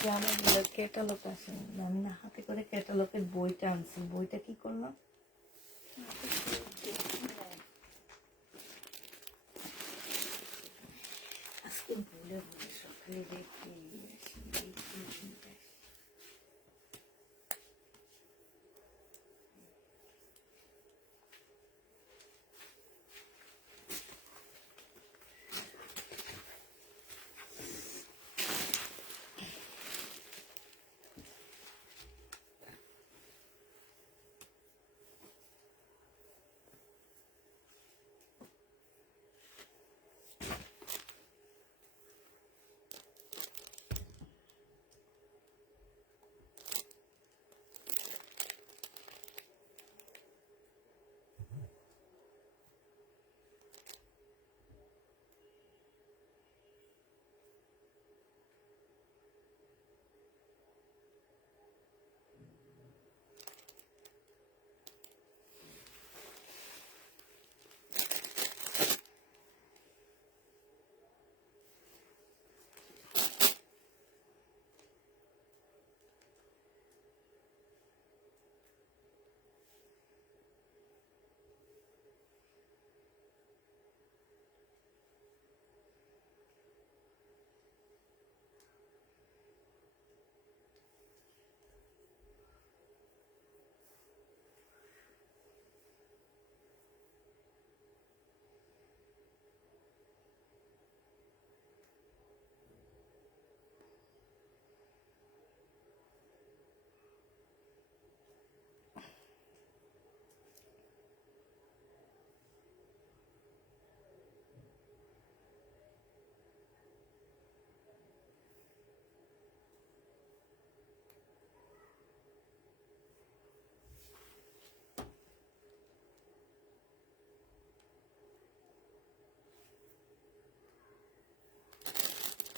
যে আমার ক্যাটালগ আসেনি, আমি না হাতে করে ক্যাটালগের বইটা আনছি, বইটা কি করলাম? আজকে ভুলে ভুলে সকালে রেখে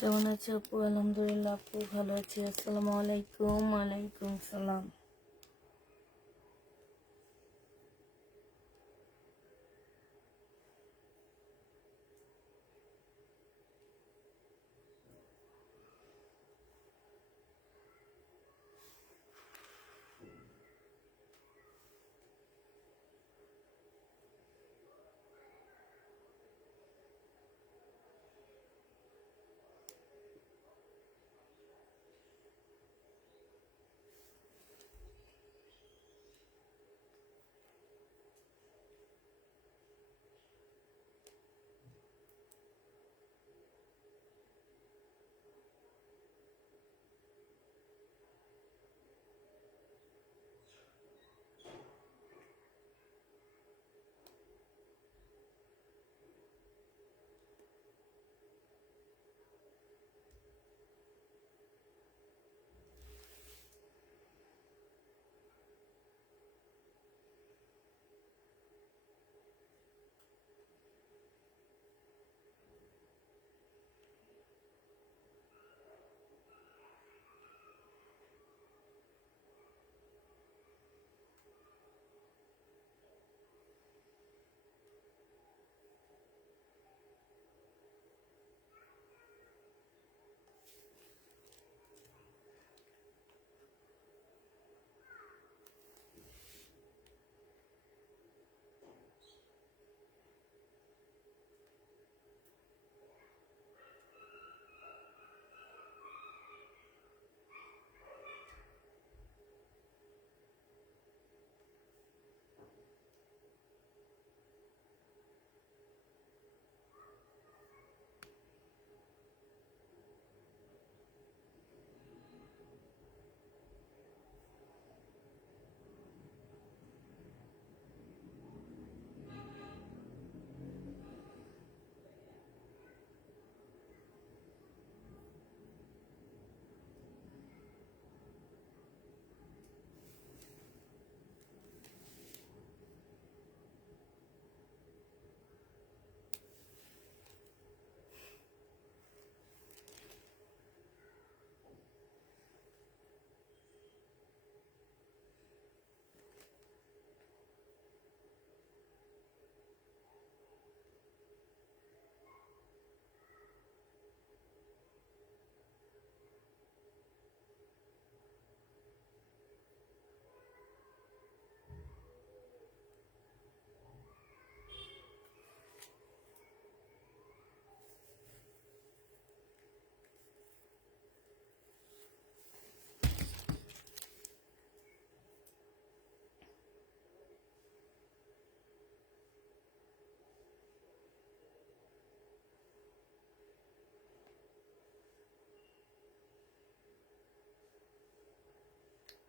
কেমন আছে আপু? আলহামদুলিল্লাহ আপু ভালো আছি। আসসালামু আলাইকুম। ওয়ালাইকুম সালাম।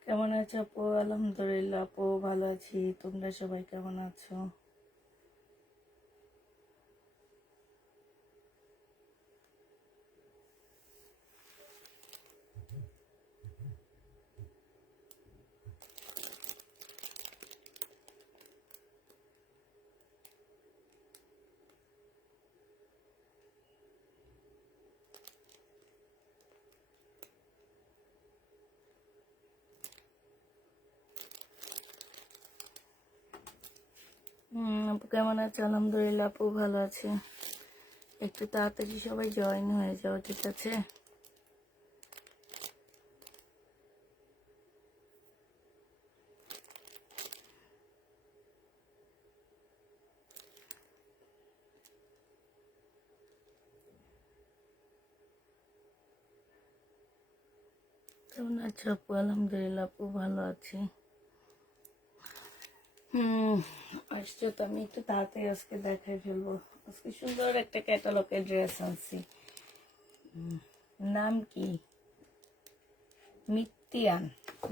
কেমন আছো আপু? আলহামদুলিল্লাহ আপু ভালো আছি। তোমরা সবাই কেমন আছো? আপু কেমন আছো? আলহামদুলিল্লাহ আপু ভালো আছে। একটু তাড়াতাড়ি সবাই জয়েন হয়ে যাও, ঠিক আছে? কেমন আছো আপু? আলহামদুলিল্লাহ আপু ভালো আছি। হুম আসছো তো, আমি একটু তাড়াতাড়ি আজকে দেখাই ফেলবো। আজকে সুন্দর একটা ক্যাটালগের ড্রেস আনছি। নাম কি? মিত্তিয়ান।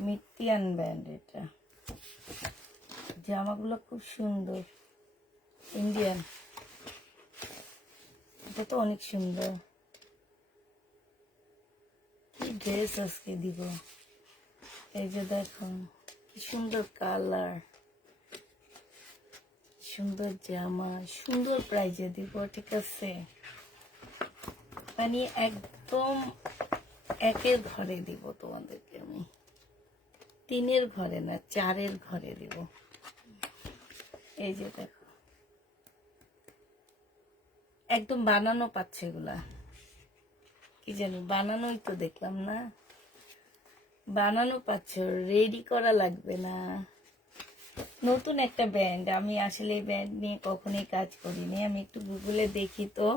মিত্তিয়ান ব্র্যান্ড এটা। জামাগুলো খুব সুন্দর, ইন্ডিয়ান। এটা তো অনেক সুন্দর। কি ড্রেস আজকে দিব! এই যে দেখো কি সুন্দর কালার, সুন্দর জামা, সুন্দর প্রাইজে দিব, ঠিক আছে? মানে একদম একের ঘরে দিব তোমাদেরকে আমি, তিনের ঘরে না, চারের ঘরে দিব। এই যে দেখো একদম বানানো পাচ্ছে এগুলা। কি জানি বানানোই তো দেখলাম না, বানানো পাচ্ছ, রেডি করা লাগবে না। নতুন একটা ব্র্যান্ড, আমি আসলে এই ব্র্যান্ড নিয়ে কখনোই কাজ করিনি। আমি একটু গুগলে দেখি তো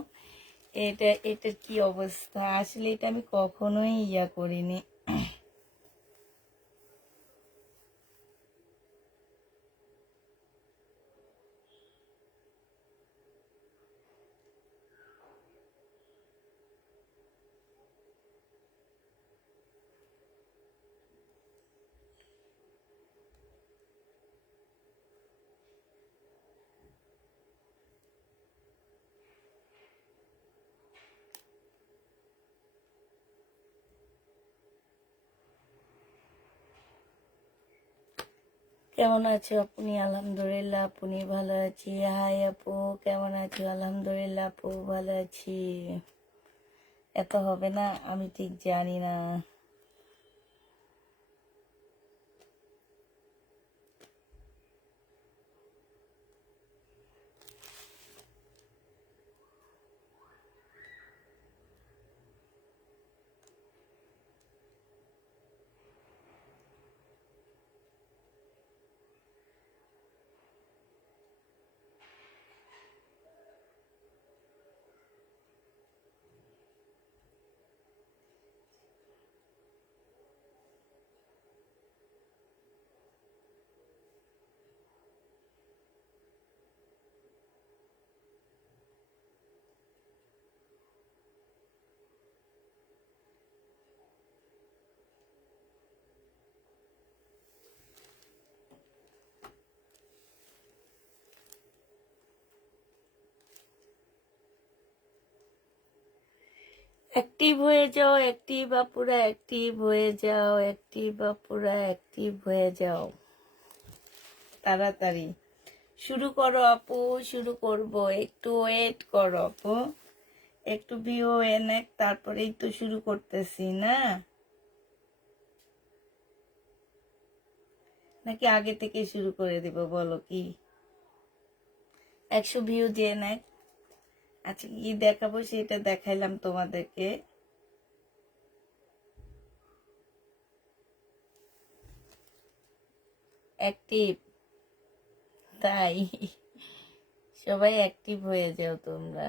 এটার কি অবস্থা। আসলে এটা আমি কখনোই করিনি। কেমন আছো আপনি? আলহামদুলিল্লাহ আপনি ভালো আছি। হাই আপু, কেমন আছো? আলহামদুলিল্লাহ আপু ভালো আছি। এত হবে না আমি ঠিক জানি না। অ্যাক্টিভ হয়ে যাও, অ্যাক্টিভ আপুরা, অ্যাক্টিভ হয়ে যাও, অ্যাক্টিভ আপুরা, অ্যাক্টিভ হয়ে যাও তাড়াতাড়ি। শুরু করো আপু, শুরু করব, একটু ওয়েট করো আপু, একটু ভিউ এনে তারপরেই তো শুরু করতেছি না, নাকি আগে থেকে শুরু করে দিব? বলো কি? 100 ভিউ দিয়ে নেক। আচ্ছা কি দেখাবো সেটা দেখাইলাম তোমাদেরকে। অ্যাক্টিভ, তাই সবাই অ্যাক্টিভ হয়ে যাও তোমরা।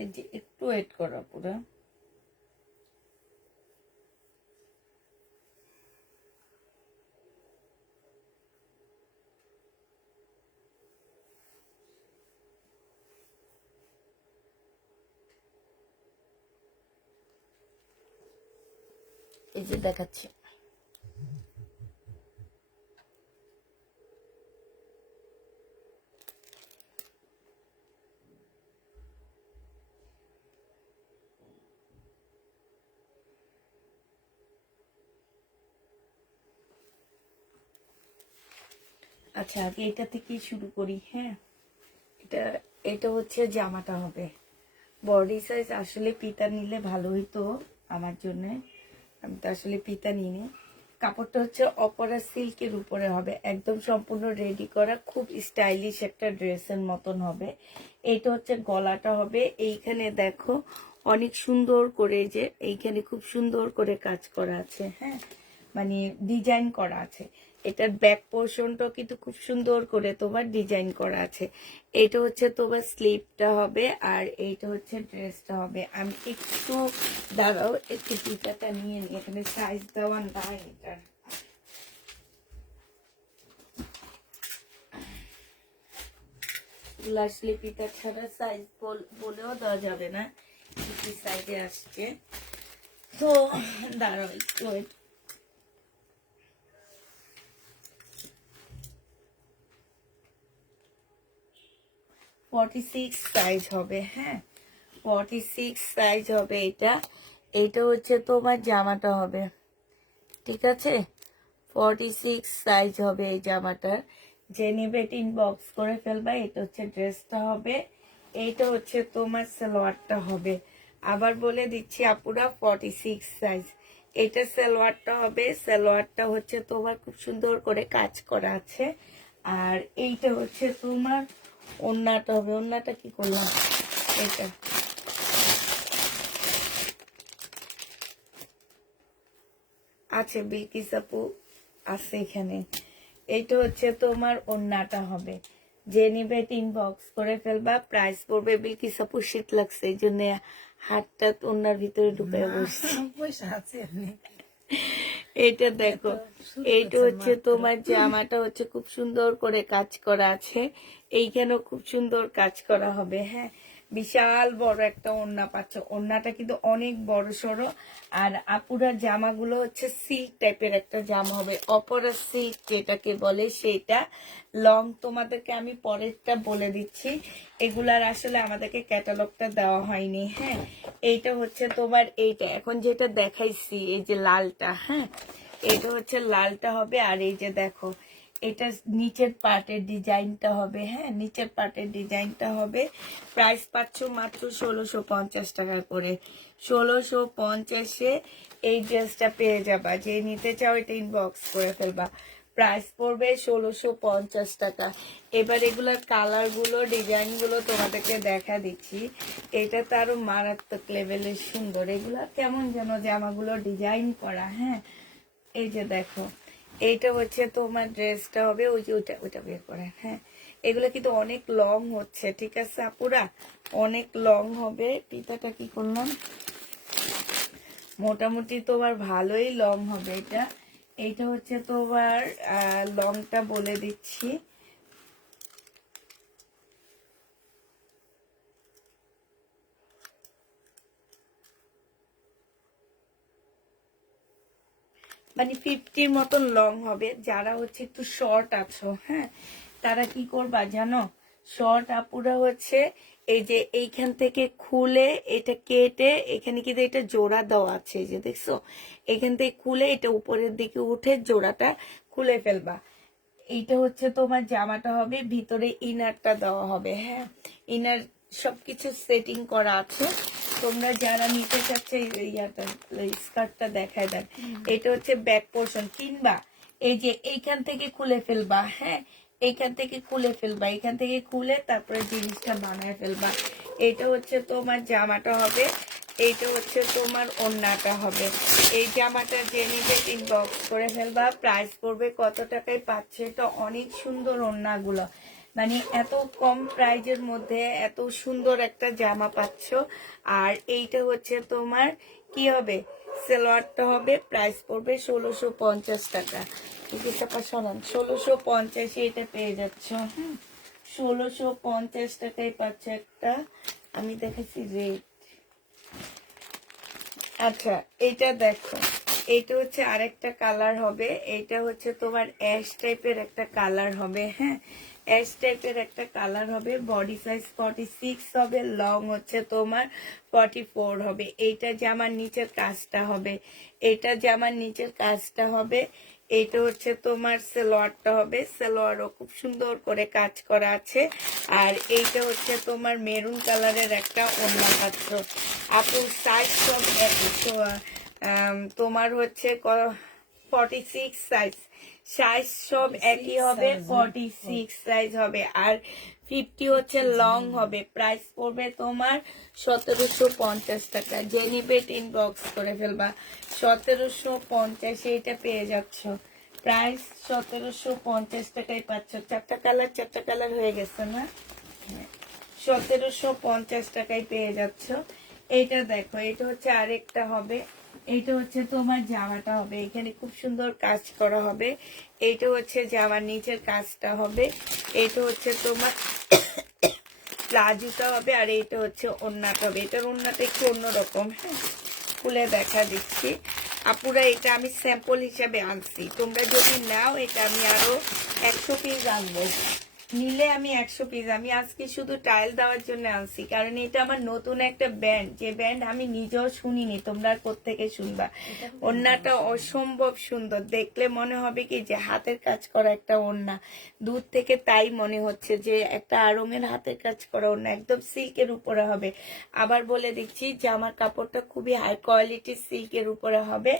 এই যে একটু ওয়েট করো পুরো। এই যে দেখাচ্ছি। আচ্ছা আগে এটা থেকে শুরু করি। হ্যাঁ, এটা এটা হচ্ছে জামাটা হবে। বডি সাইজ আসলে পিতা নিলে ভালো হইতো আমার জন্য, আমি তো আসলে পিতা নিইনি। কাপড়টা হচ্ছে অপরা সিল্কের উপরে হবে, একদম সম্পূর্ণ রেডি করা, খুব স্টাইলিশ একটা ড্রেসের মতন হবে। এইটা হচ্ছে গলাটা হবে। এইখানে দেখো অনেক সুন্দর করে, যে এইখানে খুব সুন্দর করে কাজ করা আছে। হ্যাঁ, মানে ডিজাইন করা আছে। এটার ব্যাক পোর্শনটাও কিন্তু খুব সুন্দর করে তোমার ডিজাইন করা আছে। এটা হচ্ছে তোমার স্লিভটা হবে, আর এইটা হচ্ছে ড্রেসটা হবে। আমি একটু দাঁড়াও, একটু পিতাটা নিয়ে নিই, এখানে সাইজ দেওয়া নাই এটার। আসলে পিতা ছাড়া সাইজ বলেও দেওয়া যাবে না কি সাইজে আসছে। তো দাঁড়াও একটু, 46 সাইজ হবে। হ্যাঁ, 46 সাইজ হবে এটা। এইটা হচ্ছে তোমার জামাটা হবে, ঠিক আছে? 46 সাইজ হবে এই জামাটার। যে নেবে ইনবক্স করে ফেলবা। এটা হচ্ছে ড্রেসটা হবে, এইটা হচ্ছে তোমার সালোয়ারটা হবে। আবার বলে দিচ্ছি আপুরা, 46 সাইজ। এটা সালোয়ারটা হবে। সালোয়ারটা হচ্ছে তোমার খুব সুন্দর করে কাজ করা আছে। আর এইটা হচ্ছে তোমার ওড়নাটা হবে। ওড়নাটা কি করলাম, এটা আছে বিলকিস আপু আছে এখানে। এইটা হচ্ছে তোমার ওড়নাটা হবে। যে নিবে ইনবক্স করে ফেলবা। প্রাইস পড়বে, বিলকিস আপু শীত লাগছে এই জন্য হাতটা ওড়নার ভিতরে ঢুকে বসছে। পয়সা আছে এইটা দেখো, এইটা হচ্ছে তোমার জামাটা হচ্ছে খুব সুন্দর করে কাজ করা আছে। এইখানেও খুব সুন্দর কাজ করা হবে। হ্যাঁ, বিশাল বড় একটা ওড়না পাচ্ছ। ওড়নাটা কিন্তু অনেক বড় সড়ো। আর আপুরা জামাগুলো হচ্ছে সিল্ক টাইপের একটা জামা হবে, অপরা সিল্ক যেটাকে বলে সেটা। লং তোমাদেরকে আমি পরেরটা বলে দিচ্ছি, এগুলার আসলে আমাদেরকে ক্যাটালগটা দেওয়া হয়নি। হ্যাঁ, এইটা হচ্ছে তোমার, এইটা এখন যেটা দেখাইছি এই যে লালটা, হ্যাঁ এটা হচ্ছে লালটা হবে। আর এই যে দেখো এটা নিচের পার্টের ডিজাইনটা হবে। হ্যাঁ, নিচের পার্টের ডিজাইনটা হবে। প্রাইস পাচ্ছ মাত্র 1650 টাকা করে। 1650-এ এই ড্রেসটা পেয়ে যাবা। যে নিতে চাও এটা ইনবক্স করে ফেলবা। প্রাইস পড়বে 1650 টাকা। এবার এগুলোর কালারগুলো, ডিজাইনগুলো তোমাদেরকে দেখা দিচ্ছি। এটা তো আরো মারাত্মক লেভেলের সুন্দর। এগুলা কেমন যেন জামাগুলো ডিজাইন করা। হ্যাঁ, এই যে দেখো এইটা হচ্ছে তোমার ড্রেসটা হবে। ওই যে ওইটা ওইটা বের করে। হ্যাঁ, এগুলো কিন্তু অনেক লং হচ্ছে, ঠিক আছে আপুরা, অনেক লং হবে। পিতাটা কি করলাম, মোটামুটি তোমার ভালোই লং হবে এটা। এইটা হচ্ছে তোমার লংটা বলে দিচ্ছি। মানে 50-র মতন লং হবে। যারা হচ্ছে একটু শর্ট আছো, হ্যাঁ, তারা কি করবা জানো, শর্ট আপুরা হচ্ছে এই যে এইখান থেকে খুলে এটা কেটে, এখানে কিন্তু এটা জোড়া দেওয়া আছে, এই যে দেখছো, এখান থেকে খুলে এটা উপরের দিকে উঠে জোড়াটা খুলে ফেলবা। এইটা হচ্ছে তোমার জামাটা হবে। ভিতরে ইনারটা দেওয়া হবে। হ্যাঁ, ইনার সবকিছু সেটিং করা আছে। তোমরা যারা নিতে চাচ্ছে ইয়াটা স্কার্টটা দেখায় দেন। এটা হচ্ছে ব্যাক পোর্শন, কিংবা এই যে এইখান থেকে খুলে ফেলবা। হ্যাঁ, এইখান থেকে খুলে ফেলবা, এইখান থেকে খুলে তারপরে জিনিসটা বানায় ফেলবা। এটা হচ্ছে তোমার জামাটা হবে। এইটা হচ্ছে তোমার ওড়নাটা হবে। এই জামাটা যে নিবে ইনবক্স করে ফেলবা। প্রাইস পড়বে কত টাকায় পাচ্ছে, এটা অনেক সুন্দর ওড়নাগুলো। মানে এত কম প্রাইজের মধ্যে এত সুন্দর একটা জামা পাচ্ছ। আর এইটা হচ্ছে তোমার কি হবে, সালোয়ারটা হবে, প্রাইস পড়বে 1650 টাকা। শোনান 1650 এটা পেয়ে যাচ্ছ। 1650 টাকায় পাচ্ছ একটা। আমি দেখেছি রেট। আচ্ছা এটা দেখো, এটা হচ্ছে আরেকটা কালার হবে। এটা হচ্ছে তোমার অ্যাশ টাইপের একটা কালার হবে। হ্যাঁ, অ্যাশ টাইপের একটা কালার হবে। বডি সাইজ 46 হবে, লং হচ্ছে তোমার 44 হবে। এইটা জামার নিচের কাজটা হবে, এটা জামার নিচের কাজটা হবে। এইটা হচ্ছে তোমার সালোয়ারটা হবে, সালোয়ারও খুব সুন্দর করে কাজ করা আছে। আর এইটা হচ্ছে তোমার মেরুন কালারের একটা ওড়না পাচ্ছ। আপু সাইজ সব একই। তোমার হচ্ছে 46 সাইজ, সাইজ সব একই হবে, 46 সাইজ হবে। আর 50 হচ্ছে লং হবে। প্রাইস পড়বে তোমার 1750 টাকা। যে নিবে ইনবক্স করে ফেলবা। 1750 এটা পেয়ে যাচ্ছ। প্রাইস 1750 টাকায় পাচ্ছ। চারটা কালার হয়ে গেছে না? 1750 টাকায় পেয়ে যাচ্ছ। এটা দেখো, এটা হচ্ছে আরেকটা হবে। এইটা হচ্ছে তোমার জামাটা হবে, এখানে খুব সুন্দর কাজ করা হবে। এইটা হচ্ছে জামার নিচের কাজটা হবে। এইটা হচ্ছে তোমার প্লাজোটা হবে। আর এইটা হচ্ছে ওড়নাটা হবে। এটার ওড়নাটা একটু অন্যরকম। হ্যাঁ, খুলে দেখা দিচ্ছি আপুরা। এটা আমি স্যাম্পল হিসাবে আনছি, তোমরা যদি নাও এটা আমি আরো 100 পিস আনবো। নিলে আমি 100 পিস। আমি আজকে শুধু টাইল দেওয়ার জন্য আনছি, কারণ এটা আমার নতুন একটা ব্যান্ড, যে ব্যান্ড আমি নিজেও শুনিনি। তোমরা কোত্থেকে শুনবা। ওড়নাটা অসম্ভব সুন্দর, দেখলে মনে হবে কি যে হাতের কাজ করা একটা ওড়না। দূর থেকে তাই মনে হচ্ছে যে একটা আড়ঙের হাতের কাজ করা ওড়না, একদম সিল্কের উপরে হবে। আবার বলে দিচ্ছি, জামার কাপড়টা খুবই হাই কোয়ালিটির সিল্কের উপরে হবে।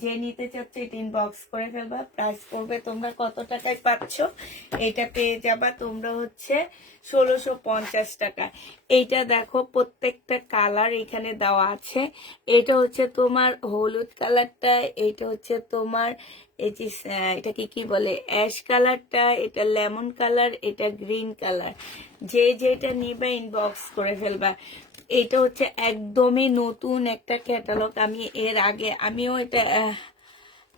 যে নিতে চাচ্ছে এটা ইনবক্স করে ফেলবা। প্রাইস পড়বে তোমরা কত টাকায় পাচ্ছ, এটা পেয়ে যাবা তোমরা হচ্ছে 1650 টাকা। এইটা দেখো, প্রত্যেকটা কালার এখানে দেওয়া আছে। এটা হচ্ছে তোমার হলুদ কালারটা, এটা হচ্ছে তোমার এই যে এটাকে কি বলে, অ্যাশ কালারটা, এটা লেমন কালার, এটা গ্রিন কালার। যে যেটা নিবে ইনবক্স করে ফেলবা। এটা হচ্ছে একদমই নতুন একটা ক্যাটালগ। আমি এর আগে আমিও এটা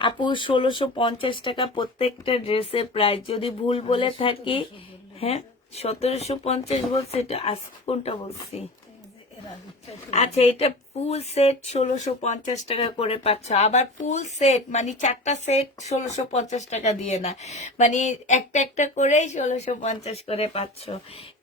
আপু 1650 টাকা প্রত্যেকটা ড্রেসের প্রাইস, যদি ভুল বলে থাকি। হ্যাঁ, 1750 বলছে, এটা আজকে কোনটা বলছি? আচ্ছা, এটা ফুল সেট 1650 টাকা করে পাচ্ছ। আবার ফুল সেট মানে 4টা সেট 1650 টাকা দিয়ে না, মানে একটা একটা করেই 1650 করে পাচ্ছ।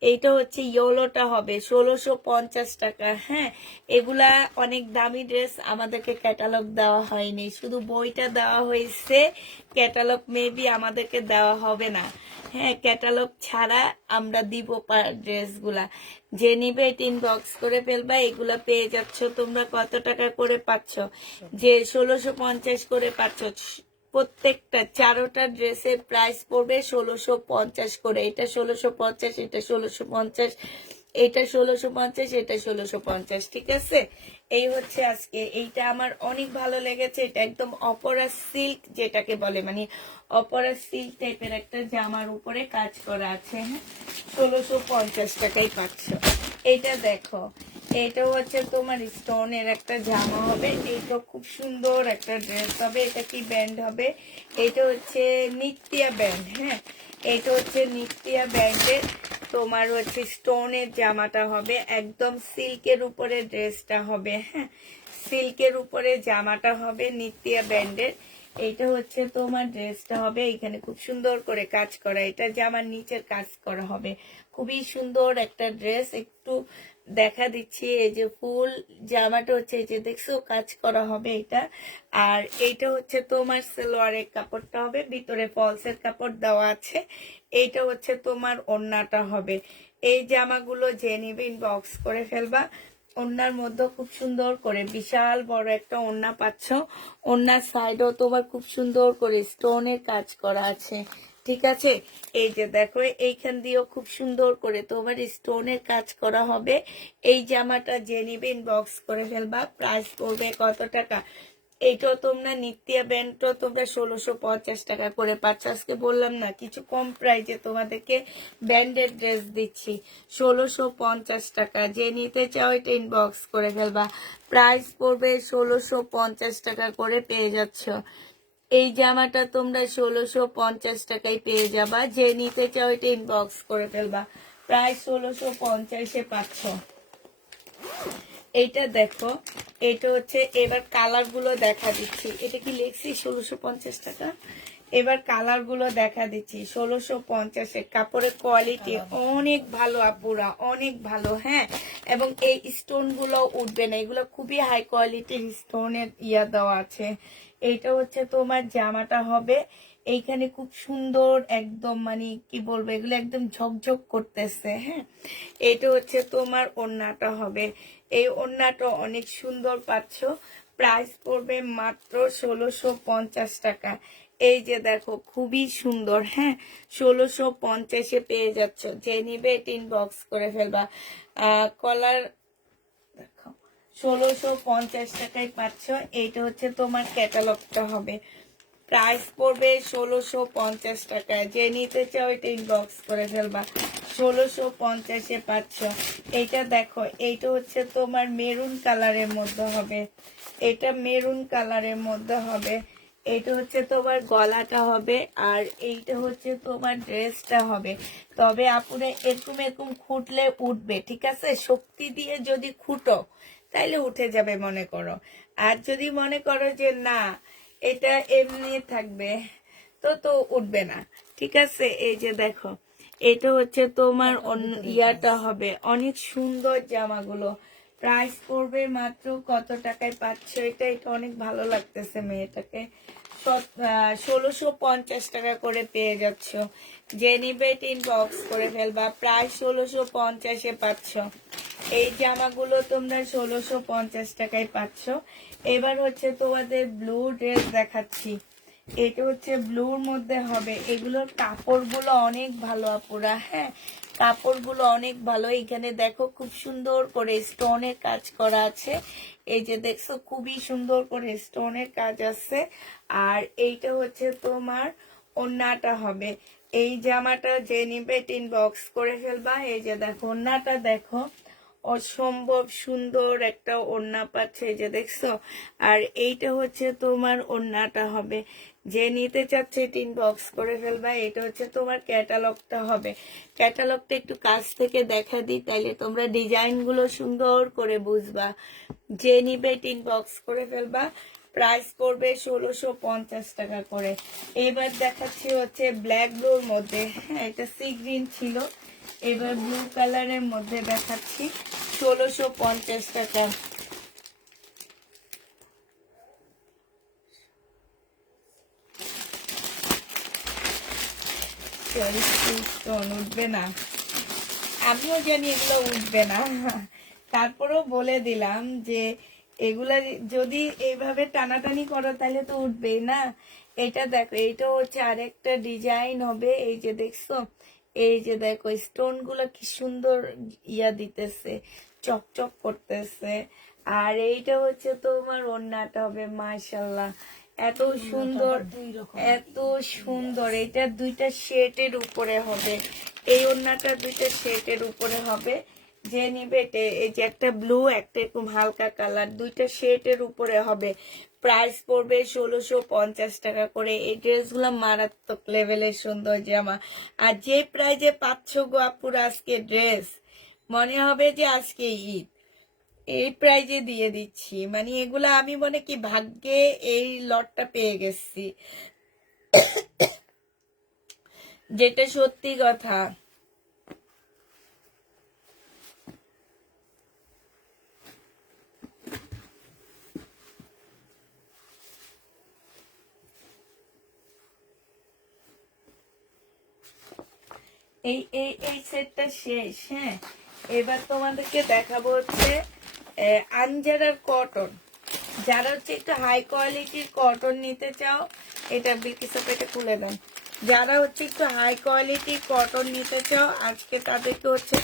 এইটা হচ্ছে ইয়েলোটা হবে 1650 টাকা। হ্যাঁ, এগুলা অনেক দামি ড্রেস, আমাদেরকে ক্যাটালগ দেওয়া হয়নি, শুধু বইটা দেওয়া হয়েছে। ক্যাটালগ মেবি আমাদেরকে দেওয়া হবে না। হ্যাঁ, ক্যাটালগ ছাড়া আমরা দিব ড্রেসগুলা। যে নিবে এটা ইনবক্স করে ফেলবা। এগুলা পেয়ে যাচ্ছ তোমরা কত টাকা করে পাচ্ছ, যে 1650 করে পাচ্ছ। প্রত্যেকটা 4টা ড্রেসের প্রাইস পড়বে 1650 করে। এটা 1650, এটা 1650, এটা 1650, এটা 1650। ঠিক আছে, এই হচ্ছে আজকে। এইটা আমার অনেক ভালো লেগেছে। এটা একদম অপরা সিল্ক যেটাকে বলে, মানে অপরা সিল্ক টাইপের একটা জামার উপরে কাজ করা আছে। হ্যাঁ, 1650 টাকাই পাচ্ছ। এইটা দেখো, এটা হচ্ছে তোমার স্টোনের একটা জামা হবে। এইটা খুব সুন্দর একটা ড্রেস হবে। এটা কি ব্যান্ড হবে, এটা হচ্ছে নিত্যা ব্যান্ড। হ্যাঁ, এটা হচ্ছে নিত্যা ব্যান্ডের তোমার হচ্ছে স্টোনের জামাটা হবে, একদম সিল্কের উপরে ড্রেসটা হবে। হ্যাঁ, সিল্কের উপরে জামাটা হবে নিত্যা ব্যান্ডের। এইটা হচ্ছে তোমার ড্রেসটা হবে, এখানে খুব সুন্দর করে কাজ করা। এটা জামার নিচের কাজ করা হবে, খুবই সুন্দর একটা ড্রেস। একটু দেখা দিচ্ছি, এই যে ফুল জামাটা হচ্ছে এই যে দেখছো কাজ করা হবে এটা। আর এইটা হচ্ছে তোমার সালোয়ারের কাপড়টা হবে, ভিতরে ফলসের কাপড় দেওয়া আছে। এইটা হচ্ছে তোমার ওড়নাটা হবে। এই জামাগুলো যে নিবে ইনবক্স করে ফেলবা। ওড়নার মধ্যে খুব সুন্দর করে বিশাল বড় একটা ওড়না পাচ্ছ। ওড়নার সাইডও তোমার খুব সুন্দর করে স্টোনের কাজ করা আছে। ঠিক আছে, এই যে দেখো, এইখান দিয়েও খুব সুন্দর করে তোমার স্টোনের কাজ করা হবে। এই জামাটা যে নিবে ইনবক্স করে ফেলবা। প্রাইস পড়বে কত টাকা, এইটাও তোমরা নিত্যা ব্যান্ডটাও তোমরা 1650 টাকা করে পাচ্ছ। আজকে বললাম না কিছু কম প্রাইজে তোমাদেরকে ব্যান্ডের ড্রেস দিচ্ছি 1650 টাকা। যে নিতে চাও এটা ইনবক্স করে ফেলবা। প্রাইস পড়বে 1650 টাকা করে পেয়ে যাচ্ছ। এই জামাটা তোমরা 1650 টাকায় পেয়ে যাবা। যে নিতে চাও এটা ইনবক্স করে ফেলবা। প্রায় 1650-এ পাচ্ছ। এইটা দেখো, এটা হচ্ছে এবার কালার গুলো দেখা দিচ্ছি। এটা কি লিখছি 1650 টাকা? এবার কালার গুলো দেখা দিচ্ছি 1650-এ। কাপড়ের কোয়ালিটি অনেক ভালো আপুরা, অনেক ভালো। হ্যাঁ, এবং এই স্টোন গুলো উঠবে না, এগুলো খুবই হাই কোয়ালিটির স্টোনের দেওয়া আছে। এইটা হচ্ছে তোমার জামাটা হবে এইখানে খুব সুন্দর একদম, মানে কি বলবো, এগুলো একদম ঝকঝক করতেছে। হ্যাঁ, এটা হচ্ছে তোমার ওড়নাটা হবে। এই ওড়নাটা অনেক সুন্দর পাচ্ছ। প্রাইস পড়বে মাত্র 1650 টাকা। এই যে দেখো খুবই সুন্দর। হ্যাঁ, 1650-এ পেয়ে যাচ্ছ। যে নিবে ইনবক্স করে ফেলবা। কলার দেখো 1650 টাকায় পাচ্ছ। এইটা হচ্ছে তোমার ক্যাটালগটা হবে। প্রাইস পড়বে 1650 টাকায়। যে নিতে চাও এটা ইনবক্স করে ফেলবা। 1650-এ পাচ্ছ। এইটা দেখো, এইটা হচ্ছে তোমার মেরুন কালারের মধ্যে হবে। এটা মেরুন কালারের মধ্যে হবে। এইটা হচ্ছে তোমার গলাটা হবে, আর এইটা হচ্ছে তোমার ড্রেসটা হবে। তবে আপুরে এরকম এরকম খুঁটলে উঠবে, ঠিক আছে? শক্তি দিয়ে যদি খুঁটো তাইলে উঠে যাবে মনে করো। আর যদি মনে করো যে না এটা এমনি থাকবে তো তো উঠবে না, ঠিক আছে? এই যে দেখো, এটা হচ্ছে তোমার ইয়াটা হবে। অনেক সুন্দর জামাগুলো। প্রাইস পড়বে মাত্র কত টাকায় পাচ্ছ এটা? এটা অনেক ভালো লাগতেছে মেয়েটাকে। 1650 টাকা করে পেয়ে যাচ্ছ। যে নিবে ইনবক্স করে ফেলবা। প্রায় 1650-এ পাচ্ছ। এই জামাগুলো তোমরা 1650 টাকায় পাচ্ছ। এবার হচ্ছে তোমাদের ব্লু ড্রেস দেখাচ্ছি। এটা হচ্ছে ব্লুর মধ্যে হবে। এগুলোর কাপড়গুলো অনেক ভালো আপুরা। হ্যাঁ, কাপড়গুলো অনেক ভালো। এখানে দেখো খুব সুন্দর করে স্টোনের কাজ করা আছে। এই যে দেখছো খুবই সুন্দর করে স্টোনের কাজ আছে। আর এইটা হচ্ছে তোমার ওড়নাটা হবে। এই জামাটা যে নিবে ইনবক্স করে ফেলবা। এই যে দেখো ওড়নাটা দেখো, অসম্ভব সুন্দর একটা ওড়না পাচ্ছে। এই যে দেখছো। আর এইটা হচ্ছে তোমার ওড়নাটা হবে। যে নিতে চাচ্ছে ইনবক্স করে ফেলবা। এটা হচ্ছে তোমার ক্যাটালগটা হবে। ক্যাটালগটা একটু কাছ থেকে দেখা দিই, তাইলে তোমরা ডিজাইন গুলো সুন্দর করে বুঝবা। যে নিবে ইনবক্স করে ফেলবা। প্রাইস পড়বে 1650 টাকা করে। এবার দেখাচ্ছি হচ্ছে ব্ল্যাক ব্লুর মধ্যে। হ্যাঁ, এটা সি গ্রিন ছিল, এবার ব্লু কালারের মধ্যে দেখাচ্ছি 1650 টাকা। উঠবে না, আমিও জানি এগুলো উঠবে না, তারপরেও বলে দিলাম যে এগুলা যদি এইভাবে টানাটানি করো তাহলে তো উঠবেই না। এটা দেখো, এইটা হচ্ছে আরেকটা ডিজাইন হবে। এই যে দেখছো, এই যে দেখো স্টোন গুলো কি সুন্দর দিতেছে, চকচক করতেছে। আর এইটা হচ্ছে তোমার ওড়নাটা হবে। মাশাল্লাহ, এত সুন্দর, এত সুন্দর। এটা দুইটা শেডের উপরে হবে। এই ওড়নাটা দুইটা শেডের উপরে হবে। যে নিবে এই যে একটা ব্লু একটা এরকম হালকা কালার, দুইটা শেডের উপরে হবে। প্রাইস পড়বে 1650 টাকা করে। এই ড্রেসগুলো মারাত্মক লেভেলের সুন্দর জামা। আর যে প্রাইজে পাচ্ছ গো আপুরা আজকে ড্রেস, মনে হবে যে আজকে ঈদ। এই প্রাইজে দিয়ে দিচ্ছি, মানে এগুলা আমি মনে কি ভাগ্যে এই লটটা পেয়ে গেছি, যেটা সত্যি কথা। এই এই এই সেটটা শেষ। হ্যাঁ, এবার তোমাদেরকে দেখাবো হচ্ছে আনজারার কটন। যারা হচ্ছে একটু হাই কোয়ালিটির কটন নিতে চাও, এটা বিলকিসপ এটা খুলে দেন। যারা হচ্ছে একটু হাই কোয়ালিটির কটন নিতে চাও আজকে তাদেরকে হচ্ছে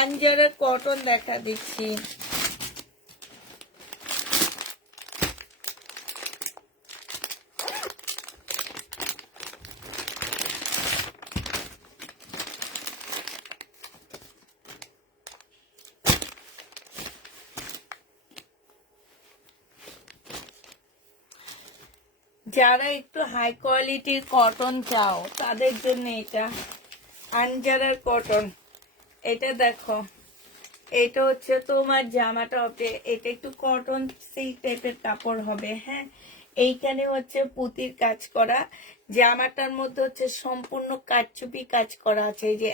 আনজারার কটন দেখা দিচ্ছি। যারা একটু হাই কোয়ালিটির কটন চাও তাদের জন্য এটা আনজারার কটন। এটা দেখো, এটা হচ্ছে তোমার জামাটা হবে, এটা একটু কটন সিল্ক টাইপের কাপড় হবে। হ্যাঁ, এইখানে হচ্ছে পুঁতির কাজ করা, জামাটার মধ্যে হচ্ছে সম্পূর্ণ কারচুপি কাজ করা আছে। এই যে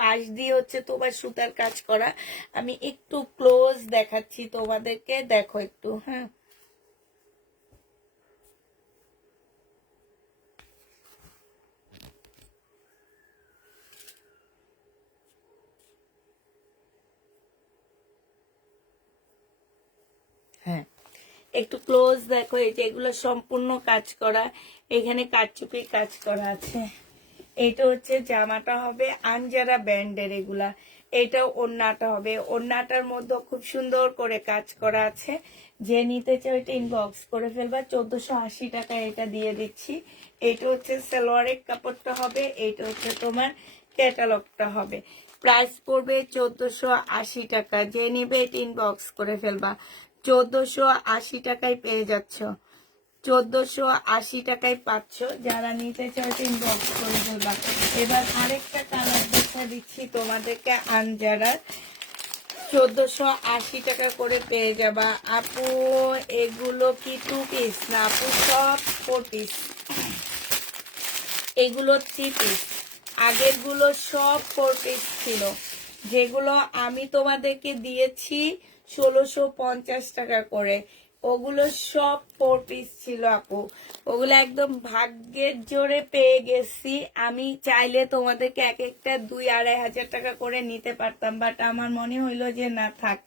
পাশ দিয়ে হচ্ছে তোমার সুতার কাজ করা। আমি একটু ক্লোজ দেখাচ্ছি তোমাদেরকে, দেখো একটু। হ্যাঁ, হ্যাঁ, একটু ক্লোজ দেখো। এই যে এগুলো সম্পূর্ণ কাজ করা, এখানে কারচুপির কাজ করা আছে। এটা হচ্ছে জামাটা হবে আনজারা ব্র্যান্ডের এগুলা। এটা ওড়নাটা হবে, ওড়নাটার মধ্যে খুব সুন্দর করে কাজ করা আছে। যে নিতে চাও এটা ইনবক্স করে ফেলবা। 1480 টাকা এটা দিয়ে দিচ্ছি। এটা হচ্ছে সালোয়ারের কাপড়টা হবে, এটা হচ্ছে তোমার ক্যাটালগটা হবে। প্রাইস পড়বে 1480 টাকা। যে নিবে এটা ইনবক্স করে ফেলবা। 1480 টাকায় পেয়ে যাচ্ছ, 1480 টাকায় পাচ্ছ। যারা নিতে চাও ইনবক্স করে ফেলবা। এবার আরেকটা কালার দেখা দিচ্ছি তোমাদেরকে আনজারার, 1480 টাকা করে পেয়ে যাবা। আপু এগুলো কি 2 পিস না আপু? সব 4 পিস, এগুলো 3 পিস। আগের গুলো সব 4 পিস ছিল, যেগুলো আমি তোমাদেরকে দিয়েছি 1650 টাকা করে, ওগুলো সব 4 পিস ছিল আপু। ওগুলো একদম ভাগ্যের জোরে পেয়ে গেছি। আমি চাইলে তোমাদেরকে এক একটা 2-2.5 হাজার টাকা করে নিতে পারতাম, বাট আমার মনে হইলো যে না থাক,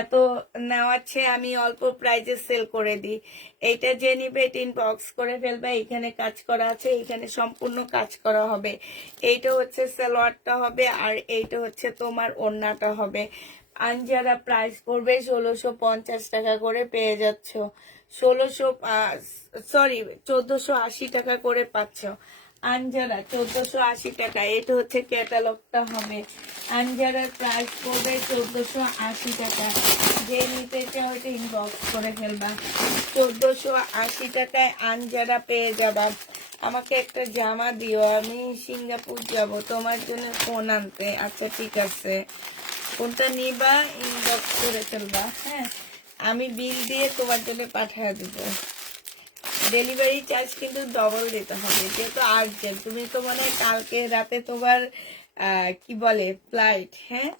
এত নেওয়াচ্ছে আমি অল্প প্রাইজে সেল করে দিই। এইটা যে নিবে এটা ইনবক্স করে ফেলবে। এখানে কাজ করা আছে, এখানে সম্পূর্ণ কাজ করা হবে। এইটা হচ্ছে সালোয়ারটা হবে, আর এইটা হচ্ছে তোমার ওড়নাটা হবে। আনজারা প্রাইস পড়বে 1650 টাকা করে পেয়ে যাচ্ছ। 1480 টাকা করে পাচ্ছ আনজারা, 1480 টাকা। এটা হচ্ছে ক্যাটালগটা হবে। আনজারার প্রাইস পড়বে 1480 টাকা। যে নিতে চাও এটা ইনবক্স করে ফেলবা। 1480 টাকায় আনজারা পেয়ে যাবা। আমাকে একটা জামা দিও, আমি সিঙ্গাপুর যাব তোমার জন্য ফোন আনতে। আচ্ছা ঠিক আছে, কোনটা নিবা ইনবক্স করে ফেলবা। হ্যাঁ, আমি বিল দিয়ে তোমার জন্য পাঠিয়ে দেবো। ডেলিভারি চার্জ কিন্তু ডবল দিতে হবে, যেহেতু আর্জেন্ট। তুমি তো মানে কালকে রাতে তোমার কি বলে ফ্লাইট। হ্যাঁ,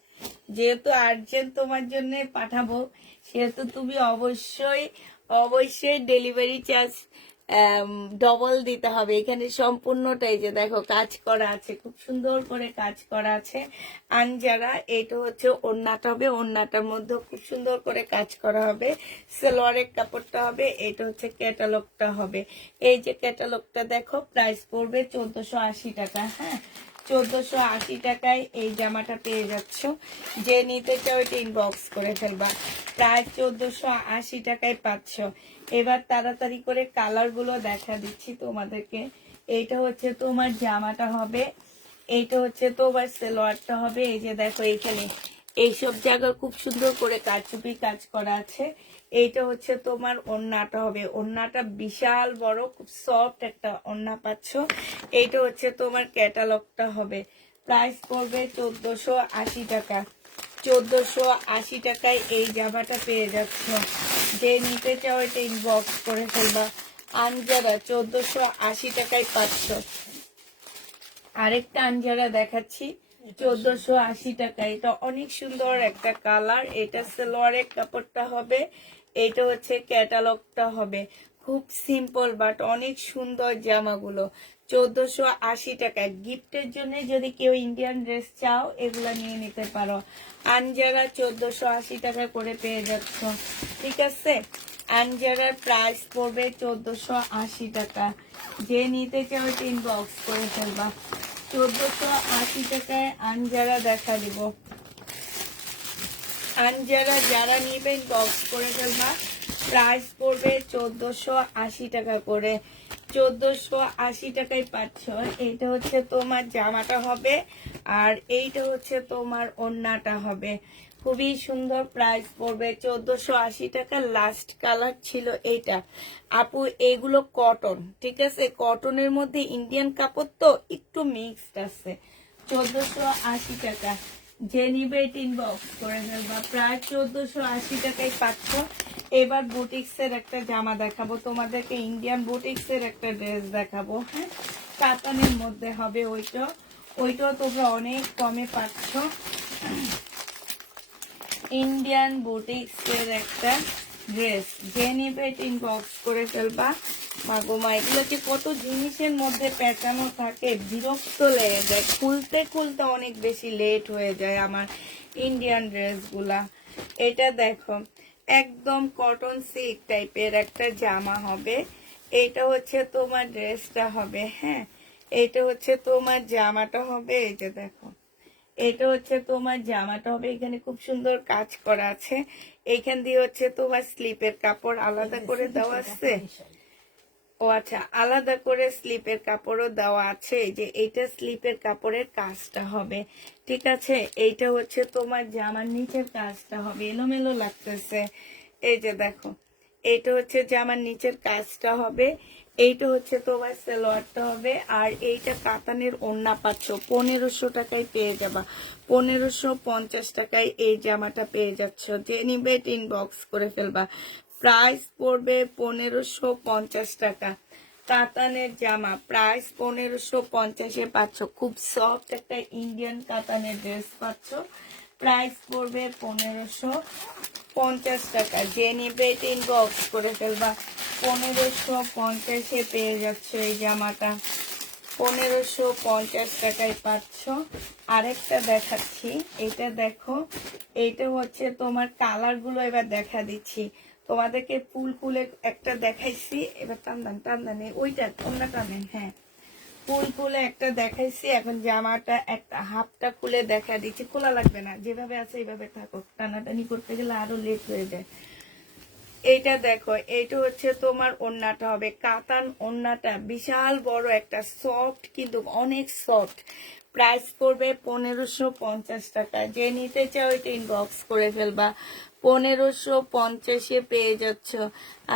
যেহেতু আর্জেন্ট তোমার জন্য পাঠাবো, সেহেতু তুমি অবশ্যই অবশ্যই ডেলিভারি চার্জ ডবল দিতে হবে। এখানে সম্পূর্ণটাই যে দেখো কাজ করা আছে, খুব সুন্দর করে কাজ করা আছে আনজারা। এটা হচ্ছে ওড়নাটা হবে, ওড়নাটার মধ্যে খুব সুন্দর করে কাজ করা হবে। সালোয়ারের কাপড়টা হবে, এটা হচ্ছে ক্যাটালগটা হবে। এই যে ক্যাটালগটা দেখো, প্রাইস পড়বে 1480 টাকা। হ্যাঁ, 1480 টাকায় এই জামাটা পেয়ে যাচ্ছ। যে নিতে চাও এটা ইনবক্স করে ফেলবা। প্রায় 1480 টাকায় পাচ্ছ। এবার তাড়াতাড়ি করে কালার গুলো দেখা দিচ্ছি তোমাদেরকে। এইটা হচ্ছে তোমার জামাটা হবে, এইটা হচ্ছে তোমার সালোয়ারটা হবে। এই যে দেখো এখানে এইসব জায়গা খুব সুন্দর করে কারচুপি কাজ করা আছে। এইটা হচ্ছে তোমার ওড়নাটা হবে, ওড়নাটা বিশাল বড়, খুব সফট একটা ওড়না পাচ্ছ। এইটা হচ্ছে তোমার ক্যাটালগটা হবে। প্রাইস পড়বে 1480 টাকা। 1480 টাকায় এই জামাটা পেয়ে যাচ্ছ। যে নিতে চাও এটা ইনবক্স করে ফেলবা। আনজারা 1480 টাকায় পাচ্ছ। আরেকটা আনজারা দেখাচ্ছি 1480 টাকা। এটা অনেক সুন্দর একটা কালার। এটা সালোয়ারের কাপড়টা হবে, এটা হচ্ছে ক্যাটালগটা হবে। খুব সিম্পল বাট অনেক সুন্দর জামাগুলো। 1480 টাকা। গিফটের জন্য যদি কেউ ইন্ডিয়ান ড্রেস চাও এগুলা নিয়ে নিতে পারো। আনজারা 1480 টাকা করে পেয়ে যাচ্ছ। ঠিক আছে, আনজারার প্রাইস পড়বে 1480 টাকা। যে নিতে চাও এটা ইনবক্স করে ফেলবা। 1480 টাকায় আনজারা দেখা দিব। আনজারা যারা নিবেন বক্স করে ফেলবা। প্রাইস পড়বে 1480 টাকা করে। 1480 টাকায় পাচ্ছ। এইটা হচ্ছে তোমার জামাটা হবে, আর এইটা হচ্ছে তোমার ওড়নাটা হবে। খুবই সুন্দর, প্রাইস পড়বে 1480 টাকা। লাস্ট কালার ছিল এইটা আপু, এগুলো কটন, ঠিক আছে, কটনের মধ্যে ইন্ডিয়ান কাপড় তো একটু মিক্সড আছে। 1480 টাকা, যে নিবে ইনবক্স করে ফেলবা, প্রায় 1480 টাকায় পাচ্ছ। এবার বুটিক্সের একটা জামা দেখাবো তোমাদেরকে, ইন্ডিয়ান বুটিক্সের একটা ড্রেস দেখাবো, হ্যাঁ, কাতানের মধ্যে হবে। ওইটাও তোমরা অনেক কমে পাচ্ছ। ইন্ডিয়ান বুটিক্সের একটা ড্রেস, যে নিবে ইনবক্স করে ফেলবা। মাগোমা, এগুলো যে কত জিনিসের মধ্যে পেঁচানো থাকে, বিরক্ত লেগে যায়, খুলতে খুলতে অনেক বেশি লেট হয়ে যায় আমার ইন্ডিয়ান ড্রেসগুলা। এটা দেখো, একদম কটন সিল্ক টাইপের একটা জামা হবে। এটা হচ্ছে তোমার ড্রেসটা হবে, হ্যাঁ, এটা হচ্ছে তোমার জামাটা হবে। এই যে দেখো, এটা হচ্ছে তোমার জামাটা হবে, এখানে খুব সুন্দর কাজ করা আছে। এইখান দিয়ে হচ্ছে তোমার স্লিপের কাপড় আলাদা করে দেওয়া আছে। ও আচ্ছা, আলাদা করে স্লিপের কাপড়ও দেওয়া আছে। এই যে এইটা স্লিপের কাপড়ের কাজটা হবে, ঠিক আছে। এইটা হচ্ছে তোমার জামার নিচের কাজটা হবে, এলোমেলো লাগতেছে। এই যে দেখো, এইটা হচ্ছে জামার নিচের কাজটা হবে, এইটা হচ্ছে তোমার সালোয়ারটা হবে। আর এইটা কাতানের ওড়না পাচ্ছ, 1500 টাকায় পেয়ে যাবা, 1550 টাকায় এই জামাটা পেয়ে যাচ্ছ। যে নিবে ইনবক্স করে ফেলবা, প্রাইস পড়বে 1550 টাকা। কাতানের জামা প্রাইস 1550-এ পাচ্ছ, খুব সফট একটা ইন্ডিয়ান কাতানের ড্রেস পাচ্ছ, প্রাইস পড়বে 1550 টাকা। যে নিবে ইনবক্স করে ফেলবা, 1550-এ পেয়ে যাচ্ছ এই জামাটা, 1550 টাকায় পাচ্ছ। আরেকটা দেখাচ্ছি, এটা দেখো, এইটা হচ্ছে তোমার কালার গুলো এবার দেখা দিচ্ছি তোমাদেরকে। ফুল ফুলে একটা দেখাইছি, এবার টান ওইটা তোমরা টানেন, হ্যাঁ, ফুল ফুলে একটা দেখাইছি। এখন জামাটা একটা হাফটা খুলে দেখা দিচ্ছি, খোলা লাগবে না, যেভাবে আছে এইভাবে থাকো, টানাটানি করতে গেলে আরো লেট হয়ে যায়। এইটা দেখো, এইটা হচ্ছে তোমার ওড়নাটা হবে, কাতান ওড়নাটা বিশাল বড় একটা, সফট কিন্তু অনেক সফট। প্রাইস পড়বে 1550 টাকা। যে নিতে চাও এটা ইনবক্স করে ফেলবা, 1550-এ পেয়ে যাচ্ছ।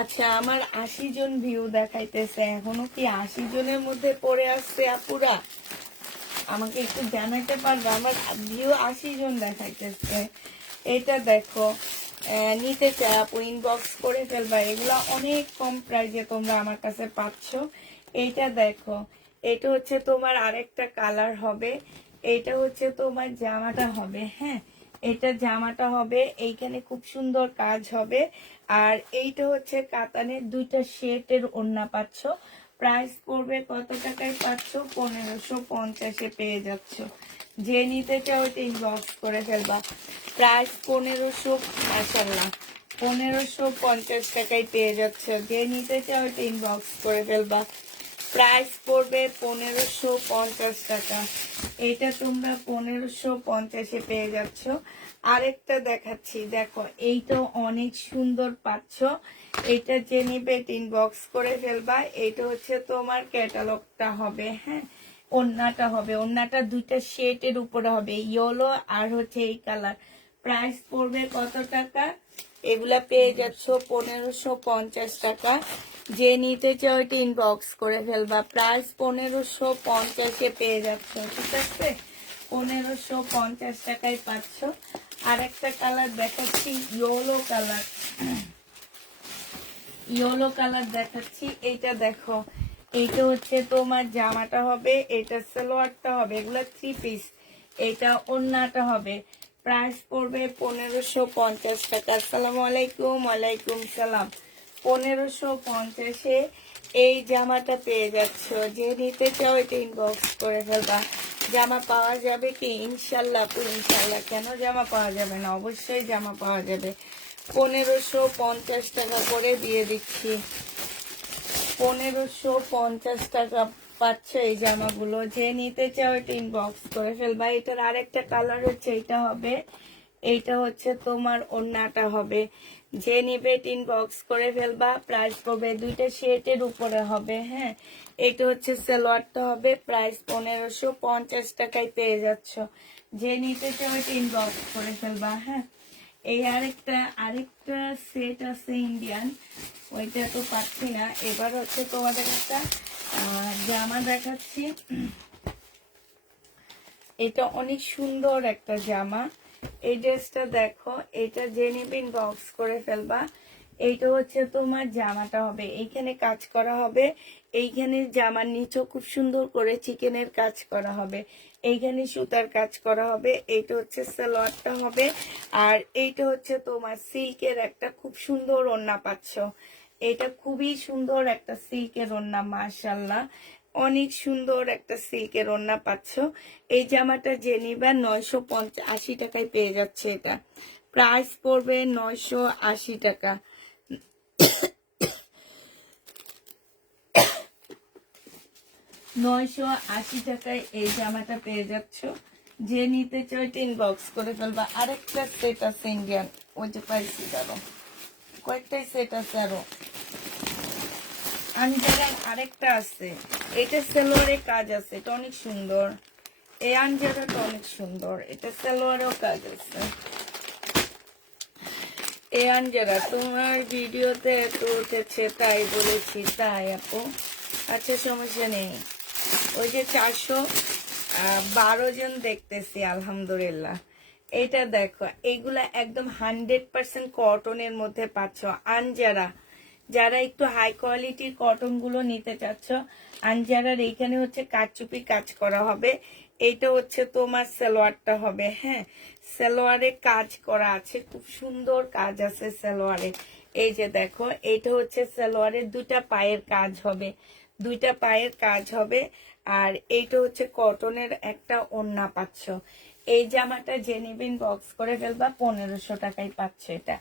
আচ্ছা, আমার 80 জন ভিউ দেখাইতেছে, এখনো কি 80 জনের মধ্যে পড়ে আসছে আপুরা? আমাকে একটু জানাতে পারবে, আমার ভিউ 80 জন দেখাইতেছে। এটা দেখো, নিতে চাই আপু ইনবক্স করে ফেলবা, এগুলা অনেক কম প্রাইসে তোমরা আমার কাছে পাচ্ছ। এইটা দেখো, এটা হচ্ছে তোমার আরেকটা কালার হবে, এইটা হচ্ছে তোমার জামাটা হবে, হ্যাঁ, এটা জামাটা হবে, এইখানে খুব সুন্দর কাজ হবে। আর এইটা হচ্ছে কাতানের দুইটা শেটের ওড়না পাচ্ছ, প্রাইস পড়বে কত টাকায় পাচ্ছ? 1550-এ পেয়ে যাচ্ছ। যে নিতে চাও এটা ইনবক্স করে ফেলবা, প্রাইস 1500, মাশাআল্লাহ, 1550 টাকায় পেয়ে যাচ্ছ। যে নিতে চাও এটা ইনবক্স করে ফেলবা, প্রাইস পড়বে 1550 টাকা। এটা তোমরা 1550-এ পেয়ে যাচ্ছ। আরেকটা দেখাচ্ছি, দেখো, এইটাও অনেক সুন্দর পাচ্ছ। এটা যে নিবে ইনবক্স করে ফেলবা। এটা হচ্ছে তোমার ক্যাটালগটা হবে, হ্যাঁ, ওড়নাটা হবে, ওড়নাটা দুইটা শেডের উপরে হবে, ইয়েলো আর হচ্ছে এই কালার। প্রাইস পড়বে কত টাকা? এগুলা পেয়ে যাচ্ছ 1550 টাকা। যে নিতে চাও এটা ইনবক্স করে ফেলবা, প্রাইস 1550-এ পেয়ে যাচ্ছ, ঠিক আছে, 1550 টাকায় পাচ্ছ। আরেকটা কালার দেখাচ্ছি, ইয়েলো কালার, ইয়েলো কালার দেখাচ্ছি। এইটা দেখো, এইটা হচ্ছে তোমার জামাটা হবে, এটা সালোয়ারটা হবে, এগুলা 3 পিস। এটা ওড়নাটা হবে, প্রাইস পড়বে 1550 টাকা। আসসালামু আলাইকুম। ওয়ালাইকুম সালাম। 1550-এ এই জামাটা পেয়ে যাচ্ছ। যে নিতে চাও এটা ইনবক্স করে ফেলবা। জামা পাওয়া যাবে কি? ইনশাল্লাহ, ইনশাল্লাহ, কেন জামা পাওয়া যাবে না, অবশ্যই জামা পাওয়া যাবে। 1550 টাকা করে দিয়ে দিচ্ছি, 1550 টাকা পাচ্ছ এই জামাগুলো। যে নিতে চাও এটা ইনবক্স করে ফেলবা। এটার আরেকটা কালার হচ্ছে এইটা হবে, এইটা হচ্ছে তোমার ওড়নাটা হবে। যে নিবে ইনবক্স করে ফেলবা, প্রাইস পড়বে দুইটা শেটের উপরে হবে, হ্যাঁ, এটা হচ্ছে সালোয়ারটা হবে, প্রাইস 1550 টাকায় পেয়ে যাচ্ছ। যে নিতে চাও এটা ইনবক্স করে ফেলবা, হ্যাঁ। এই আরেকটা আরেকটা সেট আছে ইন্ডিয়ান, ওইটা তো পাচ্ছি না। এবার হচ্ছে তোমাদের একটা জামা দেখাচ্ছি। এটা অনেক সুন্দর একটা জামা। এই ড্রেসটা দেখো, এটা জেনিবিন বক্স করে ফেলবা। এইটা হচ্ছে তোমার জামাটা হবে, এইখানে কাজ করা হবে, এইখানে জামার নিচেও খুব সুন্দর করে চিকেনের কাজ করা হবে, এইখানে সুতার কাজ করা হবে। এইটা হচ্ছে সালোয়ারটা হবে, আর এইটা হচ্ছে তোমার সিল্কের একটা খুব সুন্দর ওড়না পাচ্ছ। এটা খুবই সুন্দর একটা সিল্কের ওড়না, মাশাআল্লাহ অনেক সুন্দর একটা সিল্কের ওড়না পাচ্ছ। এই জামাটা যে নিবা 980 টাকায় পেয়ে যাচ্ছে। এটা প্রাইস পড়বে 980 টাকা। 980 টাকায় এই জামাটা পেয়ে যাচ্ছ। যে নিতে চাই ইনবক্স করে ফেলবা। আরেকটা সেট আছে ইন্ডিয়ান, ওই যে পাইছি আরো কয়েকটাই সেট আছে, আরো আনজারার আরেকটা আছে। এটা সালোয়ারের কাজ আছে, এটা অনেক সুন্দর। এই আনজারাটা অনেক সুন্দর, এটা সালোয়ারেও কাজ আছে। এই আনজারা তোমার ভিডিওতে এত উঠেছে তাই বলেছি, তাই আপু। আচ্ছা সমস্যা নেই। ওই যে 412 জন দেখতেছি, আলহামদুলিল্লাহ। এটা দেখো, এইগুলা একদম 100% কটনের মধ্যে পাচ্ছ। আনজারা যারা একটু হাই কোয়ালিটির কটন গুলো নিতে চাচ্ছ, আনজারার এইখানে হচ্ছে কারচুপি কাজ করা হবে। এইটা হচ্ছে তোমার সালোয়ারটা হবে, হ্যাঁ সালোয়ারে কাজ করা আছে, খুব সুন্দর কাজ আছে সালোয়ারে। এই যে দেখো, এইটা হচ্ছে সালোয়ারের দুইটা পায়ের কাজ হবে, দুইটা পায়ের কাজ হবে। আর এইটা হচ্ছে কটনের একটা ওড়না পাচ্ছ। এই জামাটা জেনিবিন বক্স করে ফেলবা, 1500 টাকায় পাচ্ছ। এটা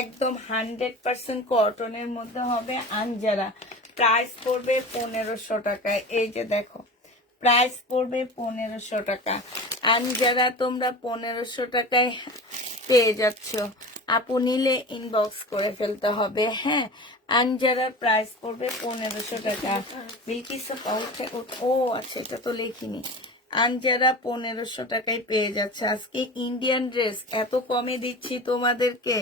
একদম 100% কটনের মধ্যে হবে আনজারা। প্রাইস পড়বে 1500 টাকায়। এই যে দেখো, প্রাইস পড়বে 1500 টাকা। আনজারা তোমরা 1500 টাকায় পেয়ে যাচ্ছ। আপু নিলে ইনবক্স করে ফেলতে হবে, হ্যাঁ। আনজারার প্রাইস পড়বে 1500 টাকা। ও আচ্ছা, এটা তো লিখিনি। আনজারা 1500 টাকায় পেয়ে যাচ্ছে। আজকে ইন্ডিয়ান ড্রেস এত কমে দিচ্ছি তোমাদেরকে,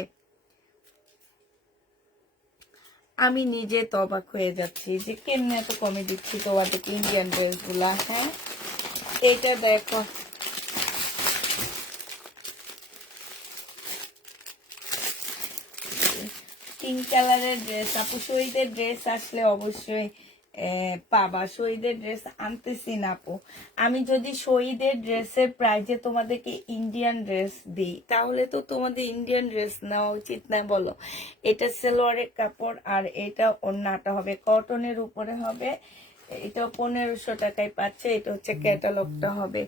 আমি নিজে তো অবাক হয়ে যাচ্ছি যে কেমনে এত কমে দিচ্ছি তোমাদেরকে ইন্ডিয়ান ড্রেস গুলা। হ্যাঁ এটা দেখো, পিঙ্ক কালারের ড্রেস। আপু শহীদের ড্রেস আসলে অবশ্যই পাবা। শহীদের ড্রেস আনতেছি না আপু। আমি যদি শহীদের ড্রেসের প্রাইজে তোমাদেরকে ইন্ডিয়ান ড্রেস দিই, তাহলে তো তোমাদের ইন্ডিয়ান ড্রেস নেওয়া উচিত না বলো। এটা সালোয়ারের কাপড়, আর এটা ওড়নাটা হবে কটনের উপরে হবে। এটা 1500 টাকায় পাচ্ছে। এটা হচ্ছে ক্যাটালগটা হবে।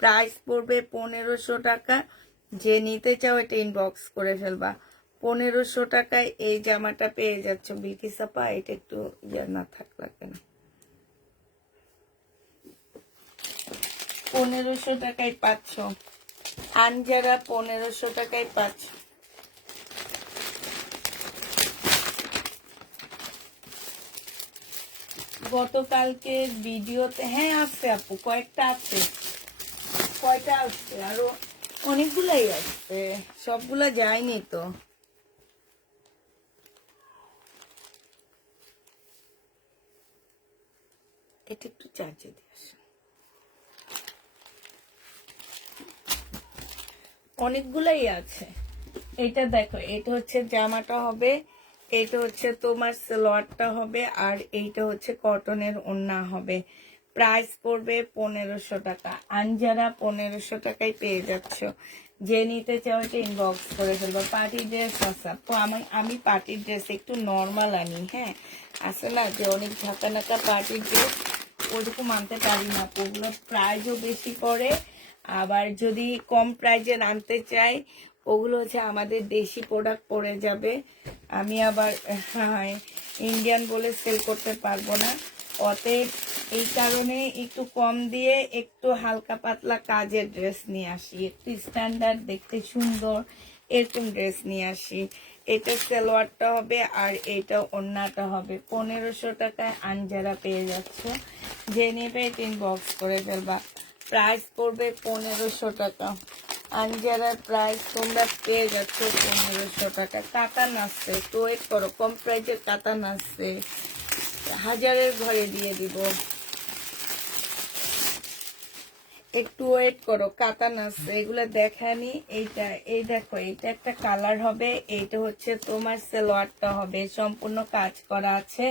প্রাইস পড়বে 1500 টাকা। যে নিতে চাও এটা ইনবক্স করে ফেলবা। 1500 টাকায় এই জামাটা পেয়ে যাচ্ছ বিলকিসাপা। এটা একটু ইয়ে না থাক লাগবে না। 1500 টাকায় পাচ্ছ আনজারা, 1500 টাকায় পাচ্ছ। গতকালকে ভিডিওতে, হ্যাঁ আছে আপু, কয়েকটা আছে। কয়টা আসছে, আরো অনেকগুলাই আসছে, সবগুলা যায়নি তো। এটা একটু চার্জে দিয়ে আসে। অনেকগুলাই আছে। এটা দেখো, এটা হচ্ছে জামাটা হবে, এটা হচ্ছে তোমার সালোয়ারটা হবে, আর এইটা হচ্ছে কটনের ওড়না হবে। প্রাইস পড়বে 1500 টাকা। আনজারা 1500 টাকায় পেয়ে যাচ্ছ। যে নিতে চাও এটা ইনবক্স করে ফেলবো। পার্টি ড্রেস আছে তো, আমি পার্টি ড্রেস একটু নর্মাল আনি, হ্যাঁ আছে না যে অনেক ঝাঁকা নাকা পার্টি ড্রেস, ওরকম আনতে পারি না। ওগুলো প্রাইসও বেশি পড়ে, আবার যদি কম প্রাইজে আনতে চাই ওগুলো হচ্ছে আমাদের দেশি প্রোডাক্ট পড়ে যাবে। আমি আবার ইন্ডিয়ান বলে সেল করতে পারবো না। অতএব এই কারণে একটু কম দিয়ে একটু হালকা পাতলা কাজের ড্রেস নিয়ে আসি, একটু স্ট্যান্ডার্ড দেখতে সুন্দর এরকম ড্রেস নিয়ে আসি। এটা সালোয়ারটা হবে, আর এটা ওড়নাটা হবে। 1500 টাকায় আনজারা পেয়ে যাচ্ছ। যে নেবে ইনবক্স করে ফেলবা। প্রাইস পড়বে 1500 টাকা। আঞ্জারার প্রাইস তোমরা পেয়ে যাচ্ছ 1500 টাকা। কাতান আসছে, একটু ওয়েট করো, কম প্রাইসের কাতান আসছে, 1000-এর ঘরে দিয়ে দিব, একটু ওয়েট করো। কাতান আসছে, এগুলো দেখানি। এইটা, এই দেখো, এইটা একটা কালার হবে, এইটা হচ্ছে তোমার সালোয়ারটা হবে, সম্পূর্ণ কাজ করা আছে।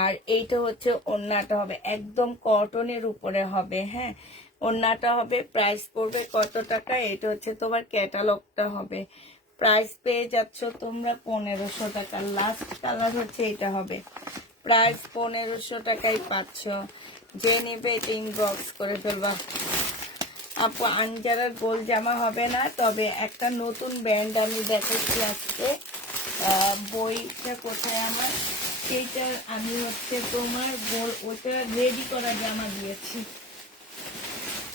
আর এইটা হচ্ছে ওড়নাটা হবে, একদম কটনের উপরে হবে। হ্যাঁ, ওড়নাটা হবে। প্রাইস পড়বে কত টাকা? এটা হচ্ছে তোমার ক্যাটালগটা হবে। প্রাইস পেয়ে যাচ্ছ তোমরা 1500 টাকা। লাস্ট কালার হচ্ছে এটা হবে, প্রাইস 1500 টাকায় পাচ্ছ। যে নেবে এটা ইনবক্স করে ফেলবা। আপু আঞ্জারার গোল জামা হবে না, তবে একটা নতুন ব্র্যান্ড আমি দেখাচ্ছি আজকে। বইটা কোথায় আমার? সেইটার আমি হচ্ছে তোমার গোল, ওটা রেডি করা জামা দিয়েছি।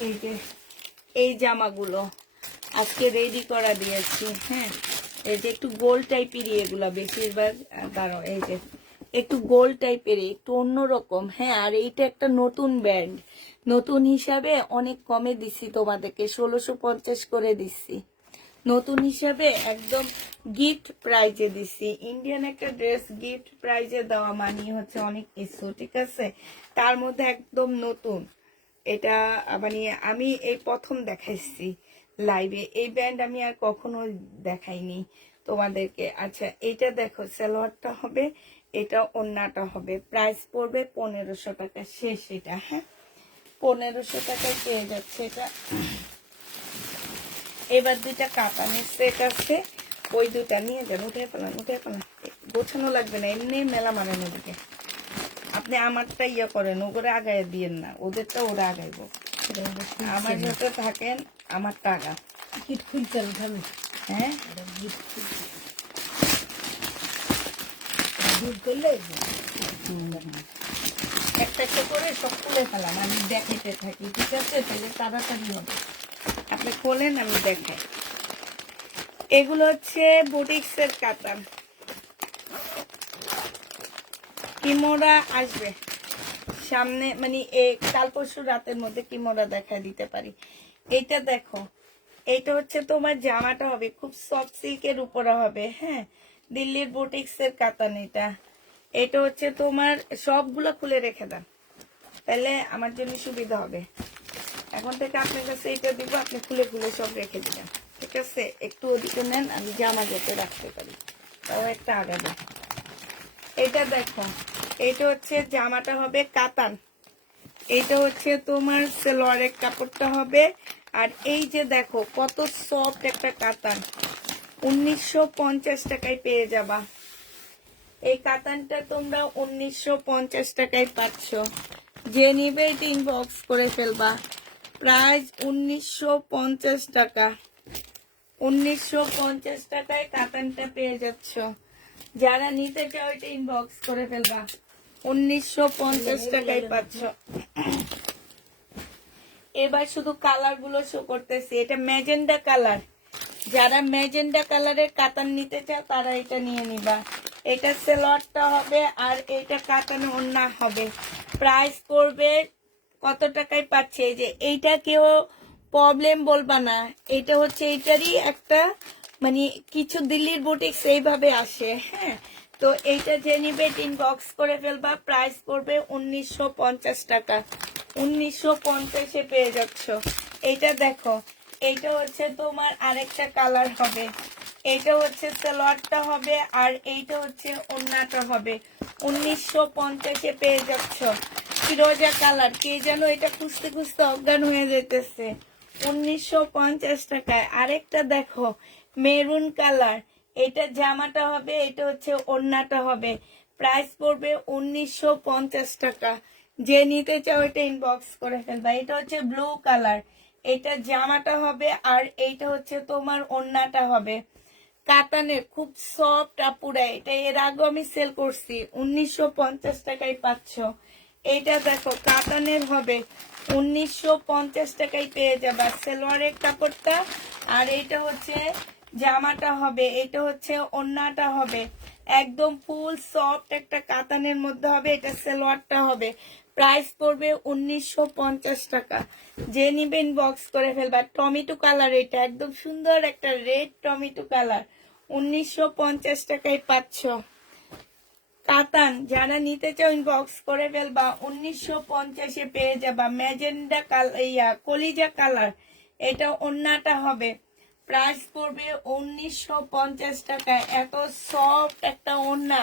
এই যে এই জামাগুলো আজকে রেডি করা দিয়েছি। হ্যাঁ, এই যে একটু গোল টাইপেরই এগুলা বেশিরভাগ। দাঁড়ো, এই যে একটু গোল টাইপের, একটু অন্যরকম। হ্যাঁ, আর এইটা একটা নতুন ব্র্যান্ড, নতুন হিসাবে অনেক কমে দিচ্ছি তোমাদেরকে, 1650 করে দিচ্ছি। নতুন হিসাবে একদম গিফট প্রাইজে দিচ্ছি। ইন্ডিয়ান একটা ড্রেস গিফট প্রাইজে দেওয়া মানে হচ্ছে অনেক কিছু, ঠিক আছে? তার মধ্যে একদম নতুন। এটা মানে আমি এই প্রথম দেখাইছি লাইভে, এই ব্যান্ড আমি আর কখনো দেখাইনি তোমাদেরকে। আচ্ছা, এটা দেখো, সালোয়ারটা হবে, এটা ওড়নাটা হবে। প্রাইস পড়বে 1500 টাকা। শেষ এটা। হ্যাঁ, 1500 টাকায় পেয়ে যাচ্ছে এটা। এবার দুইটা কাতানের সেট আছে, ওই দুটা নিয়ে যান। উঠে ফেলান, উঠে ফেলান, গোছানো লাগবে না, এমনি মেলা মারেন ওদিকে। আপনি আমারটা ইয়ে করেন, ওগুলো আগায় দিয়েন না, ওদেরটা ওরা আগাইব। আমার সাথে থাকেন, আমার টাকা গিট খুলতে হবে। হ্যাঁ, একটা একটা করে সব খুলে ফেলাম, আমি দেখাইতে থাকি, ঠিক আছে? তাহলে তাড়াতাড়ি হবে। আপনি খোলেন, আমি দেখাই। এগুলো হচ্ছে বুটিক্সের কাতান। কিমোরা আসবে সামনে, মানে কাল পরশু রাতের মধ্যে কিমোরা দেখা দিতে পারি। এটা দেখো, এইটা হচ্ছে তোমার জামাটা হবে খুব সফট সিল্কের উপরে হবে। হ্যাঁ, দিল্লির বুটিক্সের কাতান এটা। এটা হচ্ছে তোমার, সবগুলো খুলে রেখে দাও, তাহলে আমার জন্য সুবিধা হবে। এখন থেকে আপনার কাছে এটা দিব, আপনি খুলে খুলে সব রেখে দিবেন, ঠিক আছে? একটু ওদিকে নেন, আমি জামা যাতে রাখতে পারি, তাও একটা আগাবে। এটা দেখো, এটা হচ্ছে জামাটা হবে কাতান, এটা হচ্ছে তোমার সালোয়ারের কাপড়টা হবে। আর এই যে দেখো কত সফট একটা কাতান, 1950 টাকায় পেয়ে যাবা। এই কাতানটা তোমরা 1950 টাকায় পাচ্ছ। যে নিবে এটা ইনবক্স করে ফেলবা। প্রাইস 1950 টাকা। 1950 টাকায় কাতানটা পেয়ে যাচ্ছ। যারা নিতে চাও এটা ইনবক্স করে ফেলবা। 1950 টাকায় পাচ্ছ। এবার শুধু কালার গুলো শো করতেছি। এটা ম্যাজেন্ডা কালার, যারা ম্যাজেন্ডা কালারের কাতান নিতে চাও তারা এটা নিয়ে নিবা। এটা সালোয়ারটা হবে, আর এটা কাতানে ওড়না হবে। প্রাইস পড়বে কত টাকায় পাচ্ছে? এই যে এইটা কেউ প্রবলেম বলবা না, এটা হচ্ছে এইটারই একটা মানে কিছু দিল্লির বুটিক্স এইভাবে আসে। হ্যাঁ, তো এইটা যে নিবে ইনবক্স করে ফেলবা। প্রাইস পড়বে 1950 টাকা। 1950-এ পেয়ে যাচ্ছ। এইটা দেখো, এইটা হচ্ছে তোমার আরেকটা কালার হবে। এইটা হচ্ছে সালোয়ারটা হবে, আর এইটা হচ্ছে ওড়নাটা হবে। 1950-এ পেয়ে যাচ্ছ। ফিরোজা কালার, কে যেন এটা খুঁজতে খুঁজতে অজ্ঞান হয়ে যেতেছে। 1950 টাকায়। আরেকটা দেখো, মেরুন কালার, এটা জামাটা হবে, এটা হচ্ছে ওড়নাটা হবে। প্রাইস পড়বে 1950 টাকা। যে নিতে চাও এটা ইনবক্স করে ফেলবা। এটা হচ্ছে ব্লু কালার, এটা জামাটা হবে, আর এইটা হচ্ছে তোমার ওড়নাটা হবে। কাতানের খুব সফট আপুরা, এটা এর আগে আমি সেল করছি, 1950 টাকায় পাচ্ছ। এইটা দেখো, কাতানের হবে, 1950 টাকায় পেয়ে যাবা। সালোয়ারের কাপড়টা, আর এইটা হচ্ছে জামাটা হবে, এটা হচ্ছে ওড়নাটা হবে। একদম ফুল সফট একটা কাতানের মধ্যে হবে, এটা সালোয়ারটা হবে। প্রাইস পড়বে 1950 টাকা। যে নিবেন বক্স করে ফেলবা। টমেটো কালার, এটা একদম সুন্দর একটা রেড টমেটো কালার, 1950 টাকায় পাচ্ছ। কাতান যারা নিতে চাও ইনবক্স করে ফেলবা, 1950-এ পেয়ে যাবা। ম্যাজেন্ডা কালার, কলিজা কালার, এটা ওন্নাটা হবে। প্রাইস পড়বে 1950 টাকায়। এত সফট একটা ওন্না,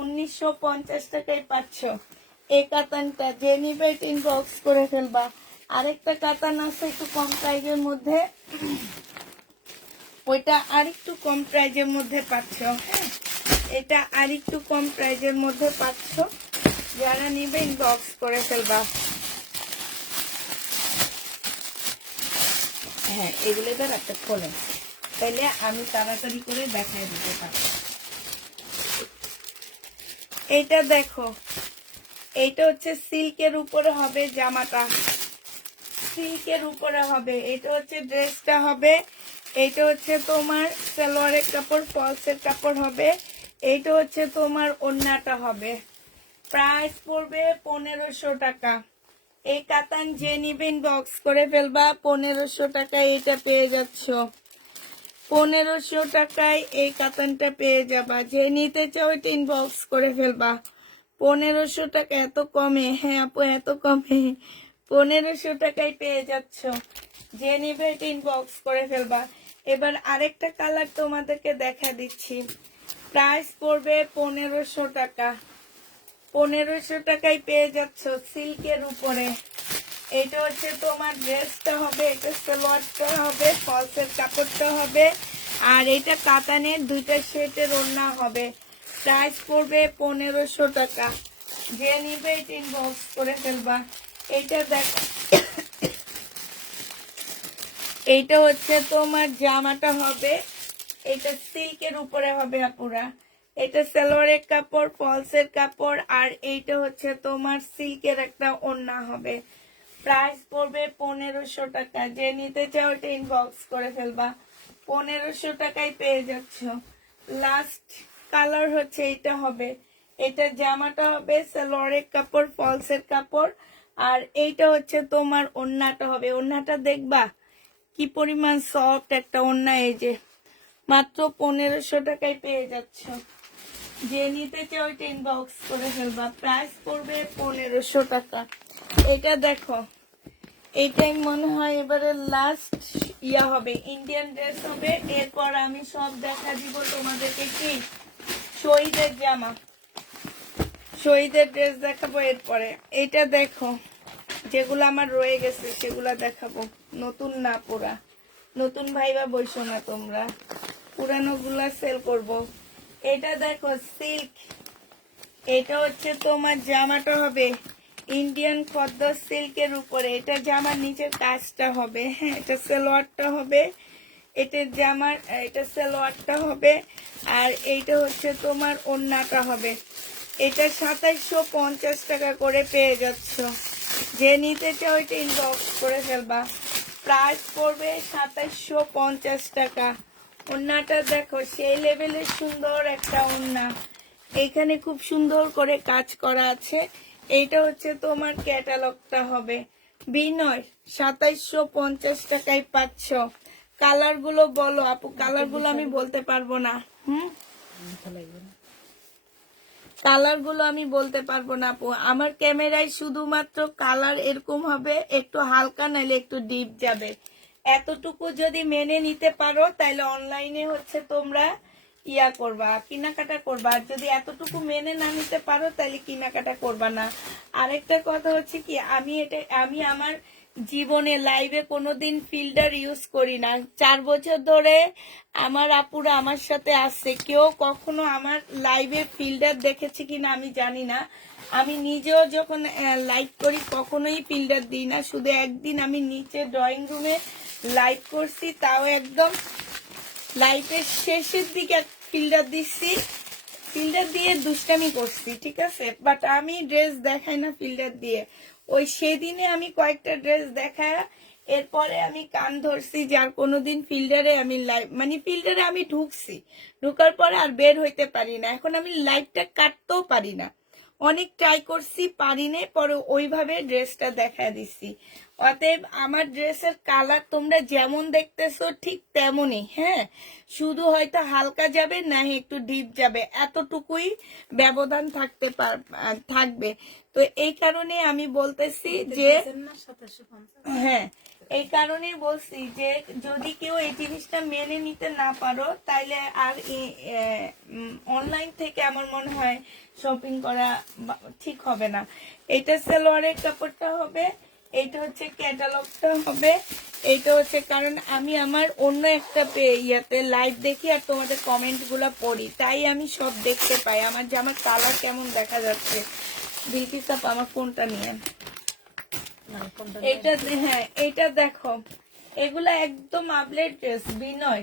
1950 টাকায় পাচ্ছ। এই কাতানটা যে নিবে ইনবক্স করে ফেলবা। আরেকটা কাতান আছে একটু কম প্রাইজের মধ্যে, ওইটা আরেকটু কম প্রাইজের মধ্যে পাচ্ছ। হ্যাঁ, এটা আরেকটু কম প্রাইজের মধ্যে পাচ্ছ। যারা নিবে ইনবক্স করে ফেলবা। হ্যাঁ, এগুলো তো একটা খোলেন, তাইলে আমি তাড়াতাড়ি করে দেখাই দিতে পারবো। এইটা দেখো, এইটা হচ্ছে সিল্কের উপরে হবে জামাটা, সিল্কের উপরে হবে। এটা হচ্ছে ড্রেসটা হবে। এইটা হচ্ছে তোমার সালোয়ারের কাপড়, ফলসের কাপড় হবে। এইটা হচ্ছে তোমার ওড়নাটা হবে। প্রাইস পড়বে 1500 টাকা। এই কাতান যে নিবেন বক্স করে ফেলবা, 1500 টাকায় এটা পেয়ে যাচ্ছ। 1500 টাকায় এই কাতানটা পেয়ে যাবা। যে নিতে চাও এটা ইনবক্স করে ফেলবা। 1500 টাকা, এত কমে? হ্যাঁ আপু, এত কমে 1500 টাকায় পেয়ে যাচ্ছ। যে নিবে এটা ইনবক্স করে ফেলবা। এবার আরেকটা কালার তোমাদেরকে দেখা দিচ্ছি। প্রাইস পড়বে 1500 টাকা। 1500 টাকায় পেয়ে যাচ্ছ সিল্কের উপরে। এটা হচ্ছে তোমার ড্রেসটা হবে, এটা সালোয়ারটা হবে, ফলসের কাপড়টা হবে, আর এটা কাতানের দুইটা সেটের ওড়না হবে। প্রাইস পড়বে 1500 টাকা। যে নিবে এটা ইনবক্স করে ফেলবা। এইটা দেখো, এইটা হচ্ছে তোমার জামাটা হবে, এটা সিল্কের উপরে হবে আপুরা। এটা সালোয়ারের কাপড়, ফলসের কাপড়, আর এইটা হচ্ছে তোমার সিল্কের একটা ওড়না হবে। প্রাইস পড়বে 1500 টাকা। যে নিতে চাও এটা ইনবক্স করে ফেলবা। 1500 টাকায় পেয়ে যাচ্ছ। লাস্ট কালার হচ্ছে এইটা হবে। এটা জামাটা হবে সালোয়ারের কাপড়, ফলসের কাপড়, আর এইটা হচ্ছে তোমার ওড়নাটা হবে। ওড়নাটা দেখবা কি পরিমাণ সফট একটা ওড়না। এই যে মাত্র 1500 টাকায় পেয়ে যাচ্ছ। যে নিতে চাও ওইটা ইনবক্স করে ফেলবা। প্রাইস পড়বে 1500 টাকা। এটা দেখো, এইটাই মনে হয় এবারে লাস্ট ইয়া হবে, ইন্ডিয়ান ড্রেস হবে। এরপর আমি সব দেখা দিব তোমাদেরকে। কি শহীদের জামা, শহীদের ড্রেস দেখাবো এরপরে। এটা দেখো, যেগুলো আমার রয়ে গেছে সেগুলা দেখাবো। নতুন না পুরা, নতুন ভাইবা বইসো না তোমরা, পুরানো গুলা সেল করব। এটা দেখো সিল্ক, এটা হচ্ছে তোমার জামাটা হবে ইন্ডিয়ান খদ্দর সিল্কের উপরে। এটা জামার নিচের কাজটা হবে। হ্যাঁ, এটা সালোয়ারটা হবে, এটা জামার, এটা সালোয়ারটা হবে, আর এইটা হচ্ছে তোমার ওড়নাটা হবে। এটা 2750 টাকা করে পেয়ে যাচ্ছ। যে নিতে চাও এটা ইনবক্স করে ফেলবা। প্রাইস পড়বে 2750 টাকা। ওড়নাটা দেখো সেই লেভেলের সুন্দর একটা ওড়না, এখানে খুব সুন্দর করে কাজ করা আছে। এইটা হচ্ছে তোমার ক্যাটালগটা হবে। বিনয় 2750 টাকায় পাচ্ছ। কালার গুলো বলো আপু, কালার গুলো আমি বলতে পারবো না। কালার গুলো আমি বলতে পারবো না আপু, আমার ক্যামেরায় শুধুমাত্র কালার এরকম হবে, একটু হালকা নাইলে একটু ডিপ যাবে। এতটুকু যদি মেনে নিতে পারো তাহলে অনলাইনে হচ্ছে তোমরা ইয়া করবা, কেনাকাটা করবা। আর যদি এতটুকু মেনে না নিতে পারো তাহলে কেনাকাটা করবা না। আরেকটা কথা হচ্ছে কি, আমি আমার জীবনে লাইভে কোনোদিন ফিল্টার ইউজ করি না। 4 বছর ধরে আমার আপুরা আমার সাথে আসছে, কেউ কখনো আমার লাইভে ফিল্টার দেখেছে কিনা আমি জানি না। আমি নিজেও যখন লাইভ করি কখনোই ফিল্টার দিই না। শুধু একদিন আমি নিচে ড্রয়িং রুমে লাইভ করছি, তাও একদম লাইভের শেষের দিকে ফিল্টার দিচ্ছি, ফিল্টার দিয়ে দুষ্টামি করছি, ঠিক আছে। বাট আমি ড্রেস দেখাই না ফিল্টার দিয়ে। ওই সেদিনে আমি কয়েকটা ড্রেস দেখায় এরপরে আমি কান ধরছি, যার কোনোদিন ফিল্টারে আমি লাইভ, মানে ফিল্টারে আমি ঢুকছি, ঢুকার পরে আর বের হইতে পারি না। এখন আমি লাইভটা কাটতেও পারি না, অনেক ট্রাই করছি, পারিনি, পরে ওইভাবে ড্রেসটা দেখা দিছি। অতএব আমার ড্রেসের কালার তোমরা যেমন দেখতেছো ঠিক তেমনই, হ্যাঁ, শুধু হয়তো হালকা যাবে না একটু ডিপ যাবে, এতটুকুই ব্যবধান থাকবে। তো এই কারণে আমি বলতেছি যে হ্যাঁ, এই কারণেই বলছি যে যদি কেউ এই জিনিসটা মেনে নিতে না পারো তাইলে আর অনলাইন থেকে আমার মনে হয় শপিং করা ঠিক হবে না। এটা সালোয়ারের কাপড়টা হবে, এইটা হচ্ছে ক্যাটালগটা হবে, এইটা হচ্ছে, কারণ আমি আমার অন্য একটা ইয়াতে লাইভ দেখি আর তোমাদের কমেন্ট গুলা পড়ি, তাই আমি সব দেখতে পাই আমার জামার কালার কেমন দেখা যাচ্ছে। বিলকিস আপা আমার ফোনটা নিয়ে এইটা, হ্যাঁ এইটা দেখো, এগুলা একদম আপডেট ড্রেস বিনয়,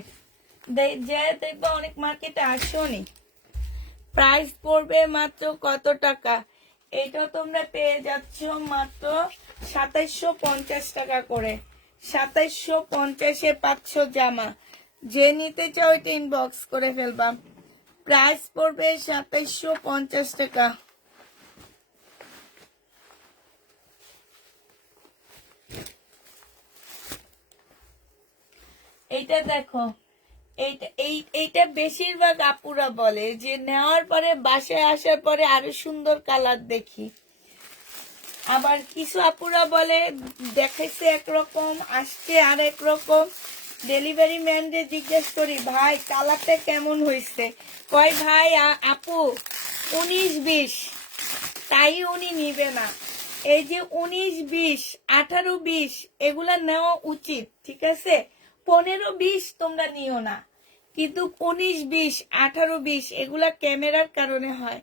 যে দেখবো অনেক মার্কেটে আসোনি। প্রাইস পড়বে মাত্র কত টাকা? এইটা তোমরা পেয়ে যাচ্ছ মাত্র 2750 টাকা করে। 2750-এ পাচ্ছ জামা। যে নিতে চাও এটা ইনবক্স করে ফেলবা। প্রাইস পড়বে 2750 টাকা। এইটা দেখো, এইটা বেশিরভাগ আপুরা বলে যে নেওয়ার পরে বাসায় আসার পরে আরো সুন্দর কালার দেখি। আবার কিছু আপুরা বলে দেখাইছে একরকম, আসছে আর একরকম। ডেলিভারি ম্যানকে জিজ্ঞেস করি ভাই কালারটা কেমন হয়েছে, কয় ভাই আপু 19-20, তাই উনি নিবে না। এই যে 19-20, 18-20 এগুলা নেওয়া উচিত, ঠিক আছে? 15-20 তোমরা নিও না, কিন্তু 19-20, 18-20 এগুলা ক্যামেরার কারণে হয়।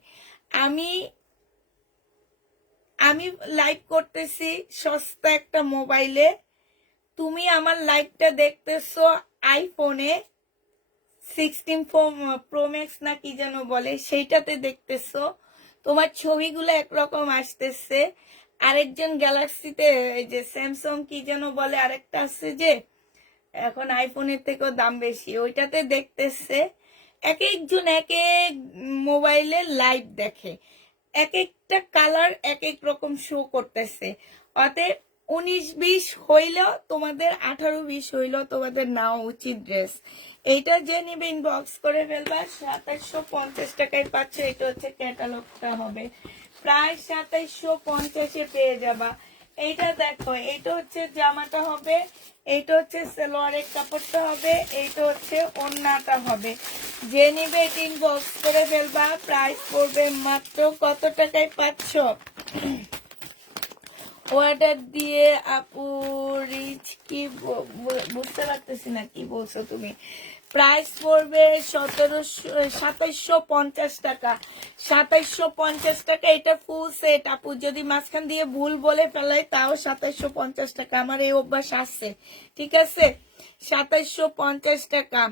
আমি লাইভ করতেছি সস্তা একটা মোবাইলে, তুমি আমার লাইভটা দেখতেছো আইফোনে 16 প্রো ম্যাক্স না কি যেন বলে, সেইটাতে দেখতেছো, তোমার ছবিগুলো একরকম আসতেছে। আরেকজন গ্যালাক্সিতে, এই যে স্যামসাং কি যেন বলে আরেকটা আছে যে এখন আইফোনের থেকেও দাম বেশি, ওইটাতে দেখতেছে। এক একজন এক এক মোবাইলে লাইভ দেখে, এক একটা কালার এক এক রকম শো করতেছে। অতএব 19-20 হইলেও তোমাদের, 18-20 হইলেও তোমাদের নেওয়া উচিত ড্রেস। এইটা যে নিবে ইনবক্স করে ফেলবা। 2750 টাকায় পাচ্ছ। এটা হচ্ছে ক্যাটালগটা হবে, প্রায় 2750-এ পেয়ে যাবা। এইটা দেখো, এইটা হচ্ছে জামাটা হবে, এইটা হচ্ছে সালোয়ারের কাপড়টা হবে, এইটা হচ্ছে ওড়নাটা হবে। যে নিবে এটা ইনবক্স করে ফেলবা। প্রাইস পড়বে মাত্র কত টাকায় পাচ্ছ? অর্ডার দিয়ে আপু রিচ কি বুঝতে পারতেছি না কি বলছো তুমি। প্রাইস পড়বে 2750 টাকা। 2750 টাকা, এটা ফুল সেট আপু। যদি মাঝখান দিয়ে ভুল বলে ফেলাই তাও 2750 টাকা, আমার এই অভ্যাস আছে, ঠিক আছে? 2750 টাকা।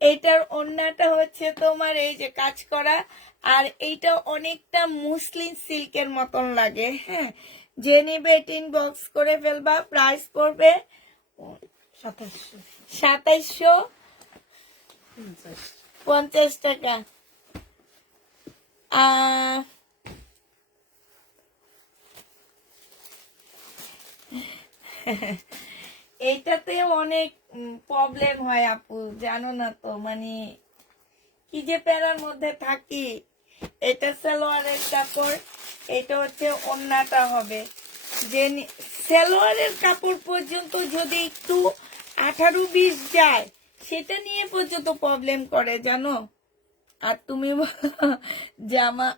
এইটার ওড়নাটা হচ্ছে তোমার এই যে কাজ করা, আর এইটা অনেকটা মুসলিম সিল্কের মতন লাগে, হ্যাঁ। যে নিবে টিন বক্স করে ফেলবা। প্রাইস পড়বে 2750 টাকা। এইটাতে অনেক প্রবলেম হয় আপু, জানো না তো, মানে কি যে প্যারার মধ্যে থাকি। এটা সালোয়ারের কাপড়, এটা হচ্ছে ওড়নাটা হবে। যে সালোয়ারের কাপড় পর্যন্ত যদি একটু 18-20 যায় সেটা নিয়ে পর্যন্ত প্রবলেম করে, জানো। আর তুমি জামা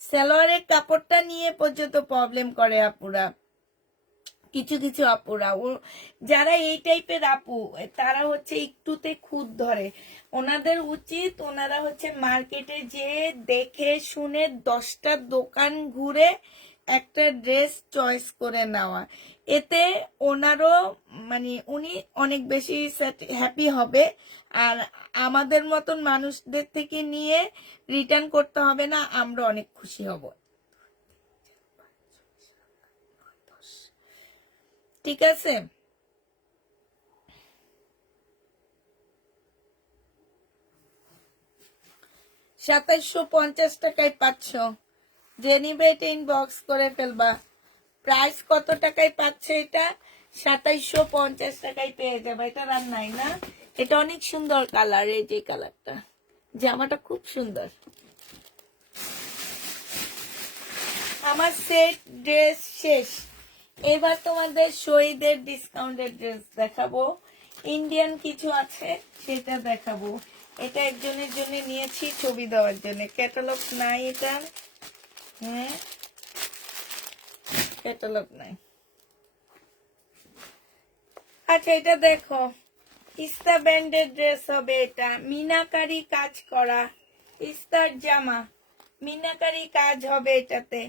সালোয়ারের কাপড়টা নিয়ে পর্যন্ত প্রবলেম করে আপুরা, কিছু কিছু আপুরা। ও যারা এই টাইপের আপু তারা হচ্ছে একটুতে খুদ ধরে। ওনাদের উচিত ওনারা হচ্ছে মার্কেটে যে দেখে শুনে 10টা দোকান ঘুরে একটা ড্রেস চয়েস করে নেওয়া। এতে ওনারও মানে উনি অনেক বেশি হ্যাপি হবে, আর আমাদের মতন মানুষদের থেকে নিয়ে রিটার্ন করতে হবে না, আমরা অনেক খুশি হব, ঠিক আছে? 2750 টাকায় পাচ্ছ, যে নিবে এটা ইনবক্স করে ফেলবা। প্রাইস কত টাকায় পাচ্ছে এটা? 2750 টাকায় পেয়ে যাবে। এটা রান্নাই না, এটা অনেক সুন্দর কালার। এই যে কালারটা, জামাটা খুব সুন্দর। আমার সেট ড্রেস শেষ, এবার তোমাদের শহীদের ডিসকাউন্টের ড্রেস দেখাবো। ইন্ডিয়ান কিছু আছে সেটা দেখাবো। এটা একজনের জন্য নিয়েছি ছবি দেওয়ার জন্য, ক্যাটালগ নাই এটা। হ্যাঁ, ক্যাটালগ নাই। আচ্ছা, এটা দেখো, ইস্তা ব্যান্ডের ড্রেস হবে। এটা মিনাকারি কাজ করা ইস্তার জামা, মিনাকারি কাজ হবে এটাতে।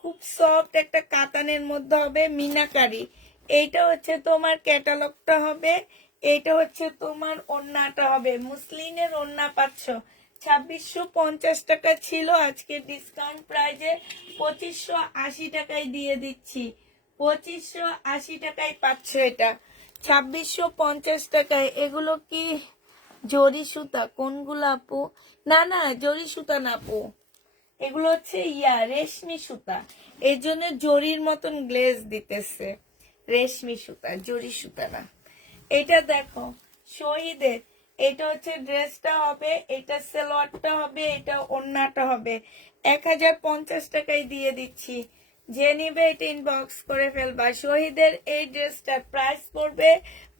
খুব সফট একটা কাতানের মধ্যে হবে মিনাকারি। এইটা হচ্ছে তোমার ক্যাটালগটা হবে, এইটা হচ্ছে তোমার ওড়নাটা হবে। মুসলিনের ওড়না পাচ্ছ। 2650 টাকা ছিল, আজকে ডিসকাউন্ট প্রাইজে 2580 টাকায় দিয়ে দিচ্ছি। 2580 টাকায় পাচ্ছ এটা, 2650 টাকায়। এগুলো কি জরি সুতা? কোনগুলো আপু? না না, জরি সুতা না আপু, এগুলো হচ্ছে রেশমি সুতা। এই জন্য জরির মতন গ্লেজ দিতেছে, রেশমি সুতা, জরি সুতা না। এটা দেখো শহীদের, এটা হচ্ছে ড্রেসটা হবে, এটা সালোয়ারটা হবে, এটা ওড়নাটা হবে। 1050 টাকায় দিয়ে দিচ্ছি, যে নিবে এটা ইনবক্স করে ফেলবা। শহীদের এই ড্রেসটার প্রাইস পড়বে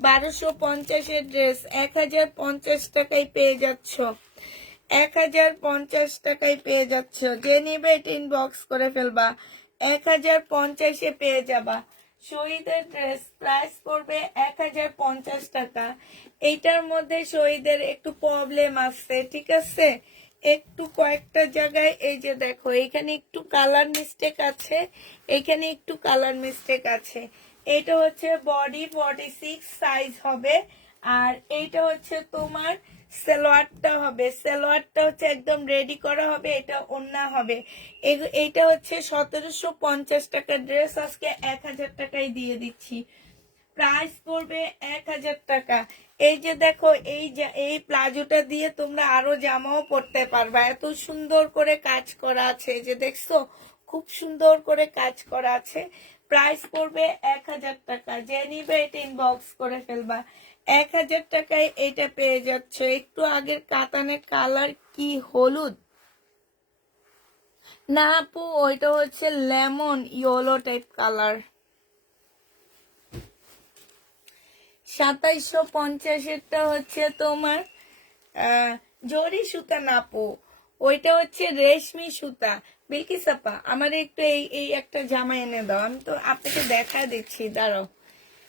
1250 এর ড্রেস 1050 টাকায় পেয়ে যাচ্ছ। 1050 টাকায় পেয়ে যাচ্ছ, যে নিবে এটা ইনবক্স করে ফেলবা। 1050-এ পেয়ে যাবা। শহীদের ড্রেস প্রাইস পড়বে 1050 টাকা। এইটার মধ্যে শহীদের একটু প্রবলেম আছে, ঠিক আছে? একটু কয়েকটা জায়গায়, এই যে দেখো এখানে একটু কালার মিস্টেক আছে, এখানে একটু কালার মিস্টেক আছে। এটা হচ্ছে বডি 46 সাইজ হবে, আর এইটা হচ্ছে তোমার সালোয়ারটা হবে। সালোয়ারটা হচ্ছে একদম রেডি করা হবে, এটা ওড়না হবে। এইটা হচ্ছে 1750 টাকার ড্রেস, আজকে 1000 টাকায় দিয়ে দিচ্ছি। প্রাইস পড়বে 1000 টাকা। এই যে দেখো, এই প্লাজোটা দিয়ে তোমরা আরো জামাও পরতে পারবা, এত সুন্দর করে কাজ করা আছে। যে দেখছো, খুব সুন্দর করে কাজ করা আছে। প্রাইস পড়বে 1000 টাকা, যে নিবে এটা ইনবক্স করে ফেলবা। 1000 টাকায় এটা পেয়ে যাচ্ছে। একটু আগের কাতানের কালার কি হলুদ? না আপু, ওইটা হচ্ছে লেমন ইয়েলো টাইপ কালার। 2750-এরটা হচ্ছে তোমার জরি সুতা না আপু, ওইটা হচ্ছে রেশমি সুতা। বিলকিস আপা, আমার একটু এই একটা জামা এনে দাও, আমি তো আপনাকে দেখা দিচ্ছি, দাঁড়াও,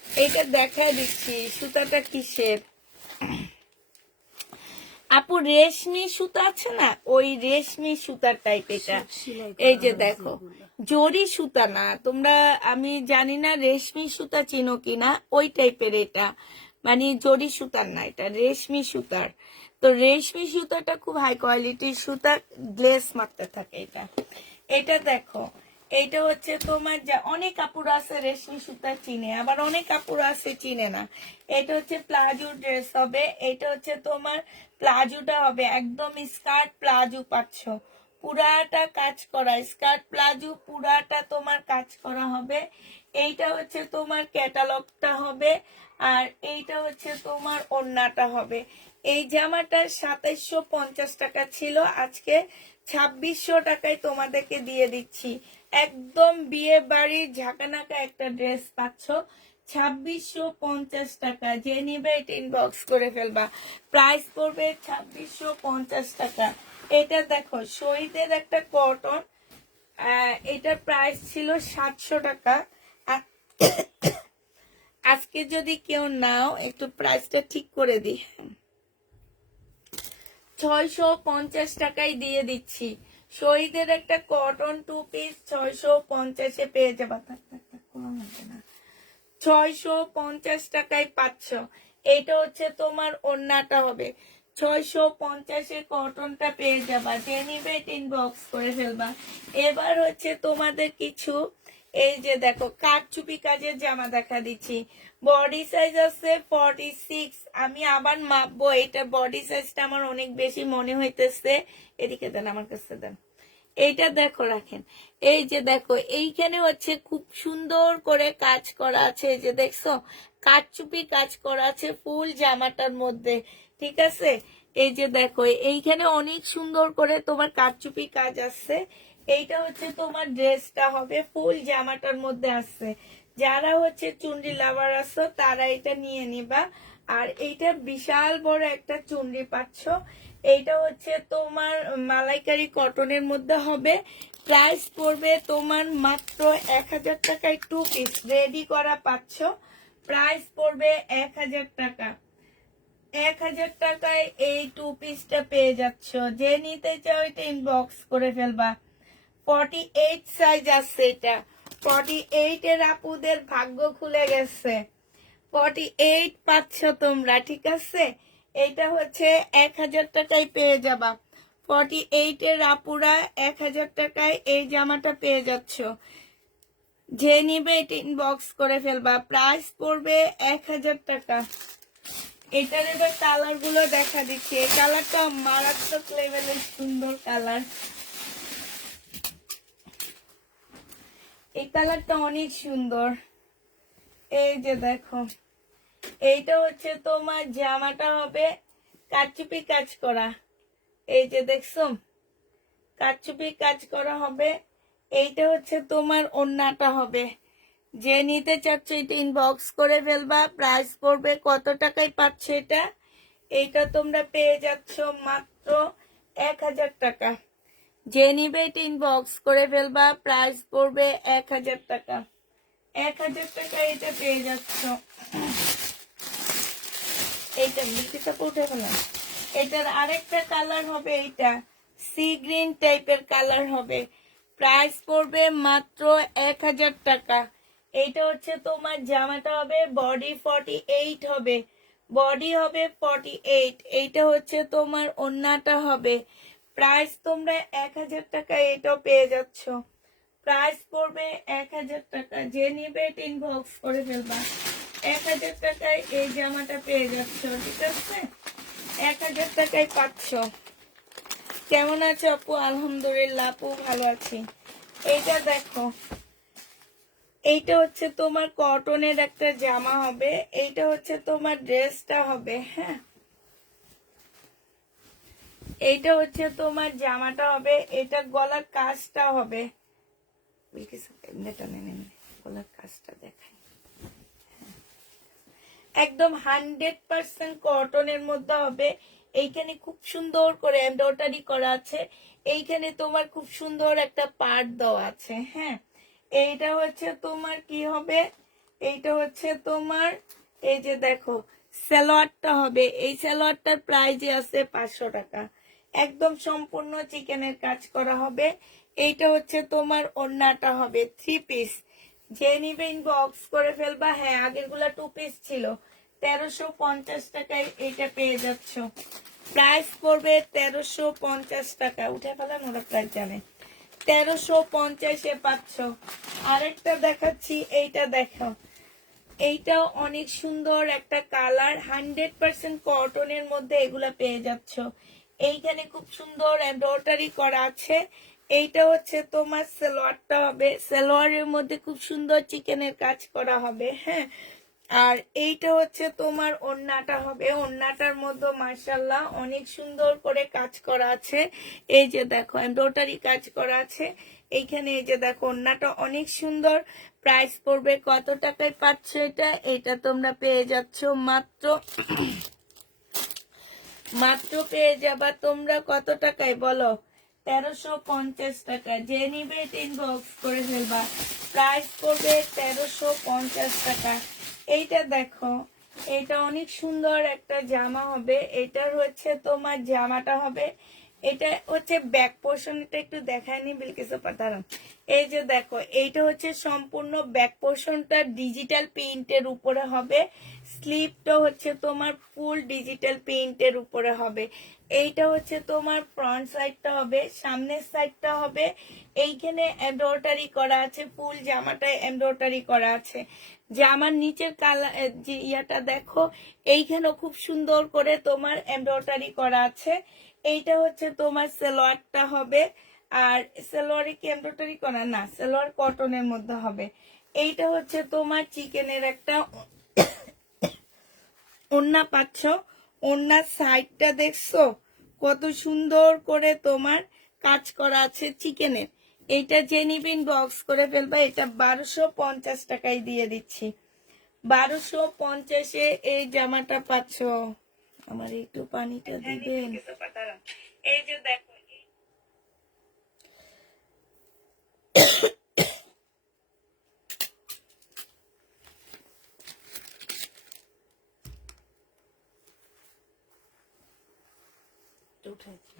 এইটা দেখা দিচ্ছি সুতাটা কিসের। আপু রেশমি সুতা আছে না, ওই রেশমি সুতার টাইপ এটা। এই যে দেখো, জরি সুতা না তোমরা, আমি জানি না রেশমি সুতা চিনো কিনা, ওই টাইপের এটা, মানে জরি সুতার না, এটা রেশমি সুতার। তো রেশমি সুতাটা খুব হাই কোয়ালিটির সুতা, গ্লেস মারতে থাকে এটা। এটা দেখো, এইটা হচ্ছে তোমার, যা অনেক কাপড় আছে রেশমি সুতা চিনে, আবার অনেক কাপড় আছে চিনে না। এটা হচ্ছে প্লাজো ড্রেস হবে, এটা হচ্ছে তোমার প্লাজোটা হবে একদম স্কার্ট প্লাজো পাচ্ছ, পুরাটা কাজ করা স্কার্ট প্লাজো, পুরাটা তোমার কাজ করা হবে। এইটা হচ্ছে তোমার ক্যাটালগটা হবে, আর এইটা হচ্ছে তোমার ওড়নাটা হবে। এই জামাটা 2750 টাকা ছিল, আজকে 2600 টাকায় তোমাদেরকে দিয়ে দিচ্ছি। একদম বিয়ে বাড়ির ঝাঁকানাকা একটা ড্রেস পাচ্ছ 2650 টাকা, যে নিবে এটা ইনবক্স করে ফেলবা। প্রাইস পড়বে 2650 টাকা। এটা দেখো শহীদের একটা কটন, এটার প্রাইস ছিল 700 টাকা। আজকে যদি কেউ নাও, একটু প্রাইসটা ঠিক করে দিই, 650 টাকায় দিয়ে দিচ্ছি। শহীদের একটা কটন 2 পিস 650-এ পেয়ে যাবা। 650 টাকায় পাচ্ছ। এইটা হচ্ছে তোমার ওড়নাটা হবে, 650-এ কটনটা পেয়ে যাবা, যে নিবে ইনবক্স করে ফেলবা। এবার হচ্ছে তোমাদের কিছু এই যে দেখো কারচুপি কাজের জামা দেখা দিচ্ছি, বডি সাইজ আছে 46। আমি আবার মাপবো, এটা বডি সাইজটা আমার অনেক বেশি মনে হইতেছে। এদিকে দেন, আমার কাছে দেন। এইটা দেখো, রাখেন। এই যে দেখো এইখানে হচ্ছে খুব সুন্দর করে কাজ করা আছে, এই যে দেখছো কারচুপি কাজ করা আছে ফুল জামাটার মধ্যে, ঠিক আছে। এই যে দেখো এইখানে অনেক সুন্দর করে তোমার কারচুপি কাজ আছে। এইটা হচ্ছে তোমার ড্রেসটা হবে ফুল জামাটার মধ্যে আছে। যারা হচ্ছে চুনরি লাভার আছো তারা এটা নিয়ে নিবা। আর এইটা বিশাল বড় একটা চুনরি পাচ্ছ। এইটা হচ্ছে তোমার মালাইকারি কটনের মধ্যে হবে। প্রাইস পড়বে তোমার মাত্র 1000 টাকায় 2 পিস রেডি করা পাচ্ছ। প্রাইস পড়বে 1000 টাকা। 1000 টাকায় এই 2 পিসটা পেয়ে যাচ্ছ। যে নিতে চাও এটা ইনবক্স করে ফেলবা। 48 সাইজ আছে এটা। 48 এর আপুদের ভাগ্য খুলে গেছে। 48 পাচ্ছ তোমরা, ঠিক আছে। এটা হচ্ছে 1000 টাকায় পেয়ে যাবা। 48 এর আপুরা 1000 টাকায় এই জামাটা পেয়ে যাচ্ছ। যে নিবে এটা ইনবক্স করে ফেলবা। প্রাইস পড়বে 1000 টাকা। এটার এবার কালার গুলো দেখা দিচ্ছি। এই কালারটা মারাত্মক লেভেলের সুন্দর কালার। এই কালারটা অনেক সুন্দর। এই যে দেখো এইটা হচ্ছে তোমার জামাটা হবে কারচুপি কাজ করা। এই যে দেখছো কারচুপি কাজ করা হবে। এইটা হচ্ছে তোমার ওড়নাটা হবে। যে নিতে চাচ্ছ এটা ইনবক্স করে ফেলবা। প্রাইস পড়বে কত টাকায় পাচ্ছ এটা? এইটা তোমরা পেয়ে যাচ্ছ মাত্র 1000 টাকা। যে নিবে এটা ইনবক্স করে ফেলবা। প্রাইস পড়বে 1000 টাকা। 1000 টাকা এটা পেয়ে যাচ্ছ। এইটা বিক্রিটা উঠে ফেলাম। এটার আরেকটা কালার হবে, এইটা সি গ্রিন টাইপের কালার হবে। প্রাইস পড়বে মাত্র 1000 টাকা। এইটা হচ্ছে তোমার জামাটা হবে বডি 48 হবে। বডি হবে 48। এইটা হচ্ছে তোমার ওড়নাটা হবে। প্রাইস তোমরা 1000 টাকা এটাও পেয়ে যাচ্ছ। প্রাইস পড়বে 1000 টাকা। যে নিবে এটা ইনবক্স করে ফেলবা। 1000 টাকায় এই জামাটা পেয়ে যাচ্ছ, ঠিক আছে। 1000 টাকায় পাচ্ছ। কেমন আছো আপু? আলহামদুলিল্লাহ আপু ভালো আছি। এইটা দেখো, এইটা হচ্ছে তোমার কটনের একটা জামা হবে। এইটা হচ্ছে তোমার ড্রেসটা হবে, হ্যাঁ। এইটা হচ্ছে তোমার জামাটা হবে। এটা গলার কাজটা হবে। গলার কাজটা দেখাই, একদম 100% কটনের মধ্যে হবে। এইখানে খুব সুন্দর করে এমব্রয়ডারি করা আছে। এইখানে তোমার খুব সুন্দর একটা পার্ট দেওয়া আছে, হ্যাঁ। এইটা হচ্ছে তোমার কি হবে, এইটা হচ্ছে তোমার এই যে দেখো সালোয়ারটা হবে। এই সালোয়ারটার প্রাইস আছে 500 টাকা। একদম সম্পূর্ণ চিকেনের কাজ করা হবে। এইটা হচ্ছে তোমার ওড়নাটা হবে 3 পিস। যে নিবে ইনবক্স করে ফেলবা। হ্যাঁ, আগের গুলা 2 পিস ছিল। 1350 টাকায় এটা পেয়ে যাচ্ছ। প্রাইস পড়বে 1350 টাকা। উঠে ফেলেন, ওরা প্রাইস জানে। 1350-এ পাচ্ছ। আরেকটা দেখাচ্ছি, এইটা দেখো। এইটাও অনেক সুন্দর একটা কালার। 100% কটনের মধ্যে এগুলা পেয়ে যাচ্ছ। এইখানে খুব সুন্দর এমব্রয়ডারি করা আছে। এইটা হচ্ছে তোমার সালোয়ারটা হবে। সালোয়ারের মধ্যে খুব সুন্দর চিকেনের কাজ করা হবে, হ্যাঁ। আর এইটা হচ্ছে তোমার ওড়নাটা হবে। ওড়নাটার মধ্যে মাশাআল্লাহ অনেক সুন্দর করে কাজ করা আছে। এই যে দেখো এমব্রয়ডারি কাজ করা আছে এইখানে। এই যে দেখো ওড়নাটা অনেক সুন্দর। প্রাইস পড়বে কত টাকায় পাচ্ছ এটা? এটা তোমরা পেয়ে যাচ্ছ মাত্র পেয়ে যাবা তোমরা কত টাকায় বলো? 1350 টাকা। যে নিবে এটা ইনবক্স করে ফেলবা। প্রাইস পড়বে 1350 টাকা। এইটা দেখো, এটা অনেক সুন্দর একটা জামা হবে। এটার হচ্ছে তোমার জামাটা হবে এটা হচ্ছে ব্যাক পোর্শন, এটা একটু দেখায়নি বিলকিসও পাঠালাম। এই যে দেখো, এইটা হচ্ছে সম্পূর্ণ ব্যাক পোর্শনটা ডিজিটাল প্রিন্টের উপরে হবে, স্লিপটা হচ্ছে তোমার ফুল ডিজিটাল প্রিন্টের উপরে হবে। এইটা হচ্ছে তোমার ফ্রন্ট সাইডটা হবে, সামনের সাইডটা হবে এইখানে এমব্রয়ডারি করা আছে, ফুল জামাটায় এমব্রয়ডারি করা আছে। জামার নিচের কালার যে ইয়াটা দেখো, এইখানেও খুব সুন্দর করে তোমার এমব্রয়ডারি করা আছে। এইটা হচ্ছে তোমার সালোয়ারটা হবে, আর সালোয়ারে কি এমব্রয়ডারি করা না, সালোয়ার কটনের মধ্যে হবে। এইটা হচ্ছে তোমার চিকেনের একটা ওড়না পাচ্ছ, ওড়নার সাইডটা দেখছো কত সুন্দর করে তোমার কাজ করা আছে চিকেনের। এইটা যে নিবেন বক্স করে ফেলবা, এটা 1250 টাকায় দিয়ে দিচ্ছি। 1250-এ এই জামাটা পাচ্ছ। আমার একটু পানিটা দিবেন। এই যে দেখো,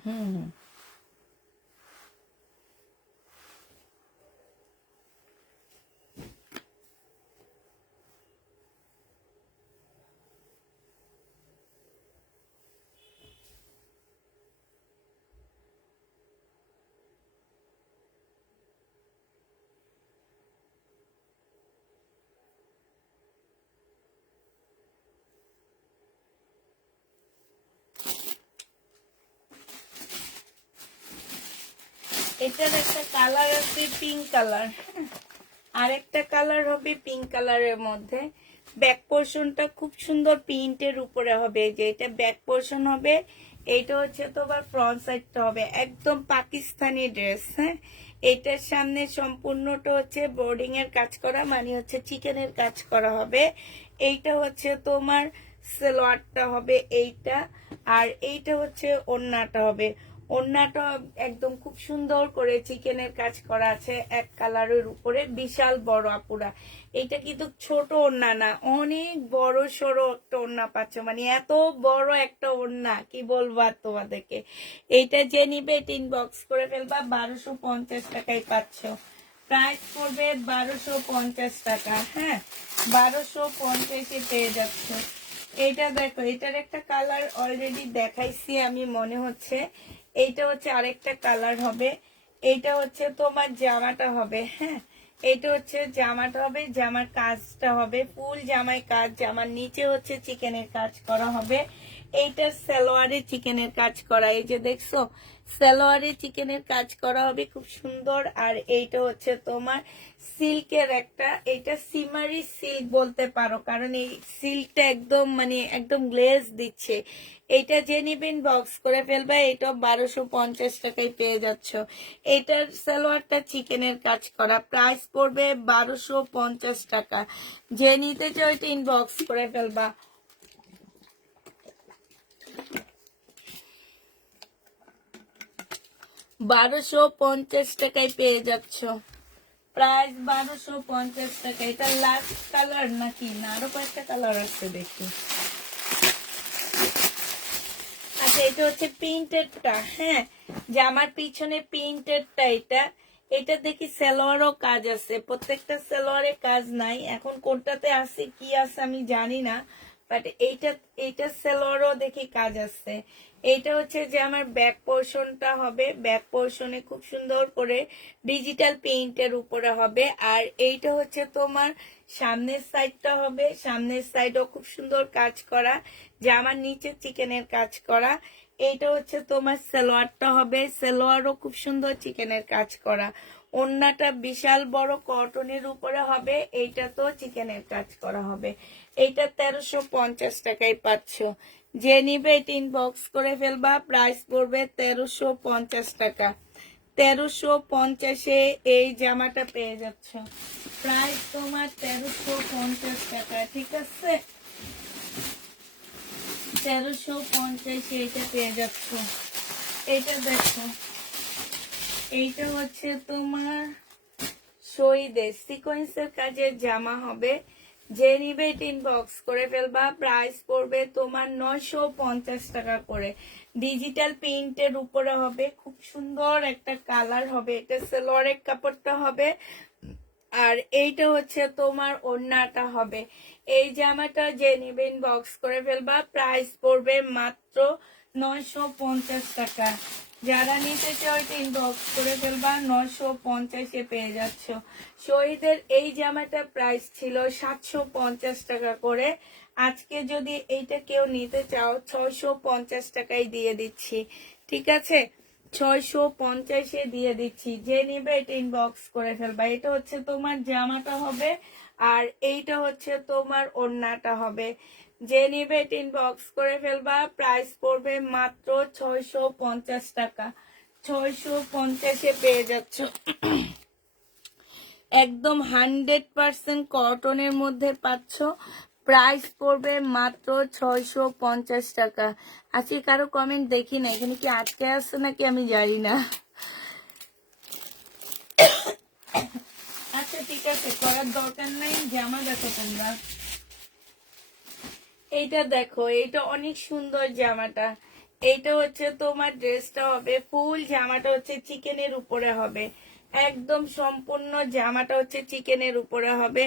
হুম হুম, এটার একটা কালার আছে পিঙ্ক কালার, আর একটা কালার হবে পিঙ্ক কালারের মধ্যে। ব্যাক পোর্শনটা খুব সুন্দর প্রিন্টের উপরে হবে, যে এটা ব্যাক পোর্শন হবে। এইটা হচ্ছে তোমার ফ্রন্ট সাইডটা হবে একদম পাকিস্তানি ড্রেস। হ্যাঁ, এটার সামনে সম্পূর্ণটা হচ্ছে বোর্ডিং এর কাজ করা, মানে হচ্ছে চিকেনের কাজ করা হবে। এইটা হচ্ছে তোমার সালোয়ারটা হবে এইটা, আর এইটা হচ্ছে ওড়নাটা হবে। ওড়নাটা একদম খুব সুন্দর করে চিকেনের কাজ করা আছে এক কালারের উপরে, বিশাল বড় আপুরা। এটা কিন্তু ছোট ওড়না না, অনেক বড় সড়ো একটা ওড়না পাচ্ছ, মানে এত বড় একটা ওড়না কি বলবো আর তোমাদেরকে। এইটা যে নিবে টিন বক্স করে ফেলবা, 1250 টাকায় পাচ্ছ। প্রাইস পড়বে 1250 টাকা। হ্যাঁ, 1250-এ পেয়ে যাচ্ছ। এইটা দেখো, এটার একটা কালার অলরেডি দেখাইছি আমি মনে হচ্ছে। এইটা হচ্ছে আরেকটা কালার হবে। এইটা হচ্ছে তোমার জামাটা হবে। হ্যাঁ, এটা হচ্ছে জামাটা হবে, জামার কাজটা হবে ফুল জামায় কাজ, জামার নিচে হচ্ছে চিকেনের কাজ করা হবে। এইটা সালোয়ারে চিকেনের কাজ করা, এই যে দেখছো সালোয়ারে চিকেনের কাজ করা হবে খুব সুন্দর। আর এইটা হচ্ছে তোমার সিল্কের একটা, এটা সিমারি সিল্ক বলতে পারো, কারণ এই সিল্কটা একদম মানে একদম গ্লেজ দিচ্ছে। এইটা যে নিবেন বক্স করে ফেলবে, এটা 1250 টাকায় পেয়ে যাচ্ছ। এটার সালোয়ারটা চিকেনের কাজ করা, প্রাইস পড়বে 1250 টাকা। যে নিতে চাও এটা ইনবক্স করে ফেলবা। 1250 টাকায় পেয়ে যাচ্ছ। প্রাইস 1250 টাকা। এটা লাস্ট কালার নাকি না আরো কয়েকটা কালার আছে দেখি। আচ্ছা, এটা হচ্ছে প্রিন্টেডটা। হ্যাঁ, জামার পিছনে প্রিন্টেডটা এটা। এটা দেখি সালোয়ারও কাজ আছে, প্রত্যেকটা সালোয়ারে কাজ নাই, এখন কোনটাতে আছে কি আছে আমি জানি না, বাট এইটা সালোয়ারও দেখি কাজ আছে। এইটা হচ্ছে যে আমার ব্যাক পোর্শনটা হবে, ব্যাক পোর্শনে খুব সুন্দর করে ডিজিটাল প্রিন্টের উপরে হবে। আর এইটা হচ্ছে তোমার সামনের সাইডটা হবে, সামনের সাইডও খুব সুন্দর কাজ করা, জামার নিচে চিকেনের কাজ করা। এইটা হচ্ছে তোমার সালোয়ারটা হবে, সালোয়ারও খুব সুন্দর চিকেনের কাজ করা। ওড়নাটা বিশাল বড় কটনের উপরে হবে, এইটা তো চিকেনের কাজ করা হবে। এইটা 1350 টাকায় পাচ্ছ। যে নিবে এটা ইনবক্স করে ফেলবা, প্রাইস পড়বে 1350 টাকা। 1350-এ এই জামাটা পেয়ে যাচ্ছ। প্রাইস তোমার 1350 টাকা, ঠিক আছে? 1350-এ এটা পেয়ে যাচ্ছ। এইটা দেখো, এইটা হচ্ছে তোমার শহীদের সিকোয়েন্সের কাজের জামা হবে, যে নিবে এটা ইনবক্স করে ফেলবা। প্রাইস পড়বে তোমার 950 টাকা করে। ডিজিটাল প্রিন্টের উপরে হবে, খুব সুন্দর একটা কালার হবে। এটা সালোয়ারের কাপড়টা হবে, আর এইটা হচ্ছে তোমার ওড়নাটা হবে। এই জামাটা যে নিবে ইনবক্স করে ফেলবা। প্রাইস পড়বে মাত্র 950 টাকা। যারা নিতে চাও এটা ইনবক্স করে ফেলবা, 950-এ পেয়ে যাচ্ছ। শহীদের এই জামাটা প্রাইস ছিল 750 টাকা করে। আজকে যদি এইটা কেউ নিতে চাও 650 টাকায় দিয়ে দিচ্ছি, ঠিক আছে? 650-এ দিয়ে দিচ্ছি। যে নিবে এটা ইনবক্স করে ফেলবা। এটা হচ্ছে তোমার জামাটা হবে, আর এইটা হচ্ছে তোমার ওড়নাটা হবে। যে নিবে এটা ইনবক্স করে ফেলবা। প্রাইস পড়বে মাত্র 650 টাকা। 650-এ পেয়ে যাচ্ছ। একদম 100% কটনের মধ্যে পাচ্ছ। প্রাইস পড়বে মাত্র 650 টাকা। আজকে কারো কমেন্ট দেখি না, এখানে কি আটকে আসছে নাকি আমি জানি না। আচ্ছা ঠিক আছে, করার দরকার নাই। জামা দেখো তোমরা, এইটা দেখো, এইটা অনেক সুন্দর জামাটা। এইটা হচ্ছে তোমার ড্রেসটা হবে ফুল, জামাটা হচ্ছে চিকেনের উপরে হবে। একদম সম্পূর্ণ জামাটা হচ্ছে চিকেনের উপরে হবে।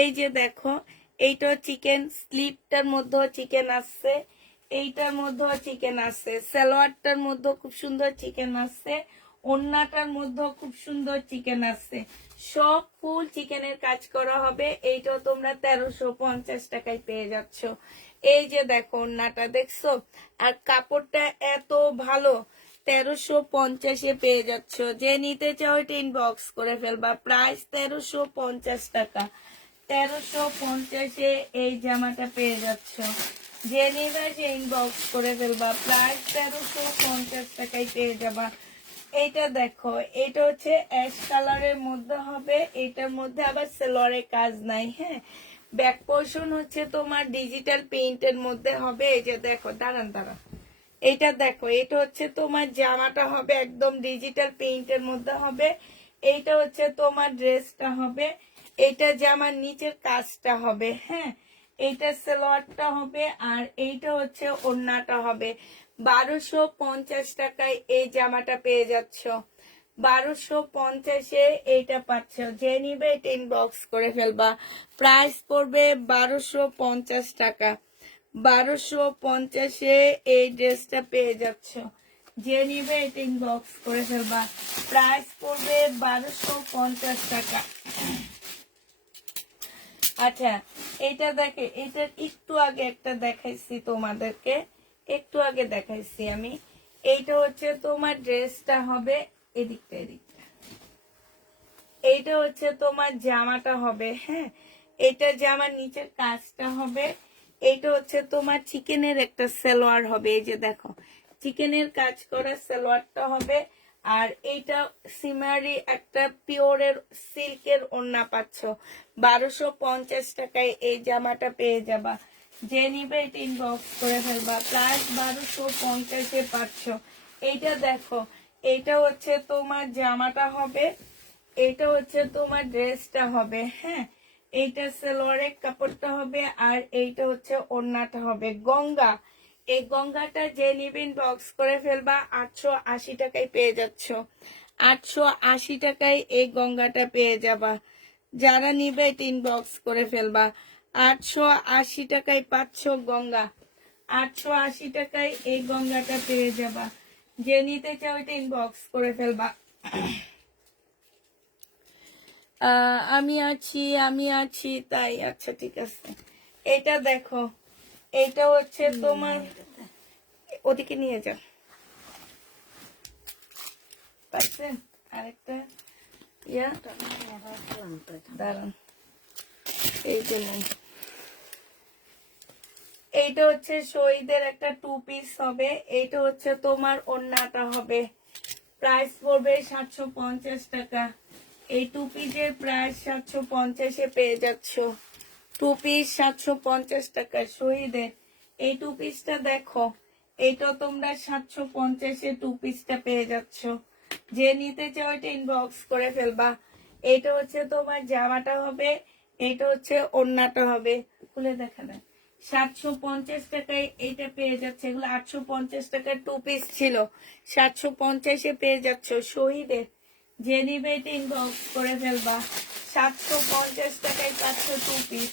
এই যে দেখো, এইটা চিকেন, স্লিপটার মধ্যেও চিকেন আসছে, এইটার মধ্যেও চিকেন আসছে, সালোয়ারটার মধ্যেও খুব সুন্দর চিকেন আসছে, ওড়নাটার মধ্যেও খুব সুন্দর চিকেন আসছে। সব ফুল চিকেনের কাজ করা হবে। এইটাও তোমরা 1350 টাকায় পেয়ে যাচ্ছ। এই যে দেখো ওড়নাটা দেখছো, আর কাপড়টা এত ভালো, 1350-এ পেয়ে যাচ্ছ। যে নিতে চাও এটা ইনবক্স করে ফেলবা। প্রাইস 1350 টাকা। 1350-এ এই জামাটা পেয়ে যাচ্ছ। যে নিবে সে ইনবক্স করে ফেলবা। প্রাইস 1350 টাকায় পেয়ে যাবা। এইটা দেখো, এটা হচ্ছে অ্যাশ কালারের মধ্যে হবে। এটার মধ্যে আবার সালোয়ারের কাজ নাই, হ্যাঁ। ব্যাক পোর্শন হচ্ছে তোমার ডিজিটাল প্রিন্টের মধ্যে হবে। এই যে দেখো, দাঁড়ান দাঁড়ান, এটা দেখো, এটা হচ্ছে তোমার জামাটা হবে একদম ডিজিটাল প্রিন্টের মধ্যে হবে। এইটা হচ্ছে তোমার ড্রেসটা হবে। এইটা জামার নিচের কাজটা হবে, হ্যাঁ। এইটা সালোয়ারটা হবে, আর এইটা হচ্ছে ওড়নাটা হবে। 1250 টাকায় এই জামাটা পেয়ে যাচ্ছ। 1250-এ এইটা পাচ্ছ। যে নিবে এটা ইনবক্স করে ফেলবা। প্রাইস পড়বে 1250 টাকা। 1250-এ এই ড্রেসটা পেয়ে যাচ্ছ। যে নিবে এটা ইনবক্স করে ফেলবা। প্রাইস পড়বে 1250 টাকা। আচ্ছা, এটা দেখে, এটা একটু আগে একটা দেখাইছি তোমাদেরকে, একটু আগে দেখাইছি আমি। এইটা হচ্ছে তোমার ড্রেসটা হবে, এদিকটা এদিকটা। এইটা হচ্ছে তোমার জামাটা হবে, হ্যাঁ। এটা জামার নিচের কাজটা হবে। এইটা হচ্ছে তোমার চিকেনের একটা সালোয়ার হবে। এই যে দেখো, চিকেনের কাজ করা সালোয়ারটা হবে। আর এইটা সিমারি একটা পিওরের সিল্কের ওড়না পাচ্ছ। 1250 টাকায় এই জামাটা পেয়ে যাবা। যে নিবে এটা ইনবক্স করে ফেলবা। প্লাস 1250-এ পাচ্ছ। এইটা দেখো, এইটা হচ্ছে তোমার জামাটা হবে, এইটা হচ্ছে তোমার ড্রেসটা হবে, হ্যাঁ। এইটা সালোয়ারের কাপড়টা হবে, আর এইটা হচ্ছে ওড়নাটা হবে। গঙ্গা, এই গঙ্গাটা যে নিবে ইনবক্স করে ফেলবা। 880 টাকায় পেয়ে যাচ্ছ। 880 টাকায় এই গঙ্গাটা পেয়ে যাবা। যারা নিবে এটা ইনবক্স করে ফেলবা। 880 টাকায় পাচ্ছ গঙ্গা। 880 টাকায় এই গঙ্গাটা পেয়ে যাবা। যে নিতে চাও এটা ইনবক্স করে ফেলবা। আমি আছি তাই। আচ্ছা ঠিক আছে। এটা দেখো, এটা হচ্ছে তোমার, ওদিকে নিয়ে যাও, পাচ্ছেন? আরেকটা ইয়া দাঁড়ান, এই যে নেই। এইটা হচ্ছে শহীদের একটা 2 পিস হবে। এইটা হচ্ছে তোমার ওড়নাটা হবে। প্রাইস পড়বে 750 টাকা। এই 2 পিসের প্রাইস 750-এ পেয়ে যাচ্ছ। 2 পিস 750 টাকা শহীদের। এই 2 পিসটা দেখো, এইটা তোমরা 750-এ 2 পিসটা পেয়ে যাচ্ছ। যে নিতে চাও এটা ইনবক্স করে ফেলবা। এটা হচ্ছে তোমার জামাটা হবে। এটা হচ্ছে ওড়নাটা হবে, খুলে দেখা দেন। 750 টাকায় এইটা পেয়ে যাচ্ছে। এগুলো 850 টাকার 2 পিস ছিল, 750-এ পেয়ে যাচ্ছ। শহীদের যে নিবে ইনবক্স করে ফেলবা। 750 টাকায় পাচ্ছ 2 পিস,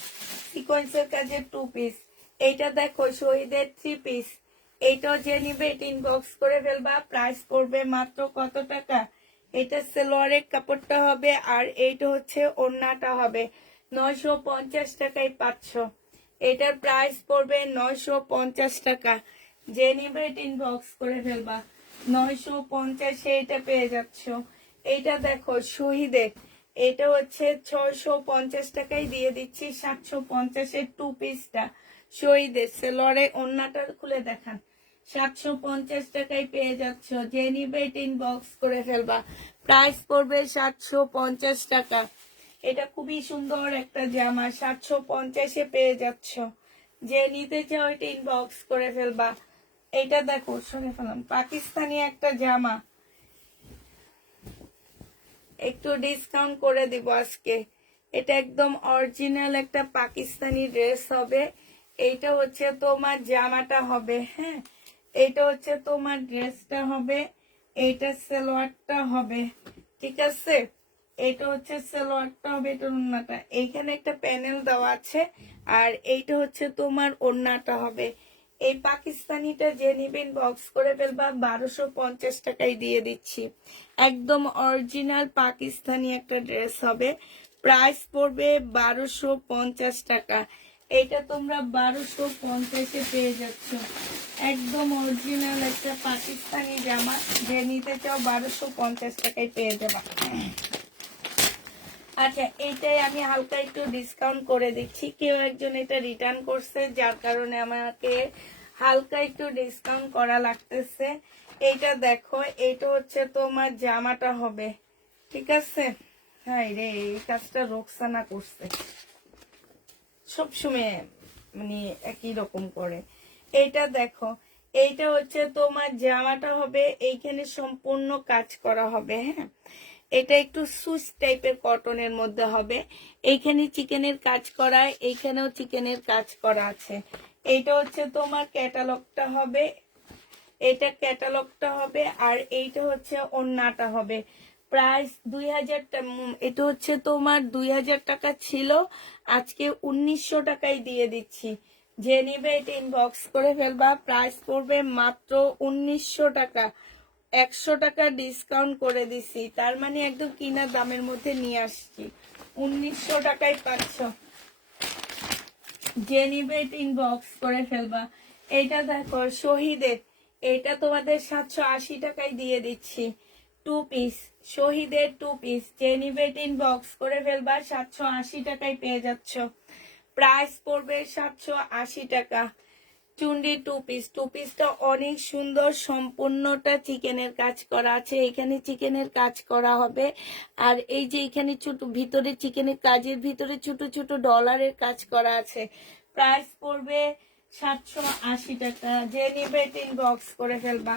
সিকোয়েন্সের কাজের 2 পিস। এইটা দেখো শহীদের 3 পিস। এইটাও যে নিবে ইনবক্স করে ফেলবা। প্রাইস পড়বে মাত্র কত টাকা? এটা সালোয়ারের কাপড়টা হবে, আর এইটা হচ্ছে ওড়নাটা হবে। 950 টাকায় পাচ্ছ। এটার প্রাইস পড়বে 950 টাকা। যে নিবে ইনবক্স করে ফেলবা। 950-এ এটা পেয়ে যাচ্ছ। এইটা দেখো শহীদের, এটা হচ্ছে 650 টাকায় দিয়ে দিচ্ছি। 750-এর 2 পিসটা শহীদের সেলরে। ওড়নাটা খুলে দেখান। 750 টাকায় পেয়ে যাচ্ছ। যে নিবে ইনবক্স করে ফেলবা। প্রাইস পড়বে 750 টাকা। এটা খুবই সুন্দর একটা জামা, 750-এ পেয়ে যাচ্ছ। যে নিতে চাও এটা ইনবক্স করে ফেলবা। এটা দেখো সরে ফেলাম, পাকিস্তানি একটা জামা, একটু ডিসকাউন্ট করে দিব আজকে। এটা একদম অরিজিনাল একটা পাকিস্তানি ড্রেস হবে। এইটা হচ্ছে তোমার জামাটা হবে, হ্যাঁ, এইটা হচ্ছে তোমার ড্রেসটা হবে, এইটা সালোয়ারটা হবে, ঠিক আছে। এটা হচ্ছে সালোয়ারটা হবে, এটা ওড়নাটা। এইখানে একটা প্যানেল দেওয়া আছে, আর এইটা হচ্ছে তোমার ওড়নাটা হবে। এই পাকিস্তানিটা যে নিবেন বক্স করে ফেলবা। 1250 টাকায় দিয়ে দিচ্ছি। একদম অরিজিনাল পাকিস্তানি একটা ড্রেস হবে। প্রাইস পড়বে 1250 টাকা। এটা তোমরা 1250-এ পেয়ে যাচ্ছ। একদম অরিজিনাল একটা পাকিস্তানি জামা। যে নিতে চাও 1250 টাকায় পেয়ে যাবা। আচ্ছা, এইটাই আমি হালকা একটু ডিসকাউন্ট করে দিচ্ছি। কেউ একজন এটা রিটার্ন করছে, যার কারণে আমাকে হালকা একটু ডিসকাউন্ট করা লাগতেছে। এইটা দেখো, এটা হচ্ছে তোমার জামাটা হবে, ঠিক আছে। হ্যাঁ রে, এই কাজটা রোকসানা করছে, সবসময় মানে একই রকম করে। এইটা দেখো, এইটা হচ্ছে তোমার জামাটা হবে। এইখানে সম্পূর্ণ কাজ করা হবে, হ্যাঁ। এটা একটু সুস টাইপের কটনের মধ্যে হবে। এইখানে চিকেনের কাজ করা, এইখানেও চিকেনের কাজ করা আছে। এইটা হচ্ছে তোমার ক্যাটালগটা হবে, এটা ক্যাটালগটা হবে, আর এইটা হচ্ছে ওড়নাটা হবে। প্রাইস 2000 টাকা। এটা হচ্ছে তোমার 2000 টাকা ছিল, আজকে 1900 টাকায় দিয়ে দিচ্ছি। যে নিবে এটা ইনবক্স করে ফেলবা। প্রাইস পড়বে মাত্র 1900 টাকা। 100 টাকা ডিসকাউন্ট করে দিছি, তার মানে একদম কিনা দামের মধ্যে নিয়ে আসছি। 1900 টাকায় পাচ্ছ। যে নিবে এটা ইনবক্স করে ফেলবা। এইটা দেখো শহীদের, এটা তোমাদের 780 টাকায় দিয়ে দিচ্ছি। 2 পিস শহীদের 2 পিস। যে নিবে এটা ইনবক্স করে ফেলবা। 780 টাকায় পেয়ে যাচ্ছ। প্রাইস পড়বে 780 টাকা। চুন্ডি 2 পিস। 2 পিসটা অনেক সুন্দর, সম্পূর্ণটা চিকেনের কাজ করা আছে। এখানে চিকেনের কাজ করা হবে, আর এই যে এখানে ছোট ভিতরে চিকেনের কাজের ভিতরে ছোট ছোট ডলারের কাজ করা আছে। প্রাইস পড়বে 780 টাকা। যে নিবে ইনবক্স করে ফেলবা।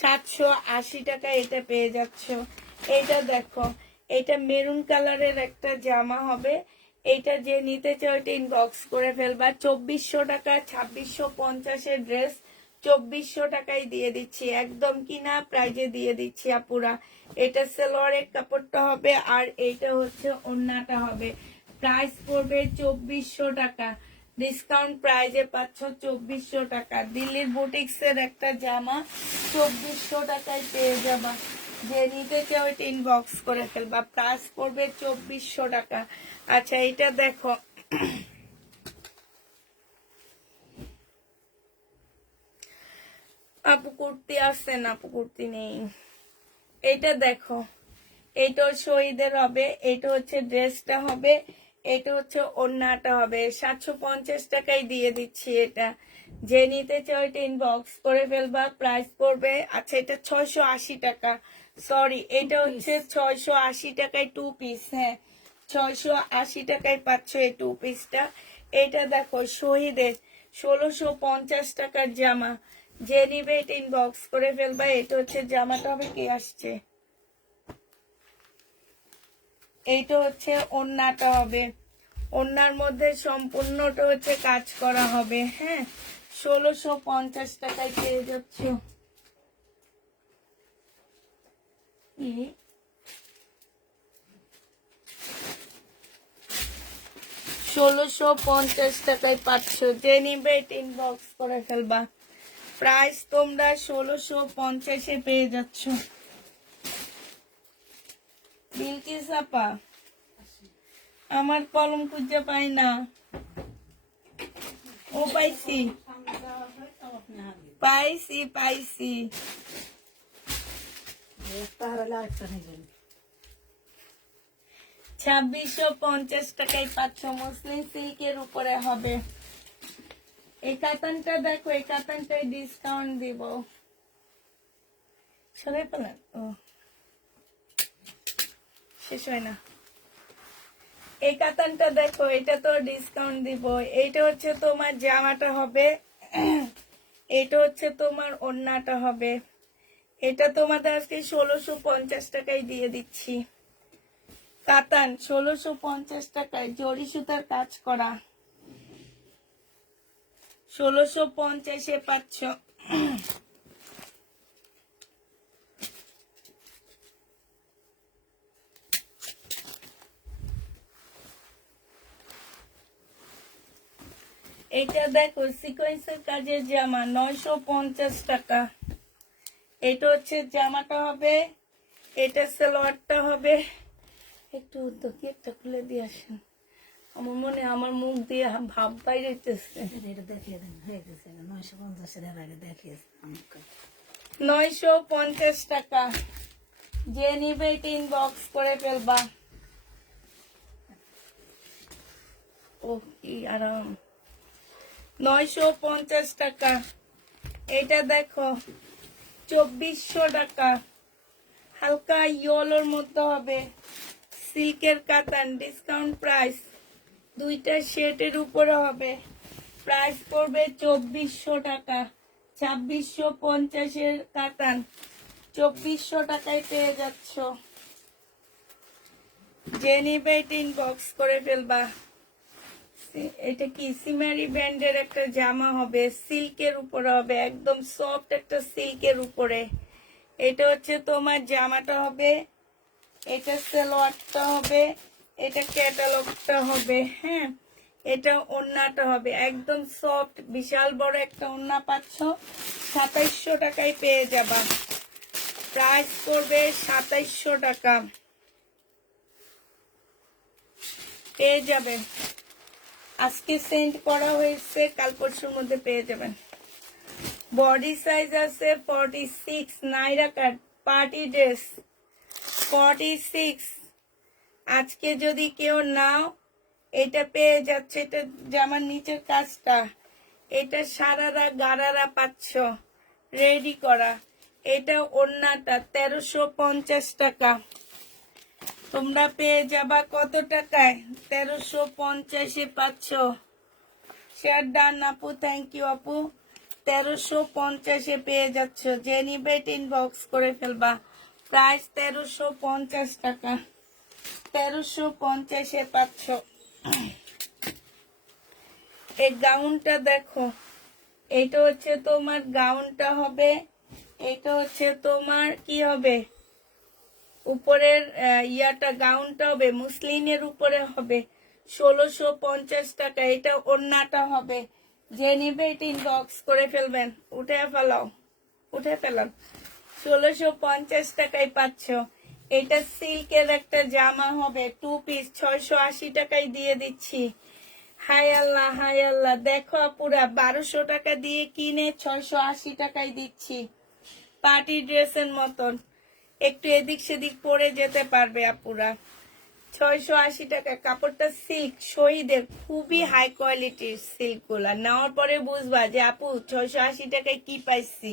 780 টাকা এটা পেয়ে যাচ্ছ। এইটা দেখো, এটা মেরুন কালারের একটা জামা হবে। এইটা যে নিতে চাও এটা ইনবক্স করে ফেলবা। 2400 টাকা, 2650-এর ড্রেস 2400 টাকায় দিয়ে দিচ্ছি। একদম কিনা প্রাইজে দিয়ে দিচ্ছি আপুরা। এটা সালোয়ারের কাপড়টা হবে, আর এইটা হচ্ছে ওড়নাটা হবে। প্রাইস পড়বে 2400 টাকা। ডিসকাউন্ট প্রাইজে পাচ্ছ 2400 টাকা। দিল্লির বুটিক্সের একটা জামা 2400 টাকায় পেয়ে যাবা। যে নিতে চাও এটা ইনবক্স করে ফেলবা। প্রাইস পড়বে 2400 টাকা। আচ্ছা, এটা দেখো, আপু কুর্তি আছে না? আপু কুর্তি নেই। এটা দেখো, এটা শহীদের হবে, এটা হচ্ছে ড্রেসটা হবে, এটা হচ্ছে ওড়নাটা হবে। 750 টাকায় দিয়ে দিচ্ছি এটা। যে নিতে চাও এটা ইনবক্স করে ফেলবা। প্রাইস পড়বে, আচ্ছা এটা 680 টাকা, সরি এটা হচ্ছে 680 টাকায় 2 পিস। হ্যাঁ, 680 টাকায় পাচ্ছ এই 2 পিসটা। এটা দেখো শহীদের 1650 টাকার জামা। যে নিবে এটা ইনবক্স করে ফেলবা। এটা হচ্ছে জামাটা হবে, কে আসছে। এইটা হচ্ছে ওড়নাটা হবে। ওনার মধ্যে সম্পূর্ণটা হচ্ছে কাজ করা হবে। হ্যাঁ, 1650 টাকায় পেয়ে যাচ্ছ। 1650 টাকায় পাচ্ছ। যে নিবে ইনবক্স করে ফেলবা। প্রাইস তোমরা 1650-এ পেয়ে যাচ্ছ। বিলকিস আপা, আমার কলম খুঁজে পাই না। ও পাইছি পাইছি পাইছি। 2650 টাকায় পাচ্ছ। মুসলিম সিল্কের উপরে হবে। এই কাতানটা দেখো, এই কাতানটায় ডিসকাউন্ট দিব। সবাই পেলেন? ও শেষ হয় না। এই কাতানটা দেখো, এটা তো ডিসকাউন্ট দিব। এইটা হচ্ছে তোমার জামাটা হবে, এটা হচ্ছে তোমার ওড়নাটা হবে। এটা তোমাদের আজকে 1650 টাকায় দিয়ে দিচ্ছি। কাতান 1650 টাকায়, জরি সুতার কাজ করা। 1650-এ পাচ্ছ। এটা দেখো, সিকোয়েন্সের কাজের জামা, 950 টাকা। এটা হচ্ছে জামাটা হবে, এটা সালোয়ারটা হবে। একটু কি একটা খুলে দিয়ে আসেন, আমার মনে আমার মুখ দিয়ে ভাব বাইরেছে। এটা দেখিয়ে দেন, হয়ে গেছে 950-এর আগে দেখিয়েছে আমাকে। 950 টাকা। যে নিবে ইনবক্স করে ফেলবা। ও কি আরাম। 950 টাকা। এটা দেখো 2400 টাকা। হালকা ইয়েলোর মধ্যে হবে, সিল্কের কাতান, ডিসকাউন্ট প্রাইস। দুইটা সেটের উপরে হবে। প্রাইস পড়বে 2400 টাকা। 2650-এর কাতান 2400 টাকায় পেয়ে যাচ্ছ। যে নিবে ইনবক্স করে ফেলবা। এটা কি সিমারি ব্যান্ডের একটা জামা হবে, সিল্কের উপরে হবে, একদম সফট একটা সিল্কের উপরে। এটা হচ্ছে তোমার জামাটা হবে, এটা সালোয়ারটা হবে, এটা ক্যাটালগটা হবে। হ্যাঁ, এটা ওড়নাটা হবে, একদম সফট, বিশাল বড় একটা ওড়না পাচ্ছ। 2700 টাকায় পেয়ে যাবা। প্রাইস করবে 2700 টাকা। পেয়ে যাবে। আজকে সেন্ড করা হয়েছে, কাল পরশুর মধ্যে পেয়ে যাবেন। বডি সাইজ আছে 46। নাইরা কাট পার্টি ড্রেস 46। আজকে যদি কেউ নাও, এটা পেয়ে যাচ্ছে। এটা জামার নিচের কাজটা, এটা সারারা গারারা পাচ্ছ রেডি করা। এটা ওড়নাটা 1350 টাকা। তোমরা পেয়ে যাবা কত টাকায়? 1350-এ পাচ্ছ। শেয়ার ডান আপু, থ্যাংক ইউ আপু। 1350-এ পেয়ে যাচ্ছ। যে নিবে ইনবক্স করে ফেলবা। প্রাইস 1350 টাকা। 1350-এ পাচ্ছ। এই গাউনটা দেখো, এটা হচ্ছে তোমার গাউনটা হবে, এটা হচ্ছে তোমার কি হবে, উপরের ইয়াটা গাউনটা হবে, মুসলিনের উপরে হবে। 1650 টাকা। এটা ওড়নাটা হবে। যে নিবে এটা ইনবক্স করে ফেলবেন। উঠে ফেলাও, উঠে ফেলাম। 1650 টাকায় পাচ্ছ। এটা সিল্কের একটা জামা হবে, 2 পিস, 680 টাকায় দিয়ে দিচ্ছি। হাই আল্লাহ, হাই আল্লাহ। দেখো আপুরা, 1200 টাকা দিয়ে কিনে 680 টাকায় দিচ্ছি। পার্টি ড্রেসের মতন, একটু এদিক সেদিক পরে যেতে পারবে আপুরা। 680 টাকা। কাপড়টা সিল্ক, শহীদের, খুবই হাই কোয়ালিটির সিল্ক গুলা। নেওয়ার পরে বুঝবা যে আপু 680 টাকায় কি পাইছি।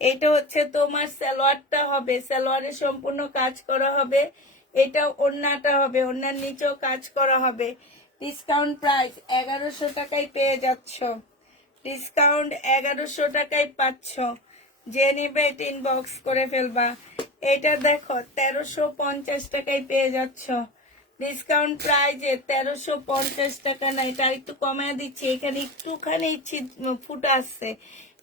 এটা হচ্ছে তোমার সালোয়ারটা হবে, সালোয়ারে সম্পূর্ণ কাজ করা হবে। এটা ওড়নাটা হবে, ওড়নার নিচেও কাজ করা হবে। ডিসকাউন্ট প্রাইস 1100 টাকায় পেয়ে যাচ্ছ। ডিসকাউন্ট 1100 টাকায় পাচ্ছ। যে নিবে ইনবক্স করে ফেলবা। এটা দেখো 1350 টাকায় পেয়ে যাচ্ছ। ডিসকাউন্ট প্রাইজে 1350 টাকা না, এটা একটু কমায় দিচ্ছি। এখানে একটুখানি ফুটা আসছে।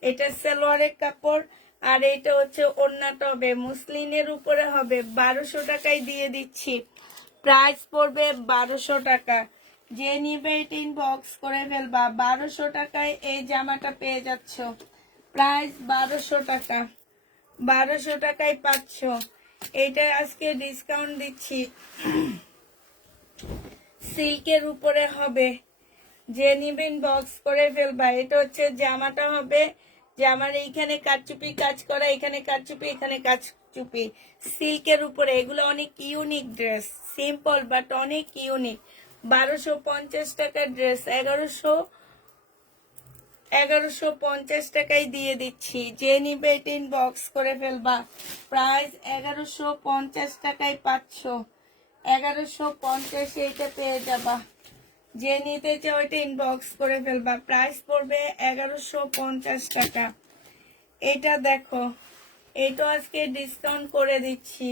এটা সালোয়ারের কাপড় আর এটা হচ্ছে ওড়নাটা হবে মুসলিনের উপরে হবে। 1200 টাকায় দিয়ে দিচ্ছি। প্রাইস পড়বে 1200 টাকা। যে নিবে এটা ইনবক্স করে ফেলবা। 1200 টাকায় এই জামাটা পেয়ে যাচ্ছ। প্রাইস 1200 টাকা। 1200 টাকায় পাচ্ছ। এইটা আজকে ডিসকাউন্ট দিচ্ছি। সিল্কের উপরে হবে। যে নিবেন বক্স করে ফেলবা। এটা হচ্ছে জামাটা হবে, জামার এইখানে কারচুপি কাজ করা, এখানে কারচুপি, এখানে কারচুপি, সিল্কের উপরে। এগুলো অনেক ইউনিক ড্রেস, সিম্পল বাট অনেক ইউনিক। 1250 টাকার ড্রেস 1150 টাকায় দিয়ে দিচ্ছি। যে নিবে টিন বক্স করে ফেলবা। প্রাইস 1150 টাকায় পাচ্ছ। 1150 এইটা পেয়ে যাবা। যে নিতে চাও ওইটা ইনবক্স করে ফেলবা। প্রাইস পড়বে 1150 টাকা। এটা দেখো, এটা আজকে ডিসকাউন্ট করে দিচ্ছি।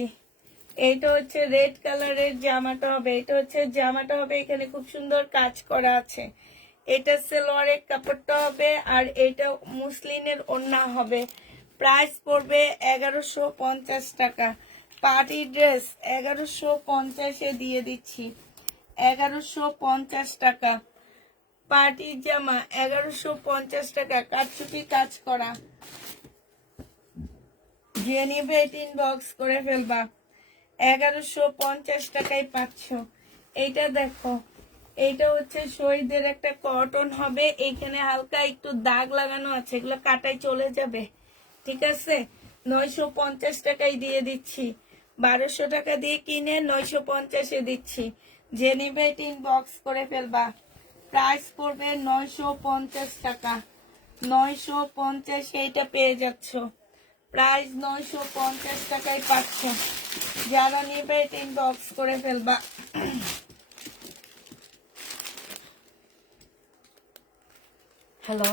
এইটা হচ্ছে রেড কালারের জামাটা হবে। এটা হচ্ছে জামাটা হবে, এখানে খুব সুন্দর কাজ করা আছে। এটা সালোয়ারের কাপড়টা হবে আর এটা মুসলিনের ওড়না হবে। প্রাইস পড়বে 1150 টাকা। পার্টি ড্রেস 1150-এ দিয়ে দিচ্ছি। 1150 টাকা। পার্টি জামা 1150 টাকা, কারচুপি কাজ করা। যে নিবে এটা ইনবক্স করে ফেলবা। 1150 টাকায় পাচ্ছ। এইটা দেখো, এইটা হচ্ছে শহীদের একটা কটন হবে, এইখানে হালকা একটু দাগ লাগানো আছে, এগুলো কাটাই চলে যাবে। ঠিক আছে, 950 টাকায় দিয়ে দিচ্ছি। 1200 টাকা দিয়ে কিনে 950-এ দিচ্ছি। যে নিবে এটা ইনবক্স করে ফেলবা। প্রাইস পড়বে 950 টাকা। 950 এইটা পেয়ে যাচ্ছ। প্রাইস 950 টাকায় পাচ্ছ। যারা নিবে এটা ইনবক্স করে ফেলবা। হ্যালো,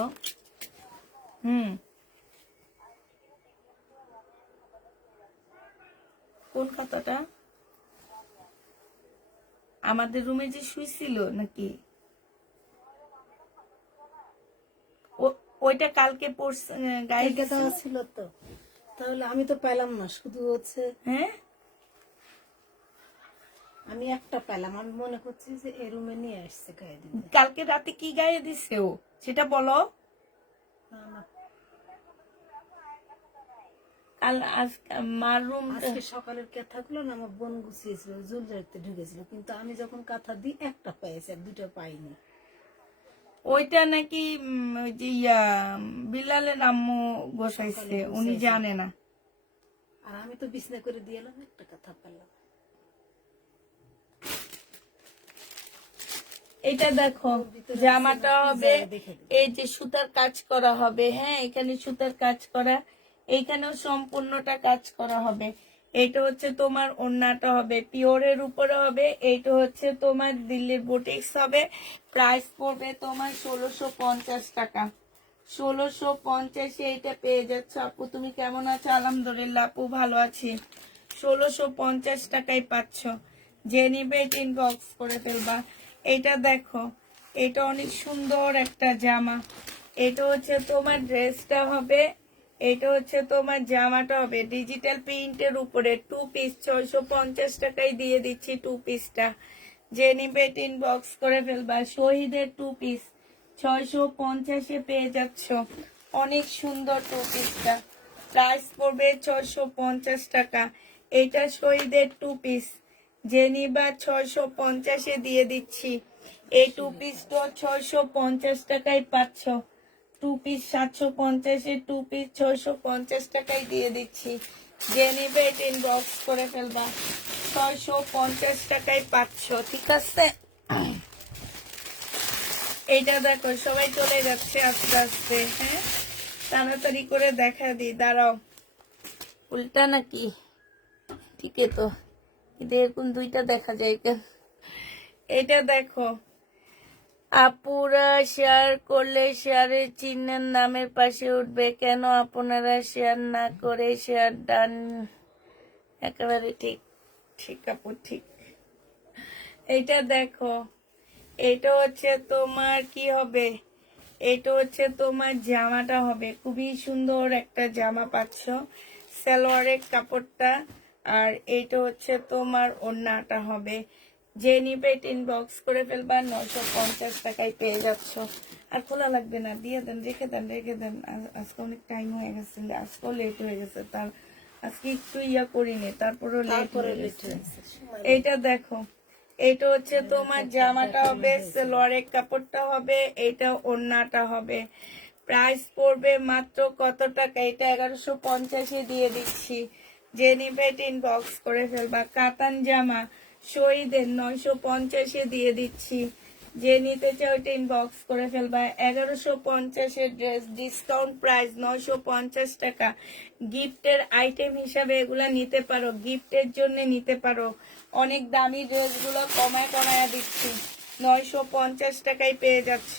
কোন খাতাটা? আমাদের রুমে যে শুইছিল নাকি? ওইটা কালকে গায়ে এইটা দেওয়া ছিল তো, তাহলে আমি তো পেলাম না, শুধু হচ্ছে হ্যাঁ, আমি একটা পেলাম। আমি মনে করছি যে এই রুমে নিয়ে আসছে গায়ে দিতে। কালকে রাতে কি গায়ে দিছে ও সেটা বলো। না, না, কাল মার রুম আজকে সকালের কথাগুলো না আমার বোন গুছিয়েছিল, জুলজারিতে ঢুকেছিল, কিন্তু আমি যখন কাঁথা দিই একটা পেয়েছি আর দুটো পাইনি। ওইটা নাকি ওই যে বিলালের আম্মু বসাইছে, উনি জানে না। আর আমি তো বিছনা করে দিয়ে এলাম, একটা কথা পেলাম। এটা দেখো, জামাটা হবে এই যে সুতার কাজ করা হবে। হ্যাঁ, এখানে সুতার কাজ করা, এইখানেও সম্পূর্ণটা কাজ করা হবে। এইটা হচ্ছে তোমার ওড়নাটা হবে পিওরের উপরে হবে। এইটা হচ্ছে তোমার দিল্লির বুটিক্স হবে। প্রাইস পড়বে তোমার 1650 টাকা। 1650 এইটা পেয়ে যাচ্ছ। আপু তুমি কেমন আছো? আলহামদুলিল্লাহ আপু ভালো আছি। 1650 টাকায় পাচ্ছ। যে নিবে এটা ইনবক্স করে ফেলবা। এটা দেখো, এটা অনেক সুন্দর একটা জামা। এটা হচ্ছে তোমার ড্রেসটা হবে, এটা হচ্ছে তোমার জামাটা হবে ডিজিটাল প্রিন্টের উপরে। 2 পিস 650 টাকায় দিয়ে দিচ্ছি 2 পিসটা। যে নিবে ইনবক্স করে ফেলবা। শহীদের 2 পিস 650-এ পেয়ে যাচ্ছ। অনেক সুন্দর 2 পিসটা। প্রাইস পড়বে 650 টাকা। এটা শহীদের 2 পিস। যে নিবা 650-এ দিয়ে দিচ্ছি। এই 2 পিসটা 650 টাকায় পাচ্ছ। 2 পিস 750-এ, 2 পিস 650 টাকায় দিয়ে দিচ্ছি। যে নিবে এটা ইনবক্স করে ফেলবা। 650 টাকায় পাচ্ছ। ঠিক আছে, এইটা দেখো সবাই চলে যাচ্ছে আস্তে আস্তে। হ্যাঁ, তাড়াতাড়ি করে দেখা দিই, দাঁড়াও। উল্টা নাকি? ঠিকই তো, কিন্তু এরকম দুইটা দেখা যায় কেন? এটা দেখো, আপুরা শেয়ার করলে শেয়ারের চিহ্নের নামের পাশে উঠবে, কেন আপনারা শেয়ার না করে শেয়ার ডান? একেবারে ঠিক, ঠিক আপু ঠিক। এইটা দেখো, এটা হচ্ছে তোমার কি হবে, এটা হচ্ছে তোমার জামাটা হবে, খুবই সুন্দর একটা জামা পাচ্ছ, সালোয়ারের কাপড়টা। আর এইটা হচ্ছে তোমার ওড়নাটা হবে। যে নিবে ইনবক্স করে ফেলবা, 950 টাকায় পেয়ে যাচ্ছ। আর খোলা লাগবে না, দিয়ে দেন, রেখে দেন, রেখে দেন। আজকে অনেক টাইম হয়ে গেছে, আজকেও লেট হয়ে গেছে, তার আজকে একটু ইয়া করিনি, তারপরেও লেট হয়ে গেছে। এইটা দেখো, এটা হচ্ছে তোমার জামাটা হবে, সালোয়ারের কাপড়টা হবে, এটা ওড়নাটা হবে। প্রাইস পড়বে মাত্র কত টাকা, এটা 1150 দিয়ে দিচ্ছি। যে নিবে ইনবক্স করে ফেলবা। কাতান জামা শহীদের 950 দিয়ে দিচ্ছি। যে নিতে চাও এটা ইনবক্স করে ফেলবা। 1150 ড্রেস, ডিসকাউন্ট প্রাইস 950 টাকা। গিফটের আইটেম হিসাবে এগুলা নিতে পারো, গিফটের জন্য নিতে পারো। অনেক দামি ড্রেসগুলো কমায় কমায় দিচ্ছি, 950 টাকায় পেয়ে যাচ্ছ।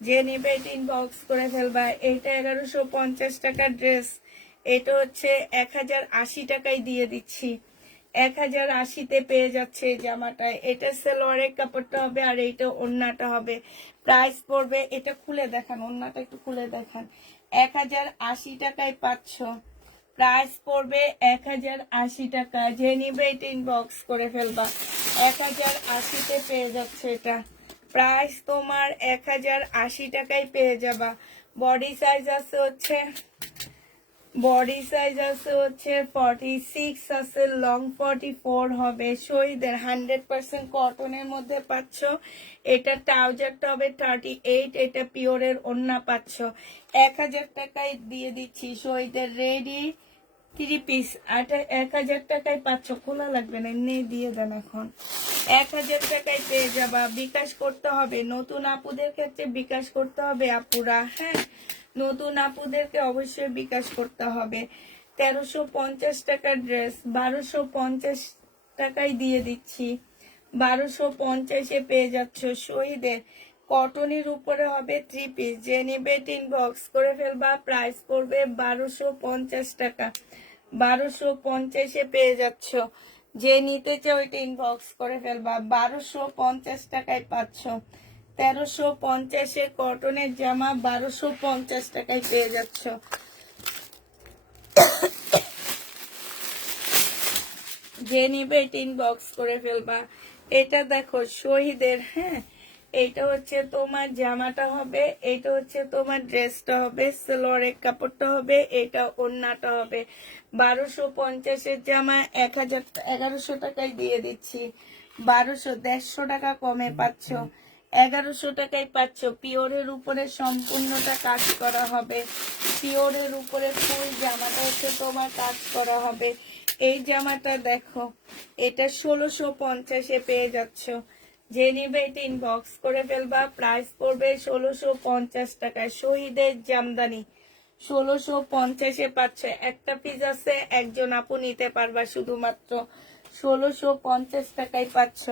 যে নিবে এটা ইনবক্স করে ফেলবা। এইটা 1150 টাকার ড্রেস, এটা হচ্ছে 1080 টাকায় দিয়ে দিচ্ছি। 1080-তে পেয়ে যাচ্ছে এই জামাটা। এটা সালোয়ারের কাপড়টা হবে, আর এইটা ওড়নাটা হবে। প্রাইস পড়বে, এটা খুলে দেখান, ওড়নাটা একটু খুলে দেখান, 1080 টাকায় পাচ্ছ। প্রাইস পড়বে 1080 টাকা। যে নিবে এটা ইনবক্স করে ফেলবা। 1080-তে পেয়ে যাচ্ছে এটা। প্রাইস তোমার 1080 টাকায় পেয়ে যাবা। বডি সাইজ আছে হচ্ছে, বডি সাইজ আছে হচ্ছে 46 আছে, লং 44 হবে। শহীদের 100% কটনের মধ্যে পাচ্ছ। এটা ট্রাউজারটা হবে 38, এটা পিওরের ওড়না পাচ্ছ। 1000 টাকায় দিয়ে দিচ্ছি শহীদের রেডি 3 পিস। এটা 1000 টাকায় পাচ্ছ, খোলা লাগবে না, এমনি দিয়ে দেন এখন। 1000 টাকায় পেয়ে যাবা। বিকাশ করতে হবে, নতুন আপুদের ক্ষেত্রে বিকাশ করতে হবে আপুরা, হ্যাঁ, নতুন আপুদেরকে অবশ্যই বিকাশ করতে হবে। 1350 টাকার ড্রেস 1250 টাকায় দিয়ে দিচ্ছি। 1250-এ পেয়ে যাচ্ছ। শহীদের কটনের উপরে হবে 3 পিস। যে নিবে ইনবক্স করে ফেলবা। প্রাইস পড়বে 1250 টাকা। 1250-এ পেয়ে যাচ্ছ। যে নিতে চাও এটা ইনবক্স করে ফেলবা। 1250 টাকায় পাচ্ছ। 1350-এ কটনের জামা 1250 টাকায় পেয়ে যাচ্ছ। যে নিবে এটা ইনবক্স করে ফেলবা। এটা দেখো শহীদের, হ্যাঁ, এইটা হচ্ছে তোমার জামাটা হবে, এইটা হচ্ছে তোমার ড্রেসটা হবে, সালোয়ারের কাপড়টা হবে, এটা ওড়নাটা হবে। 1250-এর জামা 1100 টাকায় দিয়ে দিচ্ছি। 150 টাকা কমে পাচ্ছ। 1100 টাকায় পাচ্ছ। পিওরের উপরে সম্পূর্ণটা কাজ করা হবে, পিওরের উপরে ফুল জামাটা হচ্ছে তোমার কাজ করা হবে। এই জামাটা দেখো, এটা 1650-এ পেয়ে যাচ্ছ। যে নিবে এটা ইনবক্স করে ফেলবা। প্রাইস পড়বে 1650 টাকায়। শহীদের জামদানি 1650-এ পাচ্ছ। একটা পিস আছে, একজন আপু নিতে পারবা শুধুমাত্র। 1650 টাকায় পাচ্ছ।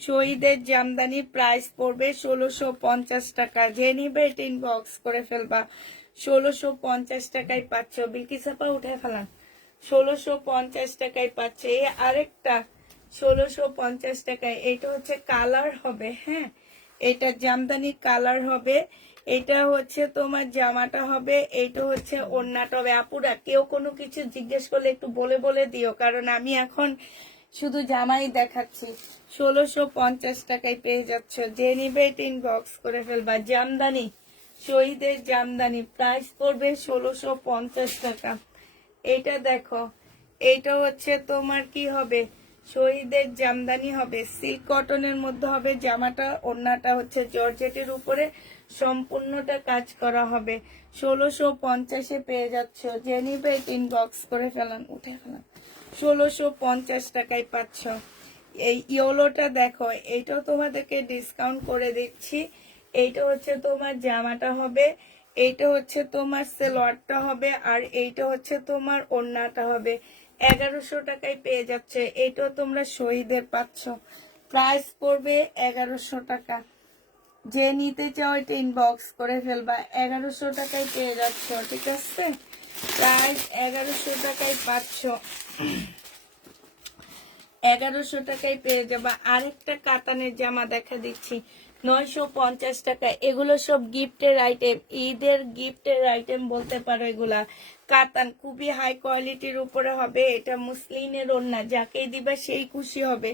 শহীদের জামদানি প্রাইস পড়বে 1650 টাকা। যে নিবে এটা ইনবক্স করে ফেলবা। 1650 টাকায় পাচ্ছ। বিলকিসাপা উঠে ফেলান। 1650 টাকায় পাচ্ছে। এই আরেকটা 1650 টাকায়। এটা হচ্ছে কালার হবে, হ্যাঁ, এটা জামদানি কালার হবে। এটা হচ্ছে তোমার জামাটা হবে, এইটা হচ্ছে ওড়নাটা হবে। আপুরা কেউ কোনো কিছু জিজ্ঞেস করলে একটু বলে বলে দিও, কারণ আমি এখন শুধু জামাই দেখাচ্ছি। 1650 টাকায় পেয়ে যাচ্ছ। যে নিবে এটা ইনবক্স করে ফেলবা। জামদানি, শহীদের জামদানি প্রাইস পড়বে 1650 টাকা। এটা দেখো, এইটা হচ্ছে তোমার কি হবে, শহীদের জামদানি হবে, সিল্ক কটনের মধ্যে হবে জামাটা। ওড়নাটা হচ্ছে জর্জেটের উপরে সম্পূর্ণটা কাজ করা হবে। 1650-এ পেয়ে যাচ্ছ। যে নিবে ইনবক্স করে ফেলান, উঠে ফেলান। 1650 টাকায় পাচ্ছ। এই ইয়েলোটা দেখো, এইটাও তোমাদেরকে ডিসকাউন্ট করে দিচ্ছি। এইটা হচ্ছে তোমার জামাটা হবে, এইটা হচ্ছে তোমার সালোয়ারটা হবে, আর এইটা হচ্ছে তোমার ওড়নাটা হবে। 1100 টাকায় পেয়ে যাচ্ছে। এইটাও তোমরা শহীদের পাচ্ছ। প্রাইস পড়বে 1100 টাকা। যে নিতে চাও এটা ইনবক্স করে ফেলবা। 1100 টাকায় পেয়ে যাচ্ছ, ঠিক আছে। প্রাইস 1100 টাকায় পাচ্ছ। 1100 টাকায় পেয়ে যাবা। আরেকটা কাতানের জামা দেখা দিচ্ছি 950 টাকা। এগুলো সব গিফটের আইটেম, ঈদের গিফটের আইটেম বলতে পারো। এগুলা কাতান, খুবই হাই কোয়ালিটির উপরে হবে। এটা মুসলিনের ওড়না, যাকেই দিবা সেই খুশি হবে।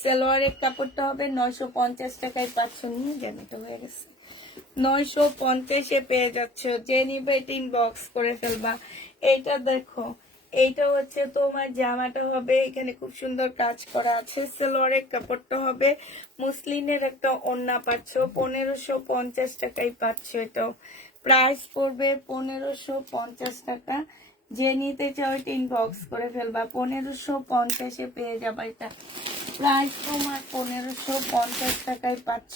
সালোয়ারের কাপড়টা হবে 950 টাকায় পাচ্ছ। নিয়ে যাবে তো হয়ে গেছে, 950-এ পেয়ে যাচ্ছ। যে নিবে ইনবক্স করে ফেলবা। এইটা দেখো, এইটা হচ্ছে তোমার জামাটা হবে, এখানে খুব সুন্দর কাজ করা আছে। সালোয়ারের কাপড়টা হবে মুসলিনের একটা ওড়না পাচ্ছ, 1550 টাকায় পাচ্ছ। এটাও প্রাইস পড়বে 1550 টাকা। যে নিতে চাও এটা ইনবক্স করে ফেলবা। 1550-এ পেয়ে যাবা। এটা প্রাইস তোমার 1550 টাকায় পাচ্ছ।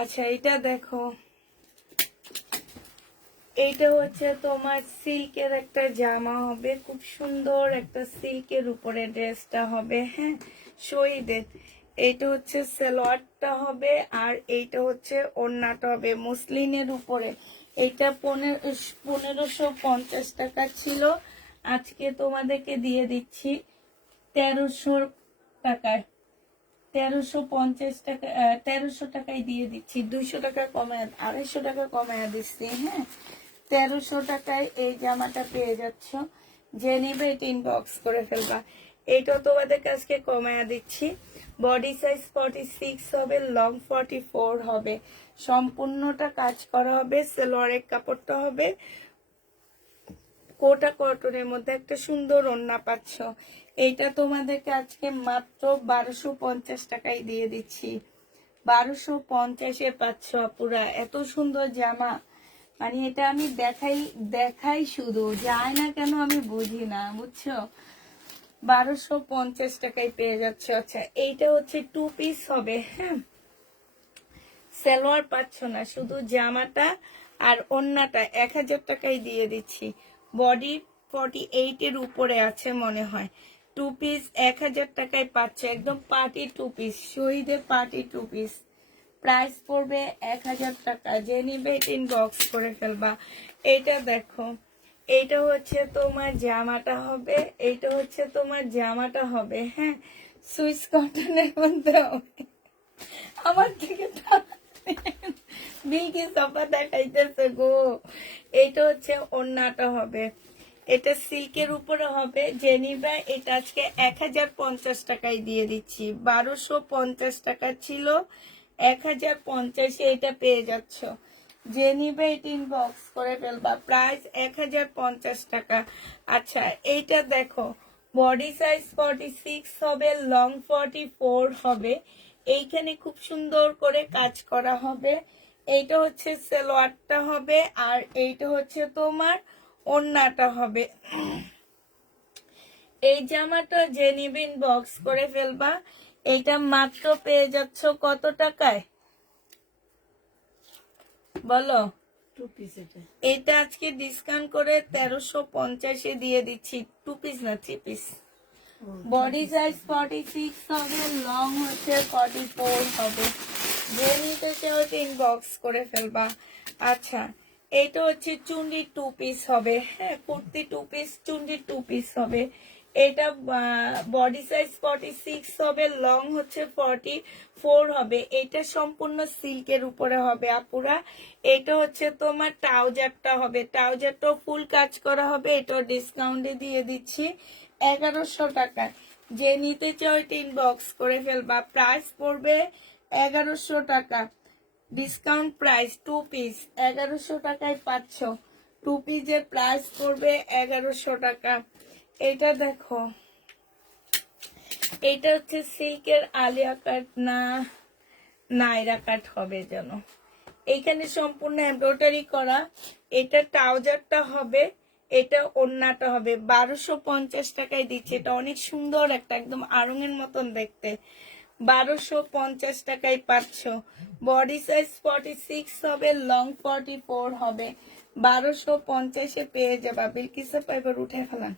আচ্ছা, এটা দেখো, এইটা হচ্ছে তোমার সিল্কের একটা জামা হবে, খুব সুন্দর একটা সিল্কের উপরে ড্রেসটা হবে। হ্যাঁ, শহীদের। এইটা হচ্ছে সালোয়ারটা হবে, আর এইটা হচ্ছে ওড়নাটা হবে মুসলিনের উপরে। এইটা 1550 টাকা ছিল, আজকে তোমাদেরকে দিয়ে দিচ্ছি 1300 টাকায়। 1350 টাকা, 1300 টাকায় দিয়ে দিচ্ছি। 200 টাকা কমায়, 250 টাকা কমায় দিচ্ছি। হ্যাঁ, 1300 টাকায় এই জামাটা পেয়ে যাচ্ছ। যে নিবে এটা ইনবক্স করে ফেলবা। এইটাও তোমাদের কাছকে কমায়া দিচ্ছি। বডি সাইজ 46 হবে, লং 44 হবে। সম্পূর্ণটা কাজ করা হবে। সালোয়ারের কাপড়টা হবে কোটা কটনের মধ্যে, একটা সুন্দর ওড়না পাচ্ছ। এইটা তোমাদেরকে আজকে মাত্র 1250 টাকায় দিয়ে দিচ্ছি। 1250-এ পাচ্ছ আপুরা। এত সুন্দর জামা, মানে এটা আমি দেখাই শুধু, যায় না কেন আমি বুঝি না, বুঝছো। 1250 টাকায় পেয়ে যাচ্ছ। আচ্ছা, এইটা হচ্ছে 2 পিস হবে। হ্যাঁ, সালোয়ার পাচ্ছ না, শুধু জামাটা আর ওড়নাটা 1000 টাকায় দিয়ে দিচ্ছি। বডি 48-এর উপরে আছে মনে হয়। 2 পিস 1000 টাকায় পাচ্ছে, একদম পার্টি 2 পিস, শহীদের পার্টি 2 পিস। প্রাইস পড়বে 1000 টাকা। যে নিবে ইনবক্স করে ফেলবা। এইটা দেখো, এইটা হচ্ছে তোমার জামাটা হবে, এইটা হচ্ছে তোমার জামাটা হবে। হ্যাঁ, সুইস কটনের মধ্যে হবে। আমার থেকে বিলকি সফা দেখাইতেছে গো। এইটা হচ্ছে ওড়নাটা হবে, এটা সিল্কের উপরে হবে। জেনিবা এটা আজকে 1050 টাকায় দিয়ে দিচ্ছি। 1250 টাকা ছিল, 1050-এ এটা পেয়ে যাচ্ছ। জেনিবা এটা ইনবক্স করে ফেলবা। প্রাইস 1050 টাকা। আচ্ছা, এইটা দেখো, বডি সাইজ 46 হবে, লং 44 হবে। এইখানে খুব সুন্দর করে কাজ করা হবে। এইটা হচ্ছে সালোয়ারটা হবে, আর এইটা হচ্ছে তোমার ওড়নাটা হবে। এই জামাটা যে নিবেন বক্স করে ফেলবা। এইটা মাত্র পেয়ে যাচ্ছ কত টাকায় বলো? 2 পিস এটা। এটা আজকে ডিসকাউন্ট করে 1350-এ দিয়ে দিচ্ছি। 2 পিস না, 3 পিস। বডি সাইজ 46 হবে, লং হচ্ছে 44 হবে। যে নিতে চাও ইনবক্স করে ফেলবা। আচ্ছা, এটা হচ্ছে চুন্ডি 2 পিস হবে। হ্যাঁ, কুর্তি 2 পিস, চুন্ডি 2 পিস হবে। এটা বডি সাইজ 46 হবে, লং হচ্ছে 44 হবে। এটা সম্পূর্ণ সিল্কের উপরে হবে আপুরা। এটা হচ্ছে তোমার ট্রাউজারটা হবে, ট্রাউজারটাও ফুল কাজ করা হবে। এটাও ডিসকাউন্টে দিয়ে দিচ্ছি 1100 টাকা। যে নিতে চাও ইনবক্স করে ফেলবা। প্রাইস পড়বে 1100 টাকা। ডিসকাউন্ট প্রাইস 2 পিস 1100 টাকায় পাচ্ছ। 2 পিসের প্রাইস পড়বে 1100 টাকা। এটা দেখো, এটা হচ্ছে সিল্কের আলিয়া কাট না নাইরা কাট হবে যেন। এইখানে সম্পূর্ণ এমব্রয়ডারি করা। এটা ট্রাউজারটা হবে, এটা ওড়নাটা হবে। 1250 টাকায় দিচ্ছে। এটা অনেক সুন্দর একটা, একদম আড়ঙের মতন দেখতে। 1250 টাকায় পাচ্ছ। বডি সাইজ 46 হবে, লং 44 হবে। 1250-এ পেয়ে যাবা। বিলকিসা এবার উঠে ফেলান।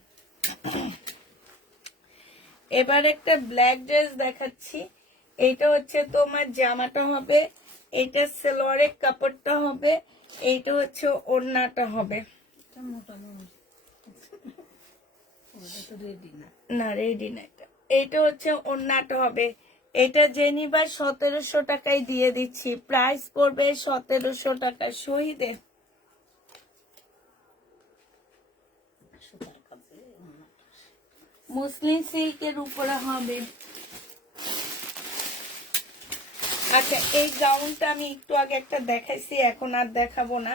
এবার একটা ব্ল্যাক ড্রেস দেখাচ্ছি। এইটা হচ্ছে তোমার জামাটা হবে, এটা সালোয়ারের কাপড়টা হবে, এইটা হচ্ছে ওড়নাটা হবে। এটা মোটা মোটা। ওটা তো রেডি না। না, রেডি না এটা। এটা হচ্ছে ওড়নাটা হবে, এটা জেনিবা 1700 টাকায় দিয়ে দিচ্ছি, প্রাইস পড়বে 1700 টাকা। শহীদের সুতার কাজে মুসলিম সিল্কের উপরে হবে। আচ্ছা, এই গাউনটা আমি একটু আগে একটা দেখাইছি, এখন আর দেখাবো না।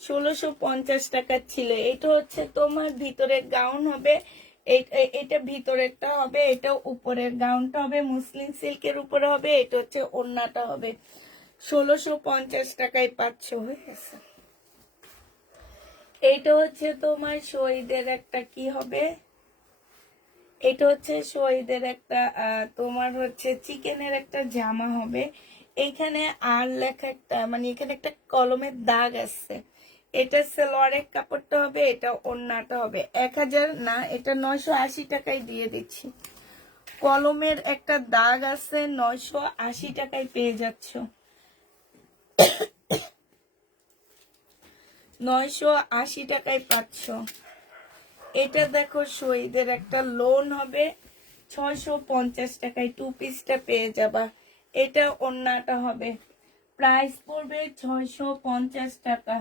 1650 টাকা ছিল। এটা হচ্ছে তোমার ভিতরের গাউন হবে, এটা ভিতরেরটা হবে, এটা উপরের গাউনটা হবে মুসলিম সিল্কের উপরে হবে, এটা হচ্ছে ওড়নাটা হবে। 1650 টাকায় পাচ্ছ, হয়ে গেছে। এটা হচ্ছে তোমার শহীদের একটা কি হবে, এটা হচ্ছে শহীদের একটা তোমার হচ্ছে চিকেনের একটা জামা হবে। এখানে আর লেখা একটা মানে এখানে একটা কলমের দাগ আছে। এটা সালোয়ারের কাপড়টা হবে, এটা ওড়নাটা হবে। 1000 না, এটা 980 টাকায় দিয়ে দিচ্ছি। কলমের একটা দাগ আছে, 980 টাকায় পেয়ে যাচ্ছ। 980 টাকায় পাচ্ছ। এটা দেখো শহীদের একটা লোন হবে, 650 টাকায় 2 পিসটা পেয়ে যাবা। এটা ওড়নাটা হবে, প্রাইস পড়বে 650 টাকা।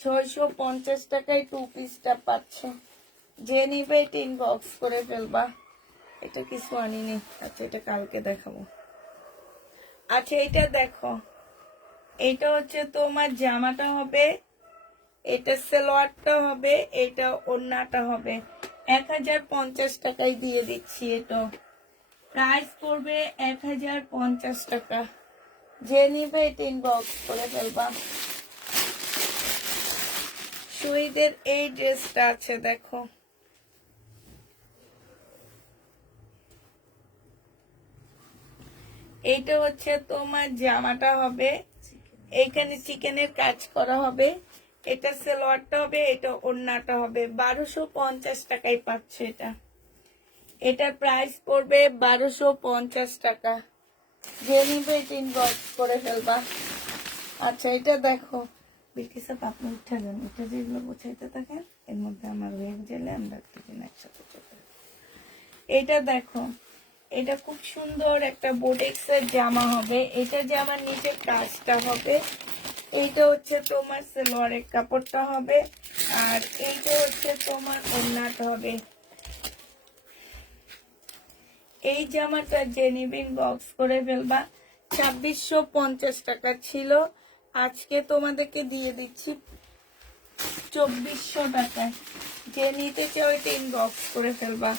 650 টাকায় 2 পিসটা পাচ্ছ। যে নিবে এটা ইনবক্স করে ফেলবা। এটা কিছু আনিনি, আচ্ছা এটা কালকে দেখাবো। আচ্ছা এটা দেখো, এটা হচ্ছে তোমার জামাটা হবে, এটা সালোয়ারটা হবে, এটা ওড়নাটা হবে। 1050 টাকায় দিয়ে দিচ্ছি। এটা প্রাইস পড়বে 1050 টাকা। যে নিবে এটা ইনবক্স করে ফেলবা। শহীদের এই ড্রেসটা আছে দেখো, এইটা হচ্ছে তোমার জামাটা হবে, এইখানে চিকেনের কাজ করা হবে, এটা সালোয়ারটা হবে, এটা ওড়নাটা হবে। 1250 টাকায় পাচ্ছে এটা। এটার প্রাইস পড়বে 1250 টাকা। যে নিবে এটা ইনবক্স করে ফেলবা। আচ্ছা এটা দেখো, বিকিসা আপনি উঠে যান, এটা যেগুলো গোছাইতে থাকেন এর মধ্যে আমার হয়ে গেলে আমরা দুজন একসাথে চলে। এটা দেখো, এটা খুব সুন্দর একটা বোটেক্সের জামা হবে, এটা জামার নিচে কাজটা হবে, এইটা হচ্ছে তোমার সালোয়ারের কাপড়টা হবে, আর এইটা হচ্ছে তোমার ওড়নাটা হবে। এই জামাটা জেনিবিন বক্স করে ফেলবা। 2650 টাকা ছিল, আজকে তোমাদেরকে দিয়ে দিচ্ছি 2400 টাকায়। যে নিতে চাও এটা ইনবক্স করে ফেলবা।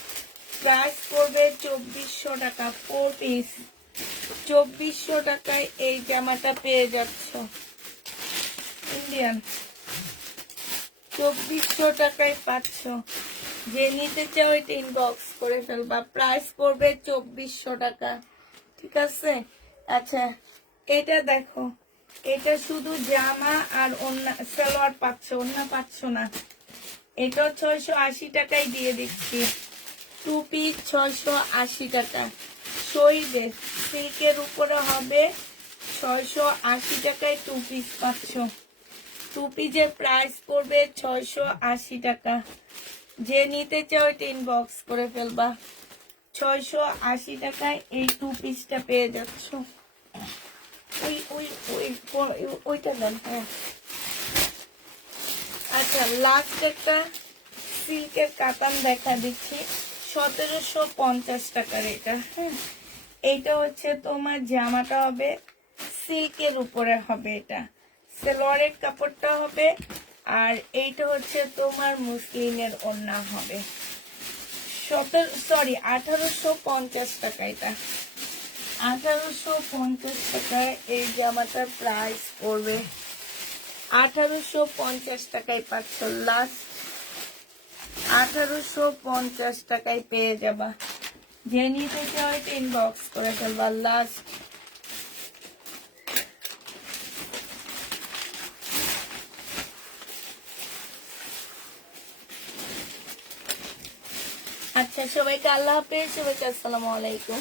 প্রাইস পড়বে 2400 টাকা 4 পিস। 2400 টাকায় এই জামাটা পেয়ে যাচ্ছ ইন্ডিয়ান। 2400 টাকায় পাচ্ছ। যে নিতে চাও এটা ইনবক্স করে ফেলবা। প্রাইস পড়বে 2400 টাকা, ঠিক আছে। আচ্ছা এটা দেখো, এটা শুধু জামা আর ওড়না সালোয়ার পাচ্ছ, ওড়না পাচ্ছ না। এটা 680 টাকায় দিয়ে দিচ্ছি। 2 পিস 680 টাকা। শহীদের সিল্কের উপরে হবে, 680 টাকায় 2 পিস পাচ্ছ। 2 পিসের প্রাইস পড়বে 680 টাকা। যে নিতে চাও এটা ইনবক্স করে ফেলবা। 680 টাকায় এই 2 পিসটা পেয়ে যাচ্ছ। ওইটা দেন, হ্যাঁ। আচ্ছা লাস্ট একটা সিল্কের কাতান দেখা দিচ্ছি, 1750 টাকার এটা, হ্যাঁ। এইটা হচ্ছে তোমার জামাটা হবে, সিল্কের উপরে হবে, এটা সালোয়ারের কাপড়টা হবে, আর এইটা হচ্ছে তোমার মুসলিমের ওড়না হবে। 1850 টাকা এটা। 1850 টাকায় এই জামাটার প্রাইস পড়বে। 1850 টাকায় পাচ্ছ। লাস্ট 1850 টাকায় পেয়ে যাবা। যে নিতে চাও এটা ইনবক্স করে ফেলবা। লাস্ট আচ্ছা, সবাইকে আল্লাহ হাফেজ, সবাইকে আসসালামু আলাইকুম।